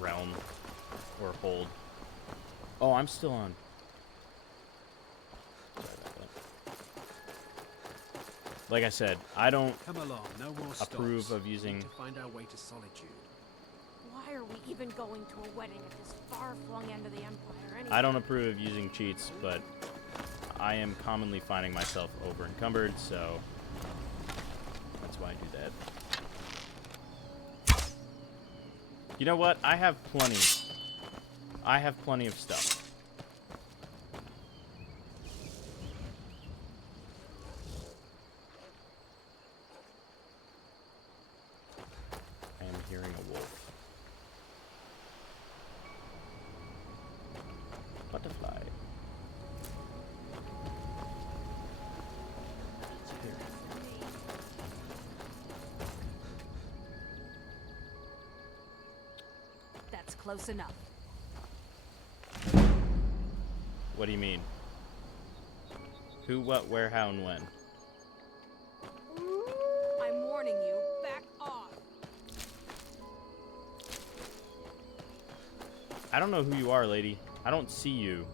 realm or hold. Oh, I'm still on. Sorry about that. Like I said, I don't Come along, no more approve stops. of using... We need to find our way to solitude. Why are we even going to a wedding at this far-flung end of the Empire anyway? I don't approve of using cheats, but I am commonly finding myself over-encumbered, so that's why I do that. You know what? I have plenty. I have plenty of stuff. I am hearing a wolf. Butterfly. That's close enough. What do you mean? Who, what, where, how, and when? I'm warning you. Back off. I don't know who you are, lady. I don't see you.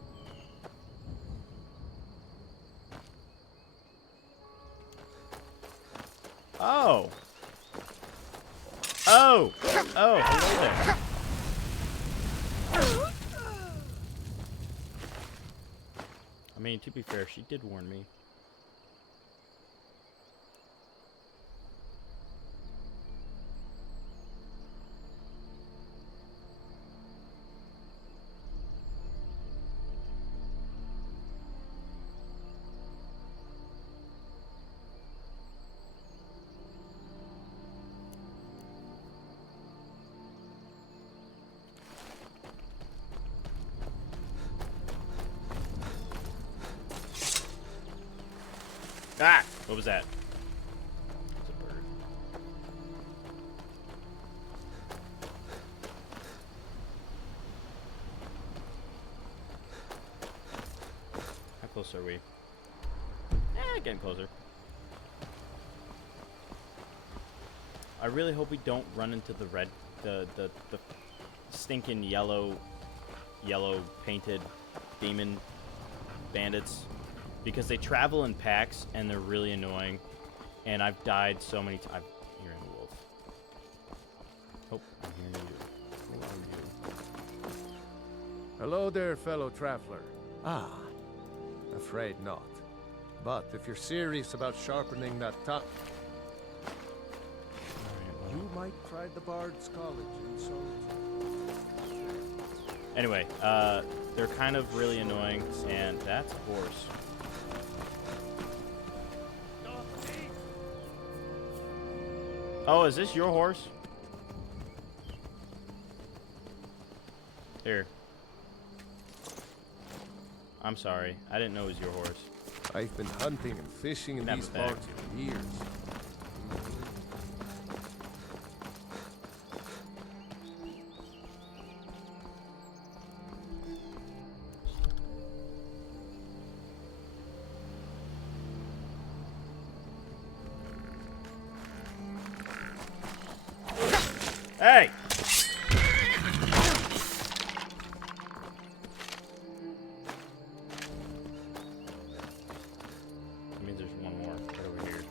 Oh. Oh. Oh, hello there. I mean, to be fair, she did warn me. Ah! What was that? It's a bird. How close are we? Getting closer. I really hope we don't run into the stinking yellow painted demon bandits, because they travel in packs and they're really annoying, and I've died so many times. I'm hearing a wolf. Oh, I'm hearing you. Who are you? Hello there, fellow traveler. Ah, afraid not. But if you're serious about sharpening that top, you might try the Bard's College in Solitude. Anyway, they're kind of really annoying, and that's a horse. Oh, is this your horse? Here. I'm sorry. I didn't know it was your horse. I've been hunting and fishing in these parts for years. Hey! That means there's one more right over here.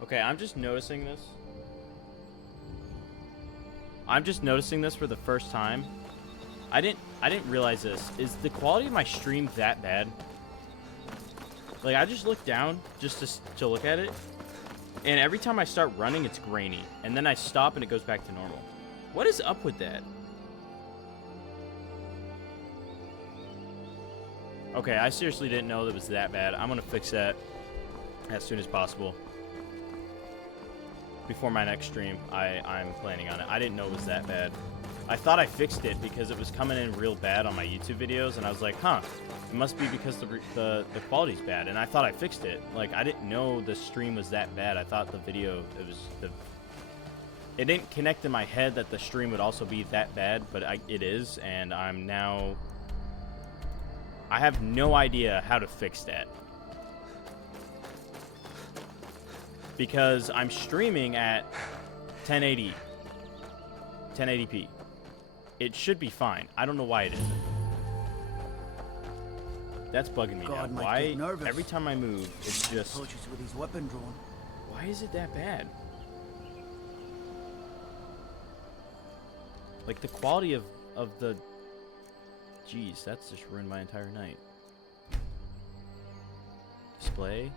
Okay, I'm just noticing this. I'm just noticing this for the first time. I didn't realize this. Is the quality of my stream that bad? Like, I just look down just to look at it, and every time I start running, it's grainy, and then I stop and it goes back to normal. What is up with that? Okay, I seriously didn't know that it was that bad. I'm gonna fix that as soon as possible. Before my next stream, I'm planning on it. I didn't know it was that bad. I thought I fixed it because it was coming in real bad on my YouTube videos, and I was like, huh, it must be because the quality's bad, and I thought I fixed it. Like, I didn't know the stream was that bad. I thought the video, it didn't connect in my head that the stream would also be that bad, but it is, and I have no idea how to fix that. Because I'm streaming at 1080p. It should be fine. I don't know why it isn't. That's bugging me now. Why every time I move, it's just... With his weapon drawn. Why is it that bad? Like, the quality of the... Jeez, that's just ruined my entire night. Display.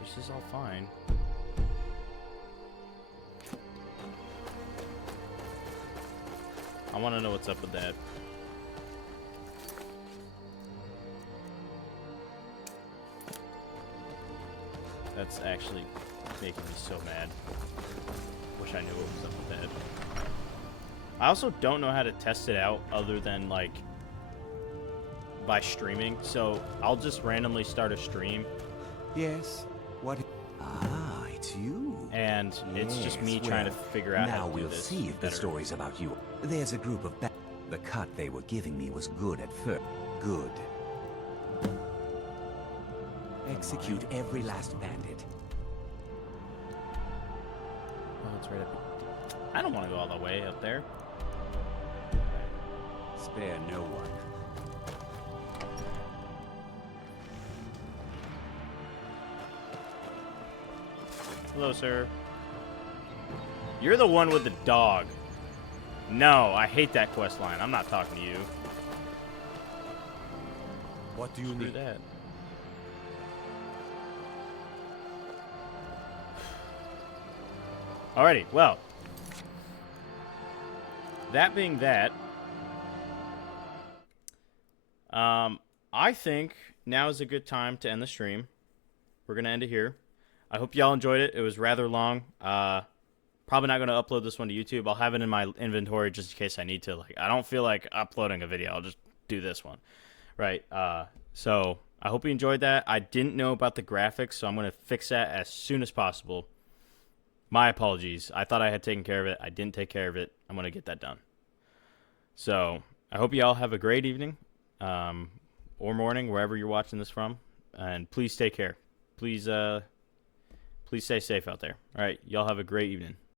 This is all fine. I want to know what's up with that. That's actually making me so mad. Wish I knew what was up with that. I also don't know how to test it out other than, like, by streaming. So I'll just randomly start a stream. Yes. What? Ah, it's you. And it's just me trying to figure out how to do we'll this see if better. the story's about you. There's a group of the cut they were giving me was good at first. Good. Execute every last bandit. Oh, it's right up. I don't want to go all the way up there. Spare no one. Hello, sir. You're the one with the dog. No, I hate that quest line. I'm not talking to you. What do you need? That. Alrighty, well. That being that, I think now is a good time to end the stream. We're going to end it here. I hope y'all enjoyed it. It was rather long. Probably not going to upload this one to YouTube. I'll have it in my inventory just in case I need to. Like, I don't feel like uploading a video. I'll just do this one. Right. So I hope you enjoyed that. I didn't know about the graphics, so I'm going to fix that as soon as possible. My apologies. I thought I had taken care of it. I didn't take care of it. I'm going to get that done. So I hope you all have a great evening or morning, wherever you're watching this from. And please take care. Please stay safe out there. All right. Y'all have a great evening.